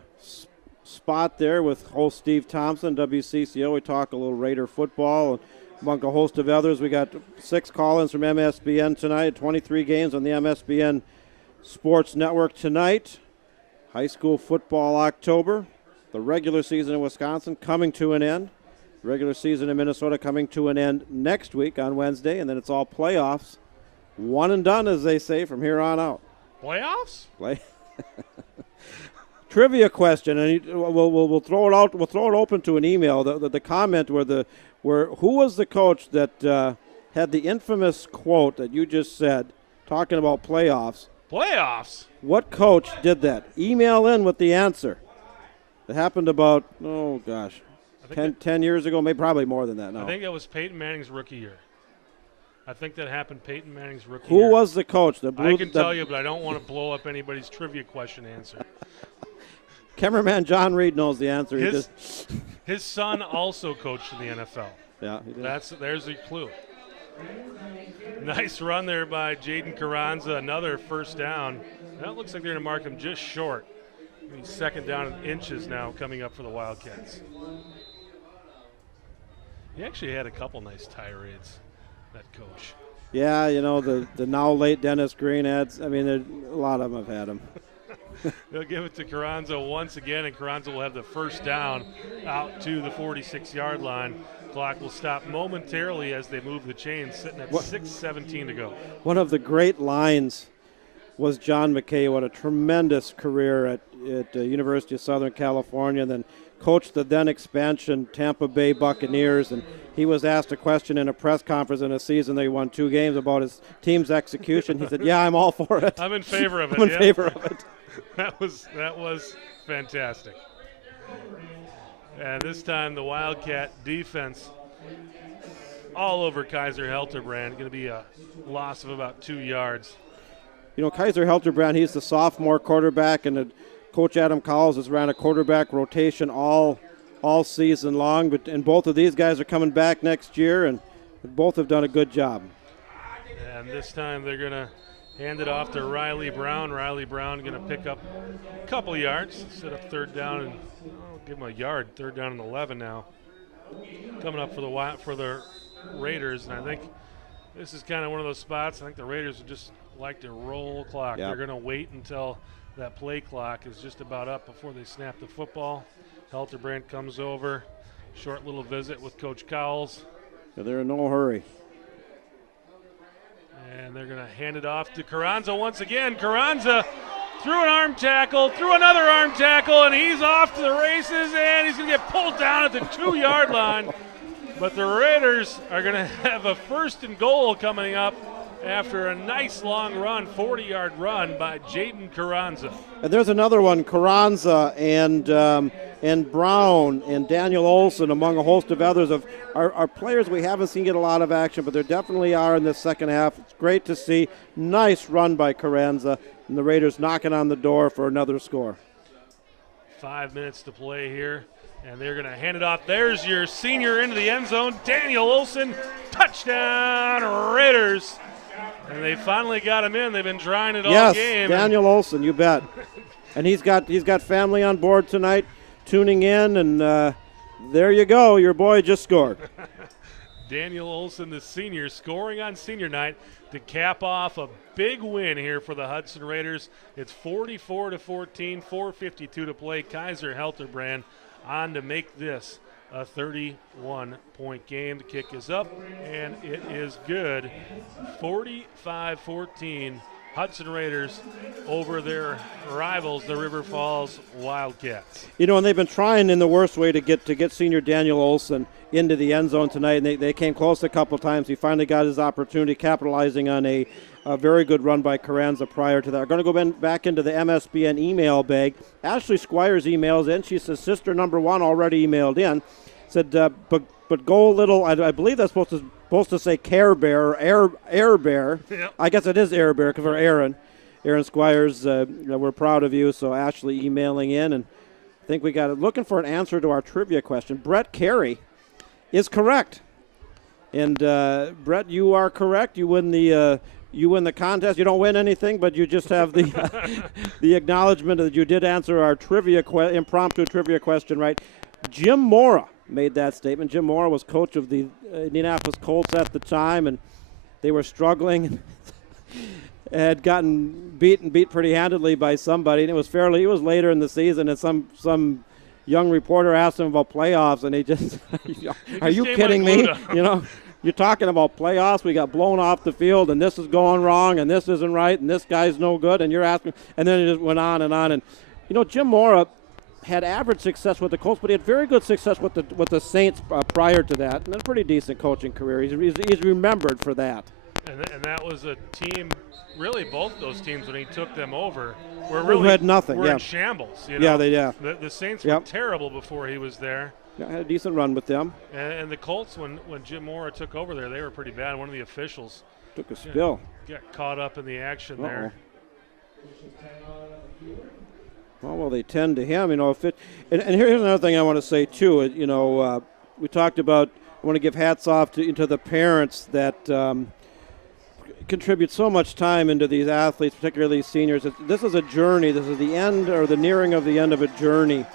spot there with host Steve Thompson, WCCO. We talk a little Raider football, and among a host of others. We got 6 call-ins from MSBN tonight, 23 games on the MSBN Sports Network tonight. High school football October. The regular season in Wisconsin coming to an end. Regular season in Minnesota coming to an end next week on Wednesday, and then it's all playoffs. One and done, as they say, from here on out. Playoffs? Trivia question, and we'll throw it out. We'll throw it open to an email. The comment where who was the coach that had the infamous quote that you just said, talking about playoffs? Playoffs? What coach did that? Email in with the answer. It happened about 10 years ago, maybe probably more than that now. I think that was Peyton Manning's rookie year. I think that happened Peyton Manning's rookie year. Who was the coach? I can tell you, but I don't want to blow up anybody's trivia question answer. Cameraman John Reed knows the answer. His son also coached in the NFL. Yeah, he did. There's a clue. Nice run there by Jaden Carranza, another 1st down. That looks like they're going to mark him just short. He's 2nd down in inches now coming up for the Wildcats. He actually had a couple nice tirades, that coach. Yeah, the now late Dennis Green ads. I mean, a lot of them have had him. They'll give it to Carranza once again, and Carranza will have the 1st down out to the 46-yard line. Clock will stop momentarily as they move the chains, sitting at 6:17 to go. One of the great lines was John McKay. What a tremendous career at University of Southern California. Then coached the then expansion Tampa Bay Buccaneers, and he was asked a question in a press conference in a season they won 2 games about his team's execution. He said, "Yeah, I'm all for it. I'm in favor of it." I'm in favor of it. That was fantastic. And this time the Wildcat defense all over Kaiser Helterbrand. Going to be a loss of about 2 yards. You know, Kaiser Helterbrand, he's the sophomore quarterback, and Coach Adam Cowles has ran a quarterback rotation all season long. And both of these guys are coming back next year, and both have done a good job. And this time they're going to hand it off to Riley Brown. Riley Brown going to pick up a couple yards, set up third down, and give him a yard. Third down and 11 now. Coming up for the Raiders, and I think this is kind of one of those spots. I think the Raiders would just like to roll clock. Yep. They're going to wait until that play clock is just about up before they snap the football. Helterbrand comes over. Short little visit with Coach Cowles. Yeah, they're in no hurry. And they're going to hand it off to Carranza once again. Carranza threw an arm tackle, threw another arm tackle, and he's off to the races, and he's going to get pulled down at the 2-yard line. But the Raiders are going to have a 1st and goal coming up after a nice long run, 40-yard run by Jaden Carranza. And there's another one, Carranza and Brown and Daniel Olson, among a host of others, are players we haven't seen get a lot of action, but there definitely are in the second half. It's great to see. Nice run by Carranza, and the Raiders knocking on the door for another score. 5 minutes to play here, and they're going to hand it off. There's your senior into the end zone, Daniel Olson. Touchdown, Raiders. And they finally got him in. They've been trying it all game. Yes, Daniel Olson, you bet. And he's got family on board tonight, tuning in, and there you go. Your boy just scored. Daniel Olson, the senior, scoring on senior night to cap off a big win here for the Hudson Raiders. It's 44-14, 4:52 to play. Kaiser Helterbrand on to make this a 31-point game. The kick is up, and it is good. 45-14, Hudson Raiders over their rivals, the River Falls Wildcats. You know, and they've been trying in the worst way to get senior Daniel Olson into the end zone tonight, and they came close a couple times. He finally got his opportunity, capitalizing on a very good run by Carranza prior to that. We're going to go back into the MSBN email bag. Ashley Squires emails in. She says, sister number 1 already emailed in. Said, but go a little, I believe that's supposed to say Care Bear or Air Bear. Yep. I guess it is Air Bear because we're Aaron Squires, we're proud of you. So Ashley emailing in, and I think we got it. Looking for an answer to our trivia question. Brett Carey is correct. And Brett, you are correct. You win the contest. You don't win anything, but you just have the the acknowledgement that you did answer our impromptu trivia question right. Jim Mora made that statement. Jim Mora was coach of the Indianapolis Colts at the time, and they were struggling. Had gotten beat pretty handedly by somebody, and it was later in the season, and some young reporter asked him about playoffs, and he just, are you kidding me? You know, you're talking about playoffs. We got blown off the field, and this is going wrong, and this isn't right, and this guy's no good, and you're asking, and then it just went on and on. And you know, Jim Mora had average success with the Colts, but he had very good success with the Saints prior to that, and a pretty decent coaching career. He's remembered for that. And that was a team, really both those teams when he took them over, who had nothing. Were yeah. in shambles. You know? The Saints were terrible before he was there. Yeah, had a decent run with them. And the Colts, when Jim Mora took over there, they were pretty bad. One of the officials took a spill. Got caught up in the action there. Well, they tend to him, you know. And here's another thing I want to say too. You know, we talked about. I want to give hats off to the parents that contribute so much time into these athletes, particularly seniors. This is a journey. This is the end or the nearing of the end of a journey.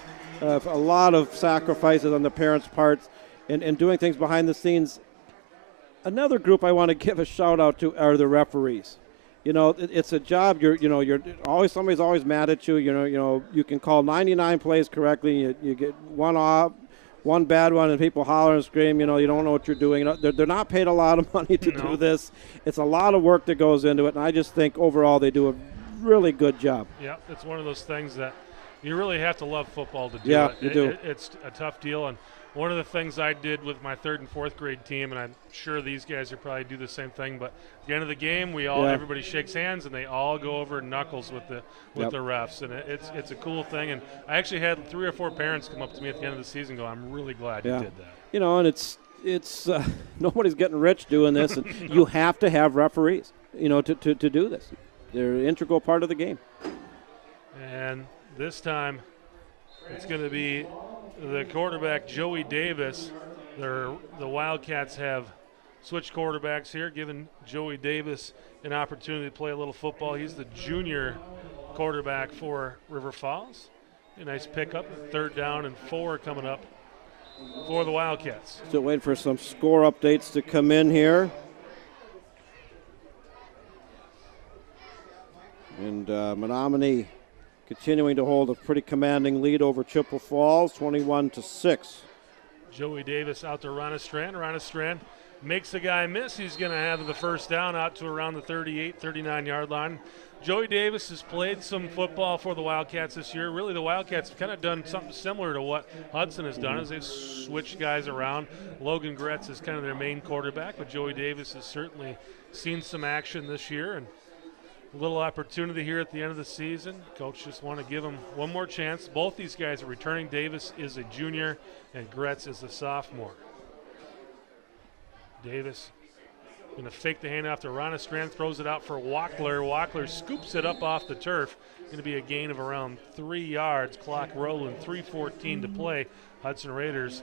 A lot of sacrifices on the parents' parts, and doing things behind the scenes. Another group I want to give a shout out to are the referees. You know, it's a job. Somebody's always mad at you. You know, you can call 99 plays correctly. You get one off, one bad one, and people holler and scream. You know, you don't know what you're doing. They're not paid a lot of money to do this. It's a lot of work that goes into it, and I just think overall they do a really good job. Yeah, it's one of those things that, You really have to love football to do Yeah, it. you do. It's a tough deal. And one of the things I did with my 3rd and 4th grade team, and I'm sure these guys would probably do the same thing, but at the end of the game, everybody shakes hands and they all go over knuckles with the refs, and it's a cool thing. And I actually had 3 or 4 parents come up to me at the end of the season and go, "I'm really glad you did that." You know, and it's nobody's getting rich doing this, and you have to have referees, you know, to do this. They're an integral part of the game. And this time, it's going to be the quarterback, Joey Davis. The Wildcats have switched quarterbacks here, giving Joey Davis an opportunity to play a little football. He's the junior quarterback for River Falls. A nice pickup, 3rd down and 4 coming up for the Wildcats. Still waiting for some score updates to come in here. And Menominee continuing to hold a pretty commanding lead over Chippewa Falls, 21-6. Joey Davis out to Ronastrand. Ronastrand makes the guy miss. He's going to have the 1st down out to around the 38, 39-yard line. Joey Davis has played some football for the Wildcats this year. Really, the Wildcats have kind of done something similar to what Hudson has done, as they've switched guys around. Logan Gretz is kind of their main quarterback, but Joey Davis has certainly seen some action this year, and a little opportunity here at the end of the season. Coach just want to give him one more chance. Both these guys are returning. Davis is a junior, and Gretz is a sophomore. Davis going to fake the handoff to Ronastrand, throws it out for Wackler. Wackler scoops it up off the turf. Going to be a gain of around 3 yards. Clock rolling, 3:14 to play. Hudson Raiders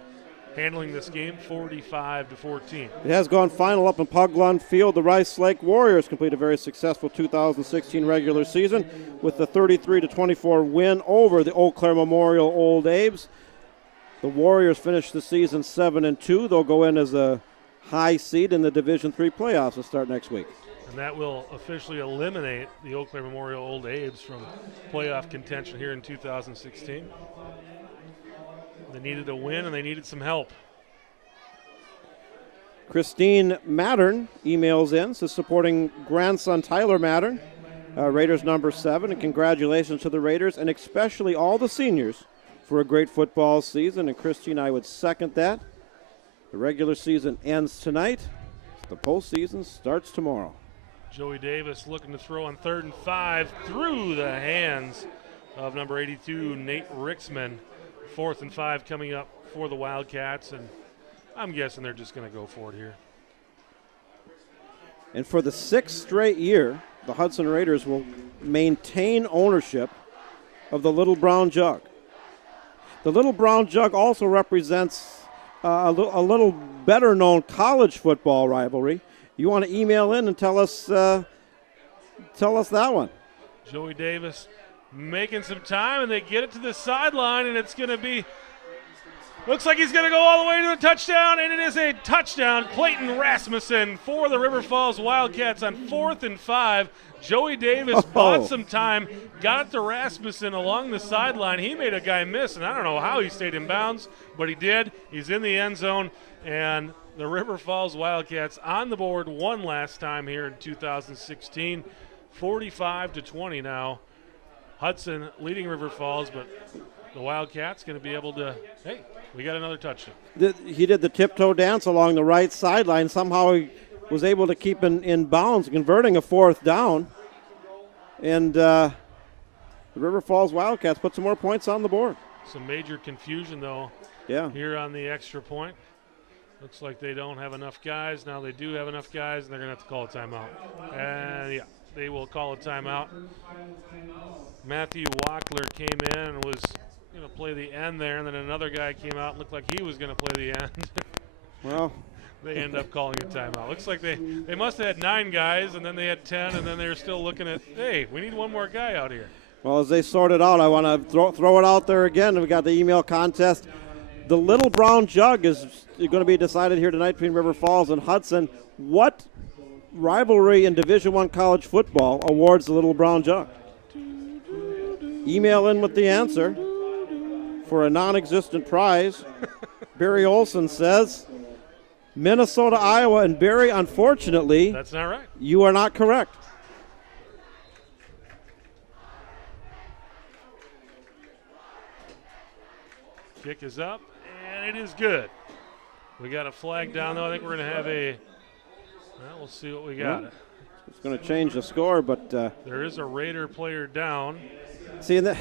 handling this game 45-14. It has gone final up in Puglon Field. The Rice Lake Warriors complete a very successful 2016 regular season with the 33-24 win over the Eau Claire Memorial Old Abe's. The Warriors finished the season 7-2. They'll go in as a high seed in the Division III playoffs to start next week. And that will officially eliminate the Eau Claire Memorial Old Abe's from playoff contention here in 2016. They needed a win, and they needed some help. Christine Mattern emails in, says supporting grandson Tyler Mattern, Raiders number 7, and congratulations to the Raiders and especially all the seniors for a great football season. And Christine, I would second that. The regular season ends tonight. The postseason starts tomorrow. Joey Davis looking to throw on 3rd and 5 through the hands of number 82, Nate Rixman. 4th and 5 coming up for the Wildcats, and I'm guessing they're just going to go for it here. And for the 6th straight year, the Hudson Raiders will maintain ownership of the Little Brown Jug. The Little Brown Jug also represents a little better-known college football rivalry. You want to email in and tell us that one. Joey Davis making some time, and they get it to the sideline, and it's going to be, looks like he's going to go all the way to the touchdown, and it is a touchdown. Clayton Rasmussen for the River Falls Wildcats on 4th and 5. Joey Davis bought some time, got it to Rasmussen along the sideline. He made a guy miss, and I don't know how he stayed in bounds, but he did. He's in the end zone, and the River Falls Wildcats on the board one last time here in 2016, 45-20 now. Hudson leading River Falls, but the Wildcats going to be able to, hey, we got another touchdown. He did the tiptoe dance along the right sideline. Somehow he was able to keep in bounds, converting a 4th down. And the River Falls Wildcats put some more points on the board. Some major confusion, though, here on the extra point. Looks like they don't have enough guys. Now they do have enough guys, and they're going to have to call a timeout. And, yeah, they will call a timeout. Matthew Wackler came in and was going to play the end there, and then another guy came out and looked like he was going to play the end. Well, they end up calling a timeout. Looks like they must have had 9 guys, and then they had 10, and then they were still looking at, hey, we need one more guy out here. Well, as they sort it out, I want to throw it out there again. We got the email contest. The Little Brown Jug is going to be decided here tonight between River Falls and Hudson. What rivalry in Division I college football awards the Little Brown Jug? Email in with the answer for a non-existent prize. Barry Olson says Minnesota, Iowa, and Barry, unfortunately, that's not right. You are not correct. Kick is up, and it is good. We got a flag down, though. I think we're going to have we'll see what we got. It's going to change the score, but there is a Raider player down. See, this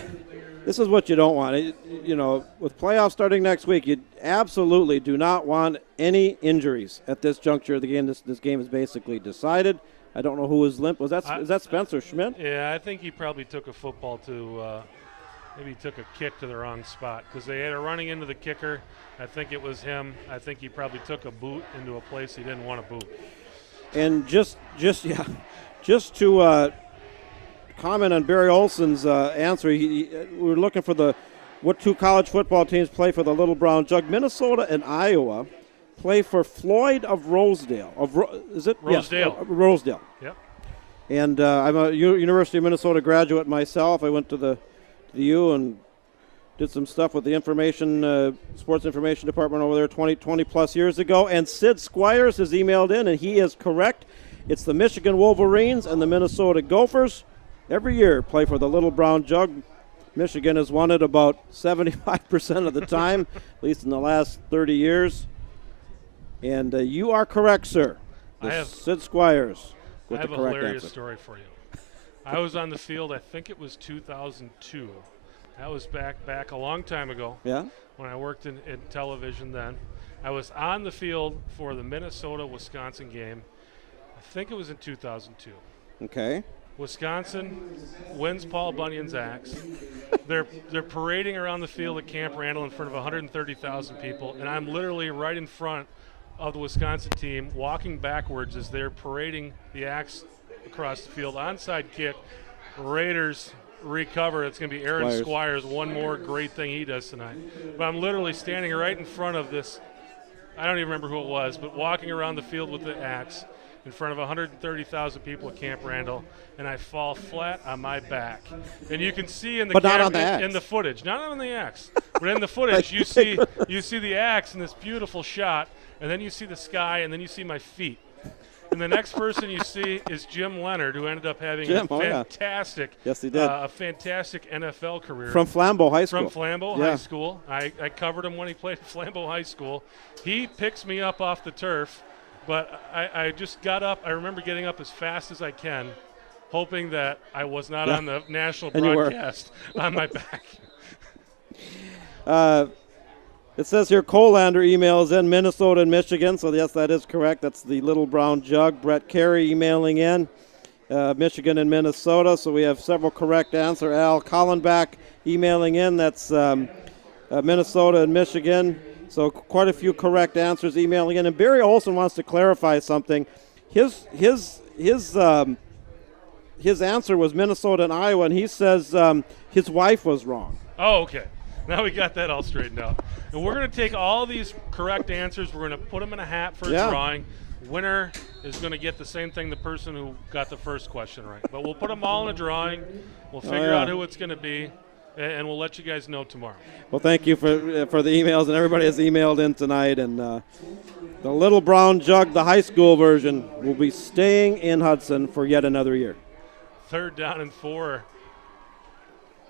is what you don't want. With playoffs starting next week, you absolutely do not want any injuries at this juncture of the game. This game is basically decided. I don't know who was limp. Is that Spencer Schmidt? Yeah, I think he probably took a football to maybe he took a kick to the wrong spot because they had a running into the kicker. I think it was him. I think he probably took a boot into a place he didn't want to boot. And just to comment on Barry Olson's answer, we were looking for what two college football teams play for the Little Brown Jug. Minnesota and Iowa play for Floyd of Rosedale. Is it? Rosedale. Yes, Rosedale. Yep. And I'm a University of Minnesota graduate myself. I went to the U and did some stuff with the sports information department over there 20 plus years ago. And Sid Squires has emailed in, and he is correct. It's the Michigan Wolverines and the Minnesota Gophers. Every year play for the Little Brown Jug. Michigan has won it about 75% of the time, at least in the last 30 years. And you are correct, sir. Sid Squires with the correct answer. I have a hilarious story for you. I was on the field, I think it was 2002. That was back a long time ago. Yeah. When I worked in television then. I was on the field for the Minnesota-Wisconsin game. I think it was in 2002. Okay. Wisconsin wins Paul Bunyan's axe. They're parading around the field at Camp Randall in front of 130,000 people, and I'm literally right in front of the Wisconsin team, walking backwards as they're parading the axe across the field. Onside kick. Raiders recover. It's going to be Aaron Squires. One more great thing he does tonight. But I'm literally standing right in front of this. I don't even remember who it was, but walking around the field with the axe in front of 130,000 people at Camp Randall, and I fall flat on my back. And you can see in the in the footage, not on the axe, but in the footage, you see the axe in this beautiful shot, and then you see the sky, and then you see my feet. And the next person you see is Jim Leonard, who ended up having a fantastic, yes, he did. A fantastic NFL career. From Flambeau High School. High School. I covered him when he played at Flambeau High School. He picks me up off the turf, but I just got up. I remember getting up as fast as I can, hoping that I was not on the national broadcast on my back. It says here Colander emails in Minnesota and Michigan, so yes, that is correct. That's the Little Brown Jug. Brett Carey emailing in Michigan and Minnesota, so we have several correct answers. Al Collenbach emailing in, that's Minnesota and Michigan, so quite a few correct answers emailing in. And Barry Olson wants to clarify something. His answer was Minnesota and Iowa, and he says his wife was wrong. Oh, okay. Now we got that all straightened out. And we're going to take all these correct answers. We're going to put them in a hat for a drawing. Winner is going to get the same thing the person who got the first question right. But we'll put them all in a drawing. We'll figure out who it's going to be, and we'll let you guys know tomorrow. Well, thank you for the emails, and everybody has emailed in tonight. And the Little Brown Jug, the high school version, will be staying in Hudson for yet another year. 3rd down and 4.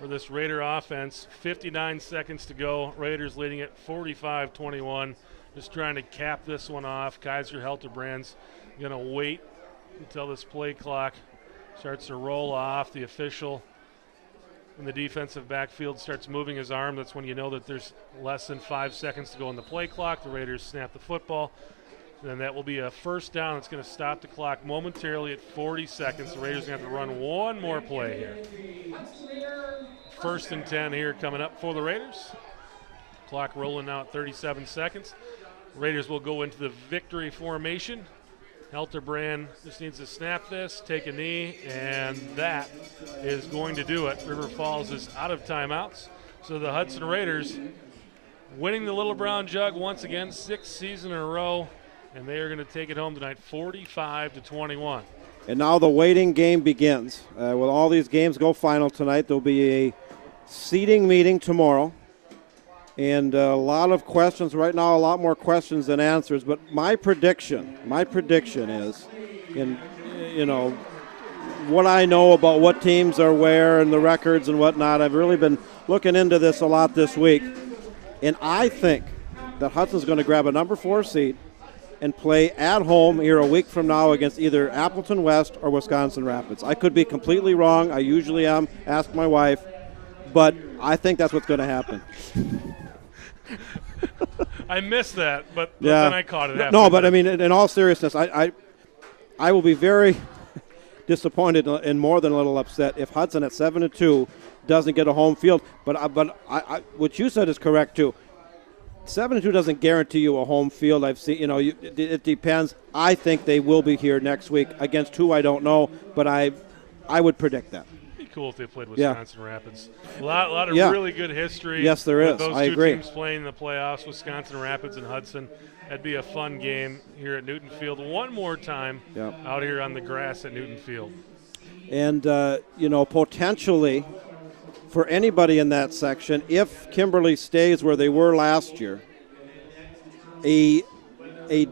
For this Raider offense, 59 seconds to go. Raiders leading it 45-21. Just trying to cap this one off. Kaiser Helterbrand's going to wait until this play clock starts to roll off. The official in the defensive backfield starts moving his arm. That's when you know that there's less than 5 seconds to go on the play clock. The Raiders snap the football. Then that will be a 1st down. It's going to stop the clock momentarily at 40 seconds. The Raiders are going to have to run one more play here. 1st and 10 here coming up for the Raiders. Clock rolling now at 37 seconds. Raiders will go into the victory formation. Helterbrand just needs to snap this, take a knee, and that is going to do it. River Falls is out of timeouts. So the Hudson Raiders winning the Little Brown Jug once again, 6th season in a row, and they are going to take it home tonight 45-21. And now the waiting game begins. With all these games go final tonight, there'll be a seating meeting tomorrow. And a lot of questions right now, a lot more questions than answers. But my prediction is, what I know about what teams are where and the records and whatnot. I've really been looking into this a lot this week. And I think that Hudson's going to grab a number 4 seed and play at home here a week from now against either Appleton West or Wisconsin Rapids. I could be completely wrong. I usually am. Ask my wife. But I think that's what's going to happen. I missed that, but then I caught it. No, but I mean, in all seriousness, I will be very disappointed and more than a little upset if Hudson at 7-2 doesn't get a home field. But what you said is correct too. 7-2 doesn't guarantee you a home field. I've seen, it depends. I think they will be here next week against who I don't know, but I would predict that. It'd be cool if they played Wisconsin Rapids. A lot of really good history. Yes, there is. Those I two agree. teams playing in the playoffs, Wisconsin Rapids and Hudson. That'd be a fun game here at Newton Field. One more time out here on the grass at Newton Field. And, potentially for anybody in that section, if Kimberly stays where they were last year, a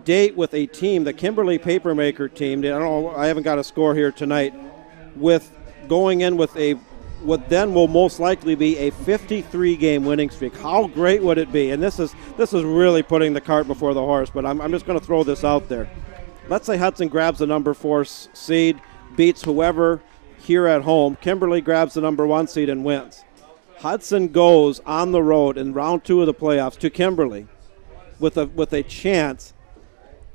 date with a team, the Kimberly Papermaker team, I haven't got a score here tonight, with going in with what then will most likely be a 53-game winning streak. How great would it be? And this is really putting the cart before the horse, but I'm just going to throw this out there. Let's say Hudson grabs the number 4 seed, beats whoever here at home. Kimberly grabs the number 1 seed and wins. Hudson goes on the road in round 2 of the playoffs to Kimberly with a chance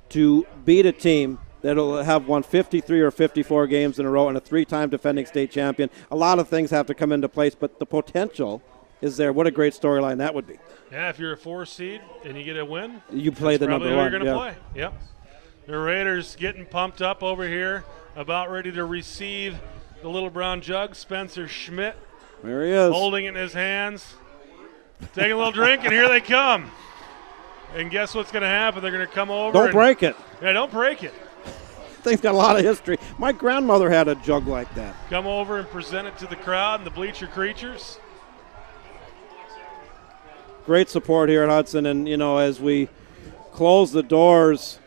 to beat a team that'll have won 53 or 54 games in a row and a 3-time defending state champion. A lot of things have to come into place, but the potential is there. What a great storyline that would be. Yeah, if you're a 4 seed and you get a win, you play the number 1. You're going to play. Yep. The Raiders getting pumped up over here, about ready to receive the little brown jug. Spencer Schmidt. There he is. Holding it in his hands. Taking a little drink, and here they come. And guess what's going to happen? They're going to come over. Don't break it. Yeah, don't break it. Thing's got a lot of history. My grandmother had a jug like that. Come over and present it to the crowd and the bleacher creatures. Great support here at Hudson, and as we close the doors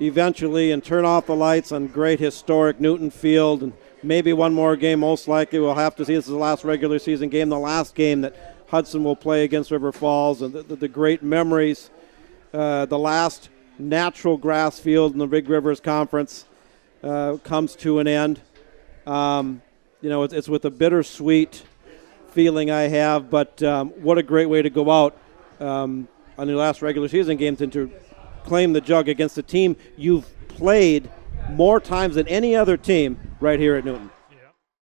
eventually and turn off the lights on great historic Newton Field, and maybe one more game most likely. We'll have to see. This is the last regular season game, the last game that Hudson will play against River Falls, and the great memories, the last natural grass field in the Big Rivers Conference comes to an end. It's with a bittersweet feeling I have, but what a great way to go out on the last regular season games and to claim the jug against a team you've played more times than any other team right here at Newton.